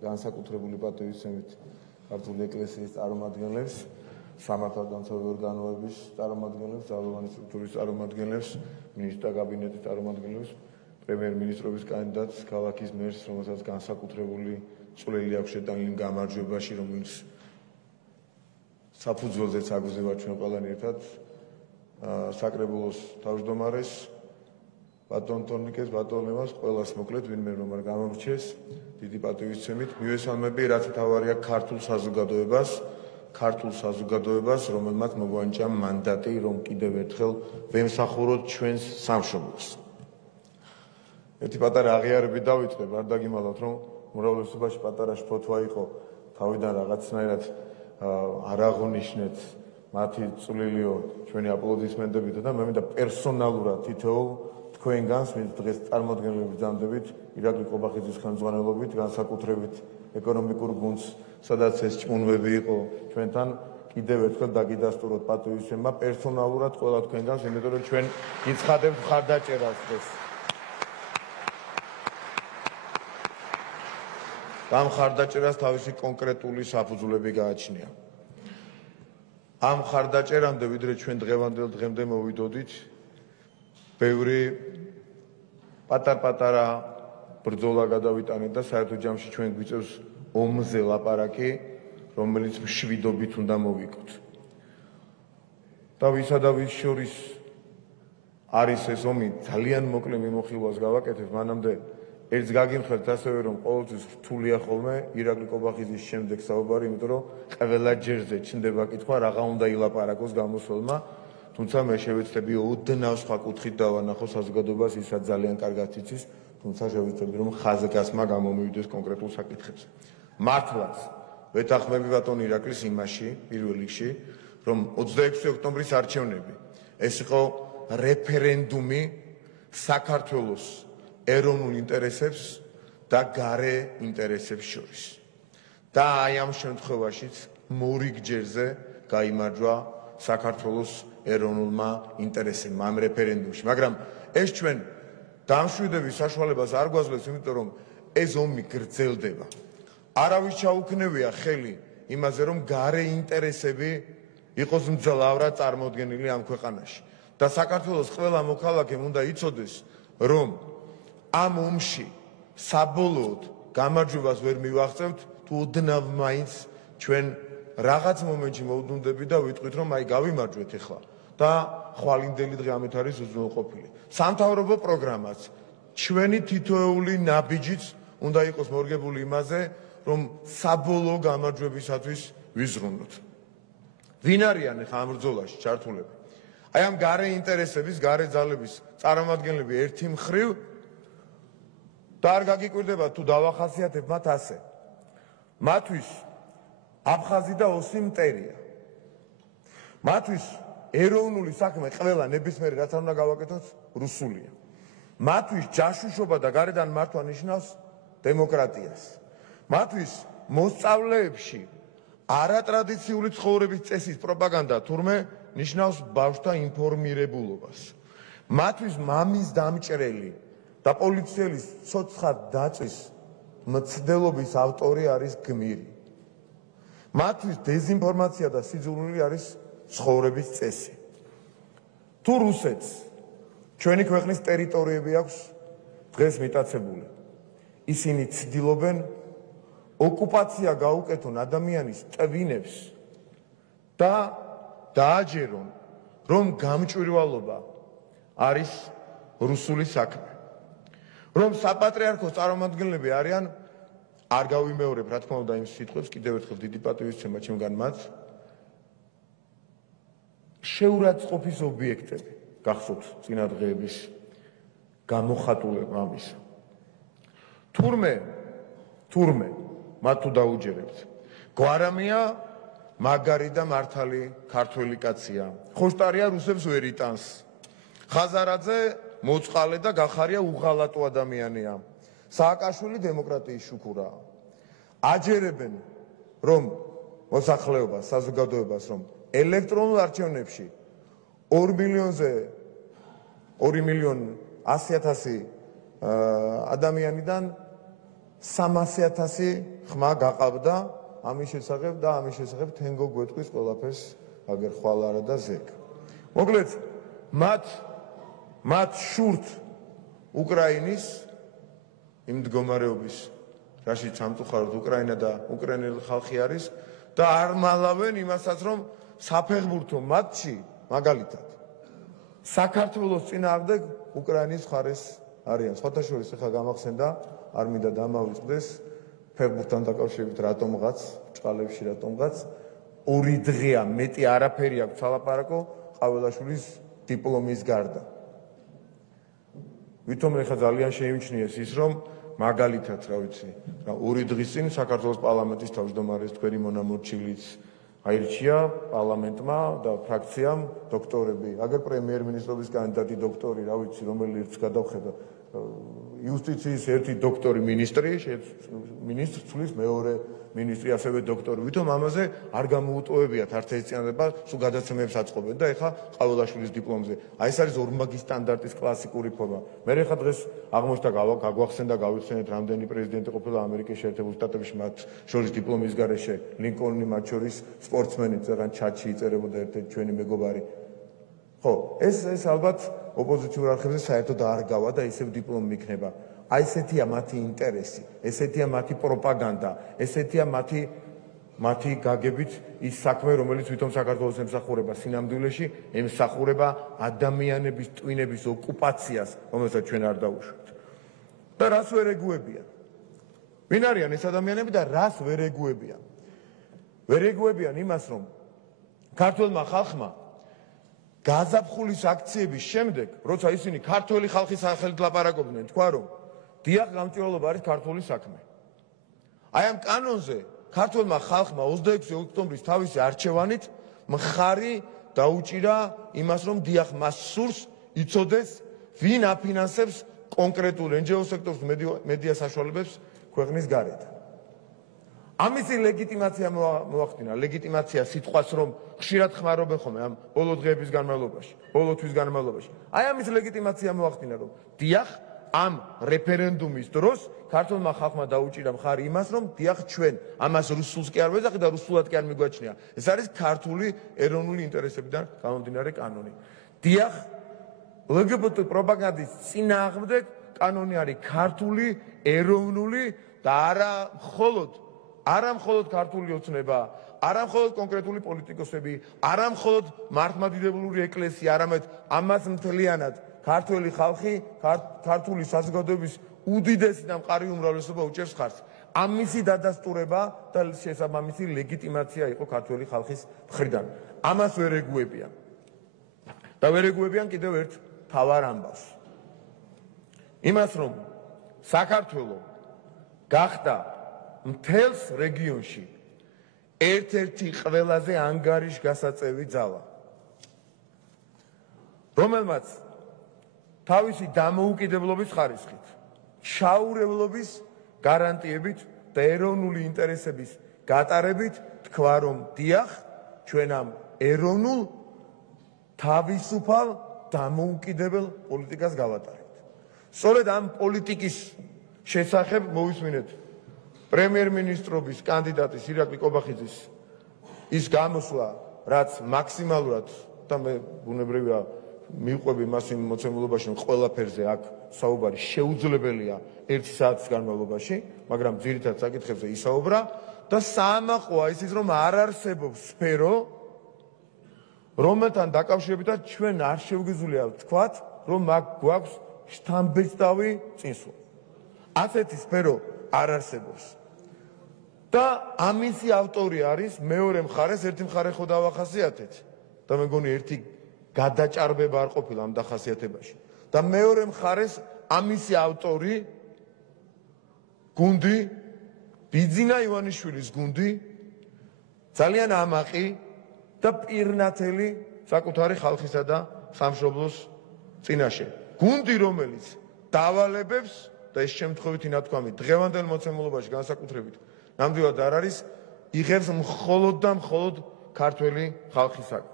განსაკუთრებული პატივისცემით ქართული ეკლესიის წარმომადგენლებს, სამართალდამცავი ორგანოების წარმომადგენლებს, ძალოვანი სტრუქტურის წარმომადგენლებს, მინისტრთა კაბინეტის წარმომადგენლებს, პრემიერ-მინისტრობის კანდიდატს, ქალაქის მერს, რომელსაც განსაკუთრებული წვლილი აქვს შეტანილი გამარჯვებაში, რომელიც საფუძველზეც აგვზევა ჩვენ ყველანი ერთად, საკრებულოს თავმჯდომარეს, ბატონ ტონიკეს, ბატონ ლევას, ყველას მოკლედ ვინმე რომ არ გამორჩეს, დიდი პატივისცემით მივესალმები, რაც მთავარია ქართულ საზოგადოებას, რომელმაც მოგვანიჭა მანდატი, რომ კიდევ ერთხელ ვემსახუროთ ჩვენს სამშობლოს. ერთი პატარა აღიარებით დავიწყებ, არ დაგიმალავთ, რომ უმრავლესობაში პატარა შფოთვა იყო, თავიდან რაღაცნაირად არ აღნიშნეთ მათი წვლილიო ჩვენი აპლოდისმენტებით და მე მინდა პერსონალურად თითოეულ თქვენგანს დღეს წარმოდგენლები ბრძანდებით ირაკლი ყობახიძის ხელმძღვანელობით, განსაკუთრებით ეკონომიკურ გუნდს, სადაც ეს ჭმუნვები იყო ჩვენთან, კიდევ ერთხელ დაგიდასტუროთ პატივისცემა პერსონალურად ყველა თქვენგანს, იმიტომ რომ ჩვენ გიცხადებთ მხარდაჭერას დღეს. და მხარდაჭერას თავისი კონკრეტული საფუძვლები გააჩნია. ამ მხარდაჭერამდე, ვიდრე ჩვენ დღევანდელ დღემდე მოვიდოდით, ბევრი პატარ-პატარა ბრძოლა გადავიტანეთ და საერთო ჯამში ჩვენ გვიწევს ომზე ლაპარაკი, რომელიც მშვიდობით უნდა მოვიკოთ. და ვისა და ვის შორის არის ეს ომი, ძალიან მოკლე მიმოხილვას გავაკეთებ, მანამდე ერთს გაგიმხელთ ასევე, რომ ყოველთვის რთულია ხოლმე ირაკლი ყობახიძის შემდეგ საუბარი, იმიტომ რომ ყველა ჯერზე ჩნდება კითხვა, რაღა უნდა ილაპარაკოს გამოსვლელმა. თუმცა მე შევეცდები ოდნავ სხვა კუთხით დავანახო საზოგადოებას, ისაც ძალიან კარგად იცის, თუმცა შევეცდები რომ ხაზგასმა გამომივიდეს კონკრეტულ საკითხებზე. მართლაც ვეთანხმები ბატონ ირაკლის იმაში, პირველ რიგში, რომ 26 ოქტომბრის არჩევნები ეს იყო რეფერენდუმი საქართველოს ეროვნულ ინტერესებს და გარე ინტერესებს შორის. და აი ამ შემთხვევაშიც მორიგჯერზე გაიმარჯვა საქართველოს ეროვნულმა ინტერესებმა ამ რეფერენდუმში, მაგრამ ეს ჩვენ დამშვიდების საშუალებას არ გვაძლევს, იმიტომ რომ ეს ომი გრძელდება. არავის ჩაუქნევია ხელი იმაზე, რომ გარე ინტერესები იყოს მძლავრად წარმოდგენილი ამ ქვეყანაში. და საქართველოს ყველა მოქალაქემ უნდა იცოდეს, რომ ამ ომში საბოლოოდ გამარჯვებას ვერ მივაღწევთ, თუ ოდნავ მაინც ჩვენ რაღაც მომენტში მოვდუნდები და ვიტყვით, რომ აი გავიმარჯვეთ ახლა და ხვალინდელი დღე ამით არის უზრუნველყოფილი. სამთავრობო პროგრამაც ჩვენი თითოეული ნაბიჯიც უნდა იყოს მორგებული იმაზე, რომ საბოლოო გამარჯვებისათვის ვიზრუნოთ. ვინ არიან ახლა ამ ბრძოლაში ჩართულები? აი ამ გარე ინტერესების, გარე ძალების წარმომადგენლები ერთი მხრივ და არ გაგიკვირდება თუ დავახასიათებ მათ ასე. მათთვის აფხაზი და ოსი მტერია. მათთვის ეროვნული საქმე ყველა ნებისმიერი რაც არ უნდა გავაკეთოთ რუსულია. მათთვის ჯაშუშობა და გარედან მართვა ნიშნავს დემოკრატიას. მათთვის მოსწავლეებში არატრადიციული ცხოვრების წესის პროპაგანდა თურმე ნიშნავს ბავშვთა ინფორმირებულობას. მათთვის მამის დამჭრელი და პოლიციელის ცოცხლად დაწვის მცდელობის ავტორი არის გმირი. მათთვის დეზინფორმაცია და სიძულვილი არის ცხოვრების წესი. თუ რუსეთს ჩვენი ქვეყნის ტერიტორიები აქვს დღეს მიტაცებული, ისინი ცდილობენ ოკუპაცია გაუკეთონ ადამიანის ტვინებს და დააჯერონ, რომ გამჭვირვალობა არის რუსული საქმე. რომ საპატრიარქოს წარმომადგენლები არიან, არ გავიმეორებ, რა თქმა უნდა, იმ სიტყვებს, კიდევ ერთხელ დიდი პატივისცემა ჩემგან მათ, შეურაცხყოფის ობიექტები, გახსოვთ წინა დღეების გამოხატულება ამისა. თურმე, მათ თუ დაუჯერებთ, გვარამია მაგარი და მართალი ქართველი კაცია. ხოშტარია რუსებს ვერ იტანს. ხაზარაძე მოწყალე და გახარია უღალატო ადამიანია. სააკაშვილი დემოკრატიის შუქურაა. აჯერებენ რომ მოსახლეობას, საზოგადოებას რომ ელექტრონულ არჩევნებში 2 მილიონ 100,000 ადამიანიდან 300,000 ხმა გაყავდა ამის შესახებ და ამის შესახებ თენგო გვეტყვის ყველაფერს აგერ ხვალ არა და ზეგ. მოკლედ მათ შურთ უკრაინის იმ მდგომარეობის რაშიც სამწუხაროდ უკრაინა და უკრაინელი ხალხი არის და არ მალავენ იმასაც რომ საფეხბურთო მატჩი მაგალითად საქართველოს წინააღმდეგ უკრაინის მხარეს არიან. სხვათა შორის ახლა გამახსენდა არ მინდა დამავიწყდეს ფეხბურთთან დაკავშირებით რატომღაც ჭყალებში რატომღაც 2 დღეა მეტი არაფერი აქვს სალაპარაკო ყაველაშვილის დიპლომის გარდა. ვითომ ეხლა ძალიან შეიმჩნიეს ის რომ მაგალითად რა ვიცი 2 დღის წინ საქართველოს პარლამენტის თავმჯდომარის თქვენი მონამორჩილიც აირჩია პარლამენტმა და ფრაქციამ დოქტორები, აგერ პრემიერ-მინისტრობის კანდიდატი დოქტორი, რა ვიცი, რომელიც გადავხედა იუსტიციის ერთი დოქტორი მინისტრი, მინისტრს ცulis მეორე მინისტრი ასევე დოქტორი. ვითომ ამაზე არ გამოუტოვებიათ არც ეს წინადადება, სულ გადაცემებს აწყობენ და ეხლა ყაველაშვილის დიპლომზე. აი ეს არის ორმაგი სტანდარტის კლასიკური ფორმა. მე ეხლა დღეს აღმოჩნდა გაგვახსენდა გავიხსენეთ რამდენი პრეზიდენტი ყოფილა ამერიკის შეერთებულ შტატებში, მათ შორის დიპლომის გარეშე ლინკოლნი, მათ შორის სპორტსმენი წეგან ჩატში იწერებოდა ერთ-ერთი ჩვენი მეგობარი. ხო, ეს ალბათ ოპოზიციურ არხებზე საერთოდ არ გავა და ისევ დიპლომი იქნება. აი ესეთია მათი ინტერესი, ესეთია მათი პროპაგანდა, ესეთია მათი გაგებით ის საქმე, რომელიც ვითომ საქართველოს ემსახურება სინამდვილეში, ემსახურება ადამიანების ტვინების ოკუპაციას, რომელსაც ჩვენ არ დავუშვით. და რას ვერ ეგუებიან? ვინ არიან ეს ადამიანები და რას ვერ ეგუებიან? ვერ ეგუებიან იმას, რომ ქართველმა ხალხმა გაზაფხულის აქციების შემდეგ, როცა ისინი ქართველი ხალხის სახელით ლაპარაკობდნენ, თქვა რომ დიახ, გამჭვირვალობა არის ქართული საქმე. აი ამ კანონზე ქართველმა ხალხმა 26 ოქტომბრის თავისი არჩევანით მხარი დაუჭირა იმას, რომ დიახ, მას სურს იცოდეს, ვინ აფინანსებს კონკრეტულ NGO სექტორს, მედია საშუალებებს ქვეყნის გარეთ. ამისი ლეგიტიმაცია მოახდინა, ლეგიტიმაცია სიტყვას რომ ხშირად ხმარობენ ხოლმე ამ ბოლო დღეების განმავლობაში, ბოლო თვის განმავლობაში. აი ამის ლეგიტიმაცია მოახდინა, რომ დიახ, ამ რეფერენდუმის დროს ქართულმა ხალხმა დაუჭირა მხარი იმას, რომ დიახ, ჩვენ ამას რუსულს კი არ ვეძახი და რუსულად კი არ მიგვაჩნია. ეს არის ქართული ეროვნული ინტერესებიდან გამომდინარე კანონი. დიახ, LGBT პროპაგანდის წინააღმდეგ კანონი არის ქართული, ეროვნული და არა მხოლოდ ქართული ოცნება, არა მხოლოდ კონკრეტული პოლიტიკოსები, არა მხოლოდ მართლმადიდებლური ეკლესია, არამედ ამას მთლიანად ქართველი ხალხი, ქართული საზოგადოების უდიდესი და მყარი უმრავლესობა უჭერს ხარს. ამისი დადასტურება და შესაბამისი ლეგიტიმაცია იყო ქართველი ხალხის მხრიდან. ამას ვერ ეგუებიან. და ვერ ეგუებიან კიდევ ერთ მთავარ ამბავს. იმას, რომ საქართველო გახდა მთელს რეგიონში ერთ-ერთი ყველაზე ანგარიშგასაწევი ძალა, რომელმაც თავისი დამოუკიდებლობის ხარისხით, ჩაურევლობის გარანტიებით და ეროვნული ინტერესების გატარებით თქვა, რომ დიახ, ჩვენ ამ ეროვნულ თავისუფალ დამოუკიდებელ პოლიტიკას გავატარებთ. სწორედ ამ პოლიტიკის შესახებ მოვისმინეთ პრემიერ-მინისტრობის კანდიდატის ირაკლი კობახიძის ის გამოსვლა, რაც მაქსიმალურად და მე ბუნებრივია მივყვები მას იმ მოცემულობაში, რომ ყველაფერზე აქ საუბარი შეუძლებელია 1 საათის განმავლობაში, მაგრამ ძირითად საკითხებზე ისაუბრა და საამაყოა ის რომ არ არსებობს სფერო, რომელთან დაკავშირებითაც ჩვენ არ შევგიძლია ვთქვათ, რომ მაგ გვაქვს შთამბეჭდავი წინსვლა. ასეთი სფერო არ არსებობს. და ამისი ავტორი არის მეორე მხარეს, ერთი მხარე ხო დავახასიათეთ და მე მგონი ერთი გადაჭარბება არ ყოფილა ამ დახასიათებაში. და მეორე მხარეს ამისი ავტორი გუნდი, ბიძინა ივანიშვილის გუნდი, ძალიან ამაყი და პირნათელი საკუთარი ხალხისა და სამშობლოს წინაშე. გუნდი, რომელიც დავალებებს და ეს შემთხვევითი ნათქვამი დღევანდელ მოცემულობაში განსაკუთრებით ნამდვილად არ არის, იღებს მხოლოდ და მხოლოდ ქართველი ხალხისაგან.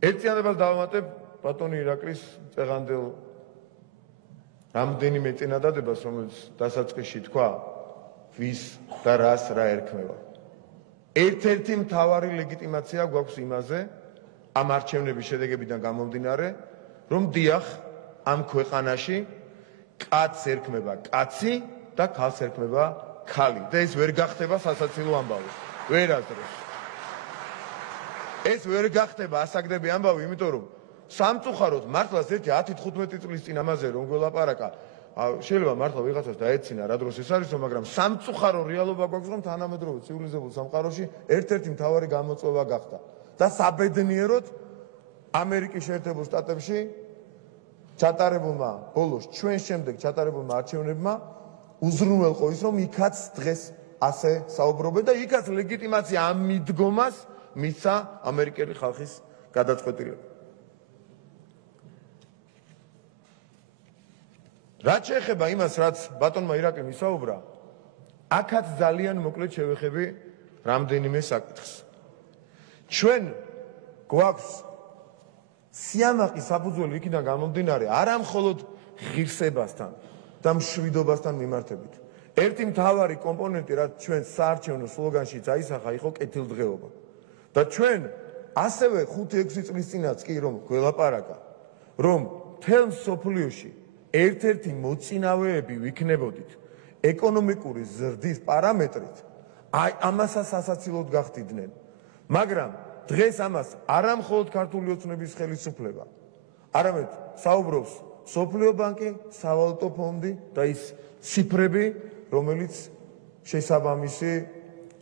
ერთიანობას დავამატებ ბატონი ირაკლის წეღანდელ რამდენიმე წინადადებას, რომელიც დასაწყისში თქვა, ვის და რას რა ერქმევა. ერთ-ერთი მთავარი ლეგიტიმაცია გვაქვს იმაზე, ამ არჩევნების შედეგებიდან გამომდინარე, რომ დიახ, ამ ქვეყანაში კაცს ერქმება კაცი და ქალს ერქმება ქალი. და ეს ვერ გახდება სასაცილო ამბავი. ვერასდროს. ეს ვერ გახდება ასაგდები ამბავი, იმიტომ რომ სამწუხაროდ მართლაც ერთი 10-15 წლის წინ ამაზე რომ გველაპარაკა, შეიძლება მართლა ვიღაცას დაეცინა რა დროს ეს არის, მაგრამ სამწუხარო რეალობა გვაქვს, რომ თანამედროვე ცივილიზებულ სამყაროში ერთ-ერთი მთავარი გამოწვევა გახდა. და საბედნიეროდ ამერიკის შეერთებულ შტატებში ჩატარებულმა ბოლოს ჩვენ შემდეგ ჩატარებულმა არჩევნებმა უზრუნველყო ის, რომ იქაც დღეს ასე საუბრობენ და იქაც ლეგიტიმაცია ამ მიდგომას მისცა ამერიკელი ხალხის გადაწყვეტილება. რაც შეეხება იმას, რაც ბატონმა ირაკლიმ ისაუბრა, აქაც ძალიან მოკლედ შევეხები რამდენიმე საკითხს. ჩვენ გვაქვს სიამაყის საფუძველი იქიდან გამომდინარე, არა მხოლოდ ღირსებასთან და მშვიდობასთან მიმართებით. ერთი მთავარი კომპონენტი, რაც ჩვენ საარჩევნო სლოგანშიც აისახა, იყო კეთილდღეობა. და ჩვენ ასევე 5-6 წლის წინაც კი რომ გველაპარაკა, რომ მთელ მსოფლიოში ერთ-ერთი მოწინავეები ვიქნებოდით ეკონომიკური ზრდის პარამეტრით, აი ამასაც სასაცილოდ გახდიდნენ. მაგრამ დღეს ამას არა მხოლოდ ქართული ოცნების ხელისუფლება, არამედ საუბრობს მსოფლიო ბანკი, სავალუტო ფონდი და ის ციფრები, რომელიც შესაბამისი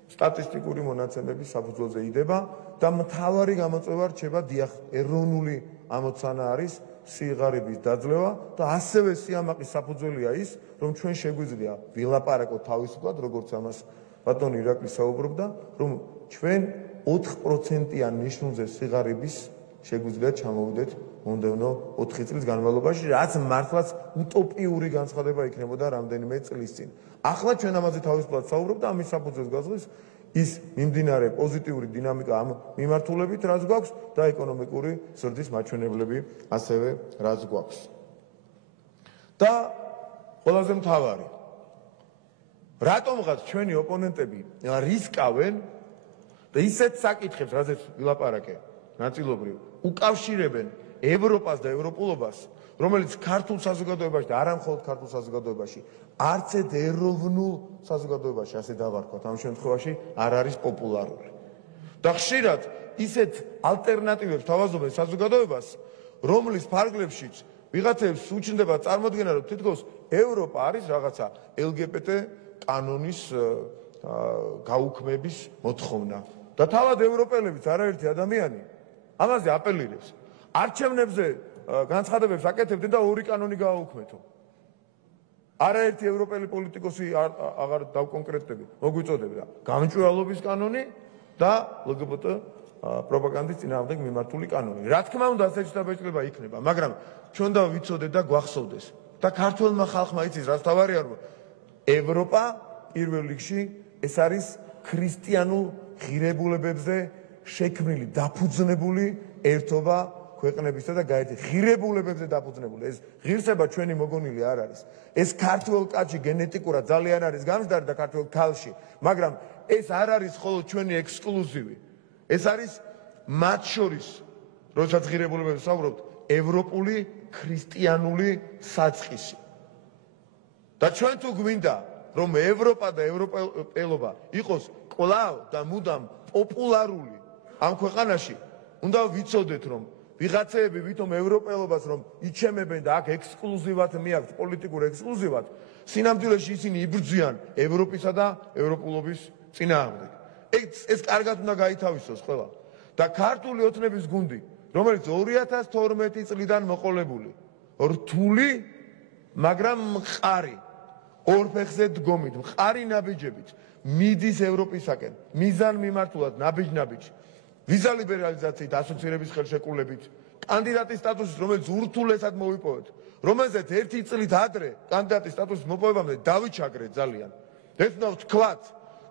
სტატისტიკური მონაცემების საფუძველზე იდება და მთავარი გამოწვევა რჩება დიახ ეროვნული ამოცანა არის სიღარიბის დაძლევა და ასევე სიამაყის საფუძველია ის, რომ ჩვენ შეგვიძლია ვილაპარაკოთ თავისუფლად, როგორც ამას ბატონი ირაკლი საუბრობდა, რომ ჩვენ 4%-იან ნიშნულზე სიღარიბის შეგვიძლია ჩამოვიდეთ მომდევნო 4 წლის განმავლობაში, რაც მართლაც უტოპიური განცხადება იქნებოდა რამდენიმე წლის წინ. ახლა ჩვენ ამაზე თავისუფლად საუბრობ და ამის საფუძველს გასვლის ის მიმდინარე პოზიტიური დინამიკა ამ მიმართულებით, რაც გვაქვს და ეკონომიკური ზრდის მაჩვენებლები ასევე რაც გვაქვს. და ყველაზე მთავარი, რატომღაც ჩვენი ოპონენტები რისკავენ და ისეთ საკითხებს, რაზეც ვილაპარაკე, ნაწილობრივ უკავშირებენ ევროპას და ევროპულობას, რომელიც ქართულ საზოგადოებაში და არა მხოლოდ ქართულ საზოგადოებაში, არც ერთ ეროვნულ საზოგადოებაში, ასე დავარქვათ, ამ შემთხვევაში არ არის პოპულარული. და ხშირად ისეთ ალტერნატივებს თავაზობენ საზოგადოებას, რომლის ფარგლებშიც ვიღაცებს უჩნდება წარმოდგენა, რომ თითქოს ევროპა არის რაღაცა LGBT კანონის გაუქმების მოთხოვნა. და თავად ევროპელებიც არაერთი ადამიანი ამაზე აპელირებს. არჩევნებზე განცხადებებს აკეთებდნენ და ორი კანონი გააუქმეთო. არაერთი ევროპელი პოლიტიკოსი აღარ დავკონკრეტები, მოგვიწოდებდა გამჭვირვალობის კანონი და LGBT პროპაგანდის წინააღმდეგ მიმართული კანონი. რა თქმა უნდა, ასეთი დაბეჭდება იქნება, მაგრამ ჩვენ და ვიცოდეთ და გვახსოვდეს და ქართველმა ხალხმა იცის, რაც თავარია, რომ ევროპა პირველ რიგში ეს არის ქრისტიანულ ღირებულებებზე შექმნილი, დაფუძნებული ერთობა ქვეყნებისა და ღირებულებებზე დაფუძნებული. ეს ღირსება ჩვენი მოგონილი არ არის. ეს ქართველ კაცი გენეტიკურად ძალიან არის გამჯდარი და ქართველ ქალში, მაგრამ ეს არ არის მხოლოდ ჩვენი ექსკლუზივი. ეს არის მათ შორის, როდესაც ღირებულებებზე საუბრობთ, ევროპული ქრისტიანული საწყისი. და ჩვენ თუ გვინდა, რომ ევროპა და ევროპელობა იყოს კვლავ და მუდამ პოპულარული ამ ქვეყანაში, უნდა ვიცოდეთ, რომ ვიღაცეები ვითომ ევროპელობას რომ იჩემებენ და აქ ექსკლუზივად მიაქვთ პოლიტიკურ ექსკლუზივად, სინამდვილეში ისინი იბრძვიან ევროპისა და ევროპულობის წინააღმდეგ. ეს კარგად უნდა გაითავისოს ყველა. და ქართული ოცნების გუნდი, რომელიც 2012 წლიდან მოყოლებული, რთული, მაგრამ მყარი ორ ფეხზე დგომით, მყარი ნაბიჯებით მიდის ევროპისაკენ მიზან მიმართულად ნაბიჯ-ნაბიჯ ვიზა ლიბერალიზაციით, ასოცირების ხელშეკრულებით, კანდიდატის სტატუსის, რომელიც ურთულესად მოვიპოვეთ, რომელზეც ერთი წლით ადრე კანდიდატის სტატუსის მოპოვებამდე დავიჩაგრეთ ძალიან. ეს უნდა ვთქვათ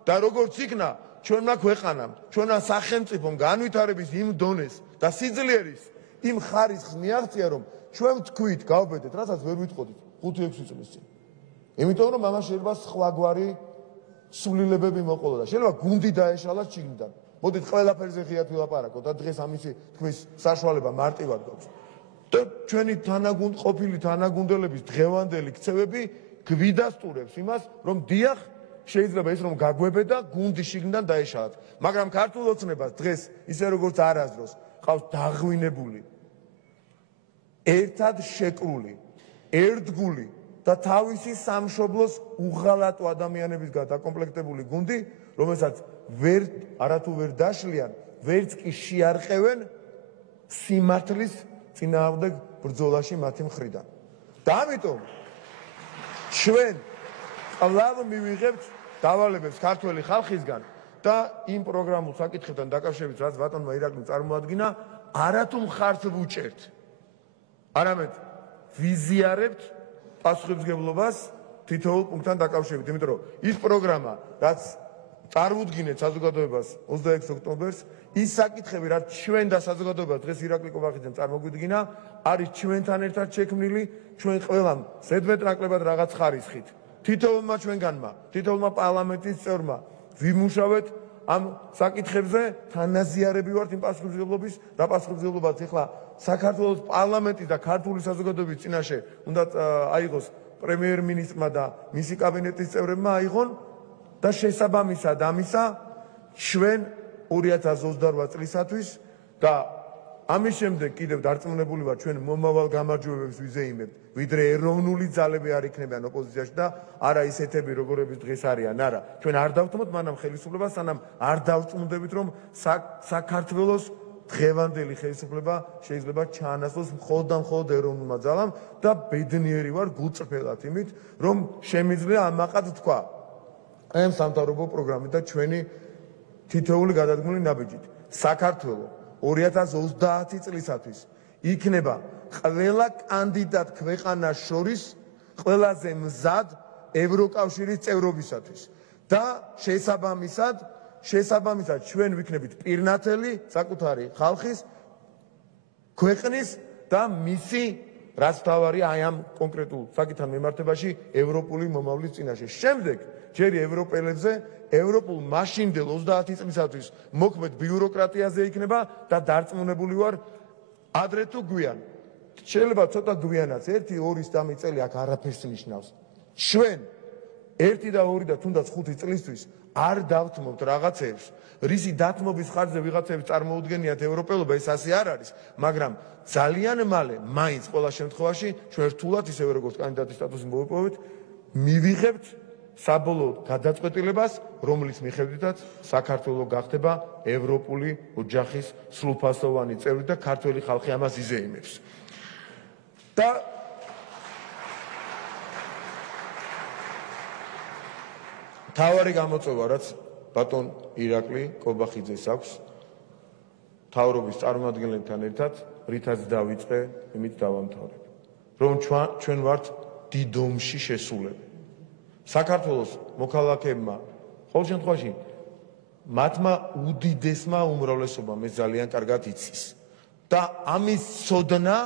და როგორც იქნა ჩვენმა ქვეყანამ, ჩვენმა სახელმწიფომ განვითარების იმ დონეს და სიძლიერის იმ ხარისხს მიაღწია, რომ ჩვენ ვთქვით, გავბედეთ, რასაც ვერ ვიტყოდით 5-6 წლის წინ. იმიტომ რომ ამას შეიძლება სხვაგვარი სულილებები მოყოლა და შეიძლება გუნდი დაეშალათ შიგნიდან. მოდით ყველაფერზე ღიად ვილაპარაკოთ და დღეს ამისი თქვის საშუალება მარტივად გვაქვს. და ჩვენი ყოფილი თანაგუნდელების დღევანდელი ქცევები გვიდასტურებს იმას, რომ დიახ, შეიძლება ის რომ გაგვებეთ და გუნდი შიგნიდან დაეშალათ. მაგრამ ქართულ ოცნებას დღეს ისე როგორც არასდროს ყავს დაღვინებული, ერთად შეკრული, ერთგული და თავისი სამშობლოს უღალატო ადამიანებისგან დაკომპლექტებული გუნდი, რომელსაც არათუ ვერ დაშლიან, ვერც კი შეარყევენ სიმართლის წინააღმდეგ ბრძოლაში მათი მხრიდან. და ამიტომ ჩვენ კვლავ მივიღებთ დავალებებს ქართველი ხალხისგან და იმ პროგრამულ საკითხებთან დაკავშირებით, რაც ბატონმა ირაკლიმ წარმოადგინა, არათუ მხარს ვუჭერთ, არამედ ვიზიარებთ პასუხისმგებლობას თითოეულ პუნქტთან დაკავშირებით, იმიტომ რომ ის პროგრამა, რაც წარუდგინეთ საზოგადოებას 26 ოქტომბერს, ის საკითხები, რაც ჩვენ და საზოგადოებას დღეს ირაკლი კობახიძემ წარმოგვიდგინა, არის ჩვენთან ერთად შექმნილი, ჩვენ ყველამ ზედმეტ-ნაკლებად რაღაც ხარისხით. თითოეულმა ჩვენგანმა, თითოეულმა პარლამენტის წევრმა ვიმუშავეთ ამ საკითხებზე, თანაზიარები ვართ იმ პასუხისმგებლობის და პასუხისმგებლობაც ახლა საქართველოს პარლამენტის და ქართული საზოგადოების წინაშე უნდა აიღოს პრემიერ-მინისტრმა და მისი კაბინეტის წევრებმა აიღონ და შესაბამისად ამისა ჩვენ 2028 წლისათვის და ამის შემდეგ კიდევ დარწმუნებული ვარ ჩვენ მომავალ გამარჯვებებს ვიზეიმებთ, ვიდრე ეროვნული ძალები არ იქნებიან ოპოზიციაში და არა ისეთები როგორებიც დღეს არიან, არა, ჩვენ არ დავთმოთ მანამ ხელისუფლებას, სანამ არ დავწმუნდებით რომ საქართველოს დღევანდელი ხელისუფლება შეიძლება ჩაანაცვლოს მხოლოდ და მხოლოდ ეროვნულმა ძალამ და ბედნიერი ვარ გულწრფელად იმით, რომ შემიძლია ამაყად თქვა ამ სამთავრობო პროგრამით და ჩვენი თითოეული გადადგმული ნაბიჯით. საქართველო 2030 წლისათვის იქნება ყველა კანდიდატ ქვეყანას შორის ყველაზე მზად ევროკავშირის წევრობისათვის და შესაბამისად ჩვენ ვიქნებით პირნათელი საკუთარი ხალხის, ქვეყნის და მისი რაც თავარი აი ამ კონკრეტულ საკითხთან მიმართებაში ევროპული მომავლის წინაშე. შემდეგ ჯერი ევროპელებზე ევროპულ მაშინდელ 30 წლისათვის მოქმედ ბიუროკრატიაზე იქნება და დარწმუნებული ვარ ადრე თუ გვიან. შეიძლება ცოტა გვიანაც 1-2 წელი აქ არაფერს ნიშნავს. ჩვენ 1 და 2 და თუნდაც 5 წლისთვის არ დავთმობთ რაღაცებს, რისი დათმობის ხარჯზე ვიღაცებს წარმოუდგენიათ ევროპელობა, ეს ასე არ არის, მაგრამ ძალიან მალე მაინც ყველა შემთხვევაში ჩვენ რთულად ისევე როგორც კანდიდატის სტატუსი მოვიპოვეთ, მივიღებთ საბოლოო გადაწყვეტილებას, რომლის მიხედვითაც საქართველო გახდება ევროპული ოჯახის სრულფასოვანი წევრი და ქართველი ხალხი ამას იზეიმებს. და თავარი გამოწვევა, რაც ბატონ ირაკლი კობახიძეს აქვს თავრობის წარმომადგენლებთან ერთად, რითაც დავიწყე, იმით დავამთავრებ, რომ ჩვენ ვართ დიდ ომში შესულები. საქართველოს მოქალაქეებმა ყოველ შემთხვევაში მათმა უდიდესმა უმრავლესობამ ეს ძალიან კარგად იცის და ამის ცოდნა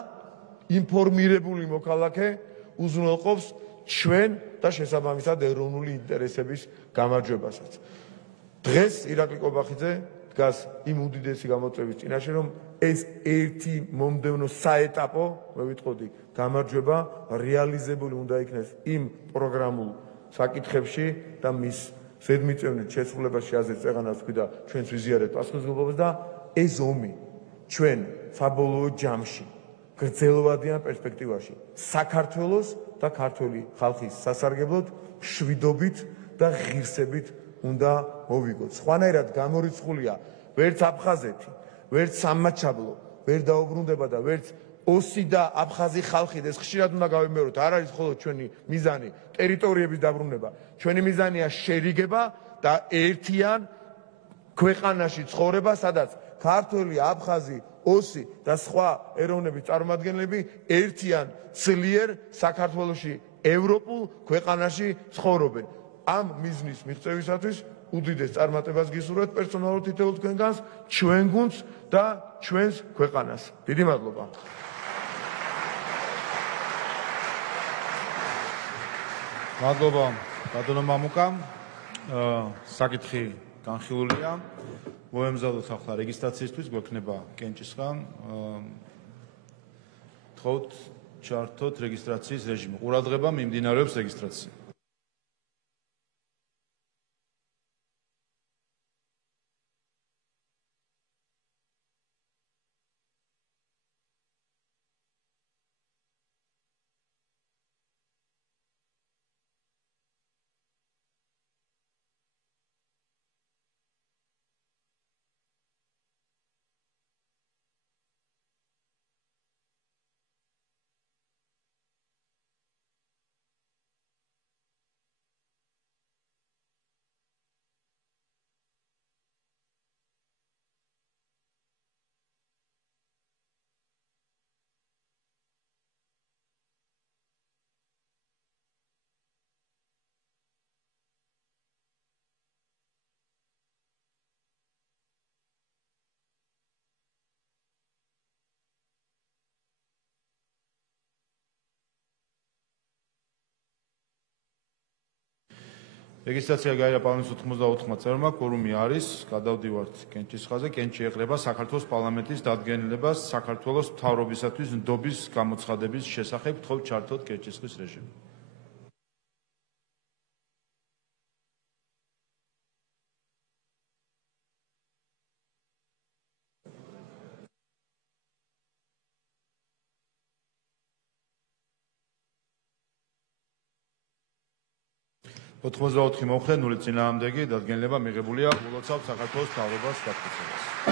ინფორმირებული მოქალაქე უზრუნველყოფს ჩვენ და შესაბამისად ეროვნული ინტერესების გამარჯვებასაც. დღეს ირაკლი კობახიძე დგას იმ უდიდესი გამოწვევის წინაშე, რომ ეს ერთი მომდევნო საეტაპო, მე ვიტყოდი, გამარჯვება რეალიზებული უნდა იქნეს იმ პროგრამულ საკითხებში და მის ზედმიწევნით შესრულებაში აზერს წეღანას თქვი და ჩვენს ვიზიარებთ პასუხისმგებლობას და ეს ომი ჩვენ საბოლოო ჯამში გრძელვადიან პერსპექტივაში საქართველოს და ქართული ხალხის სასარგებლოდ შვიდობით და ღირსებით უნდა მოვიგოთ. სხვანაირად გამორიცხულია ვერც აფხაზეთი, ვერც სამაჩაბლო ვერ დაუბრუნდება და ვერც ოსი და აფხაზი ხალხი ეს ხშირად უნდა გავიმეოროთ, არ არის მხოლოდ ჩვენი მიზანი ტერიტორიების დაბრუნება, ჩვენი მიზანია შერიგება და ერთიან ქვეყანაში ცხოვრება, სადაც ქართველი, აფხაზი, ოსი და სხვა ეროვნების წარმომადგენლები ერთიან ძლიერ საქართველოში, ევროპულ ქვეყანაში ცხოვრობენ. ამ მიზნის მიღწევისათვის უდიდეს წარმატებას გისურვებთ პერსონალურად თითოეულ თქვენგანს, ჩვენ გუნდს და ჩვენს ქვეყანას. დიდი მადლობა. მადლობა ბატონო მამუკა. საკითხი განხილულია. მოემზადოთ ახლა რეგისტრაციისთვის, გვექნება კენჭისხლა. თხოვთ ჩართოთ რეგისტრაციის რეჟიმი. ყურადღება მიმდინარეობს რეგისტრაცია. რეგისტრაცია გაირა პარლამენტის 84-მა წევრმა, კворუმი არის, გადავდივართ კენჭისხლაზე. კენჭი ეყრება საქართველოს პარლამენტის დადგენილებას საქართველოს მთავრობისათვის ნდობის გამოცხადების შესახებ. თხოვთ ჩართოთ კენჭისხლის რეჟიმი. მოთხმოცდაოთხი მომხრე, 0 წინააღმდეგი, დადგენილება მიღებულია. ულოცავთ საქართველოს მთავრობას გადაწყვეტილებას.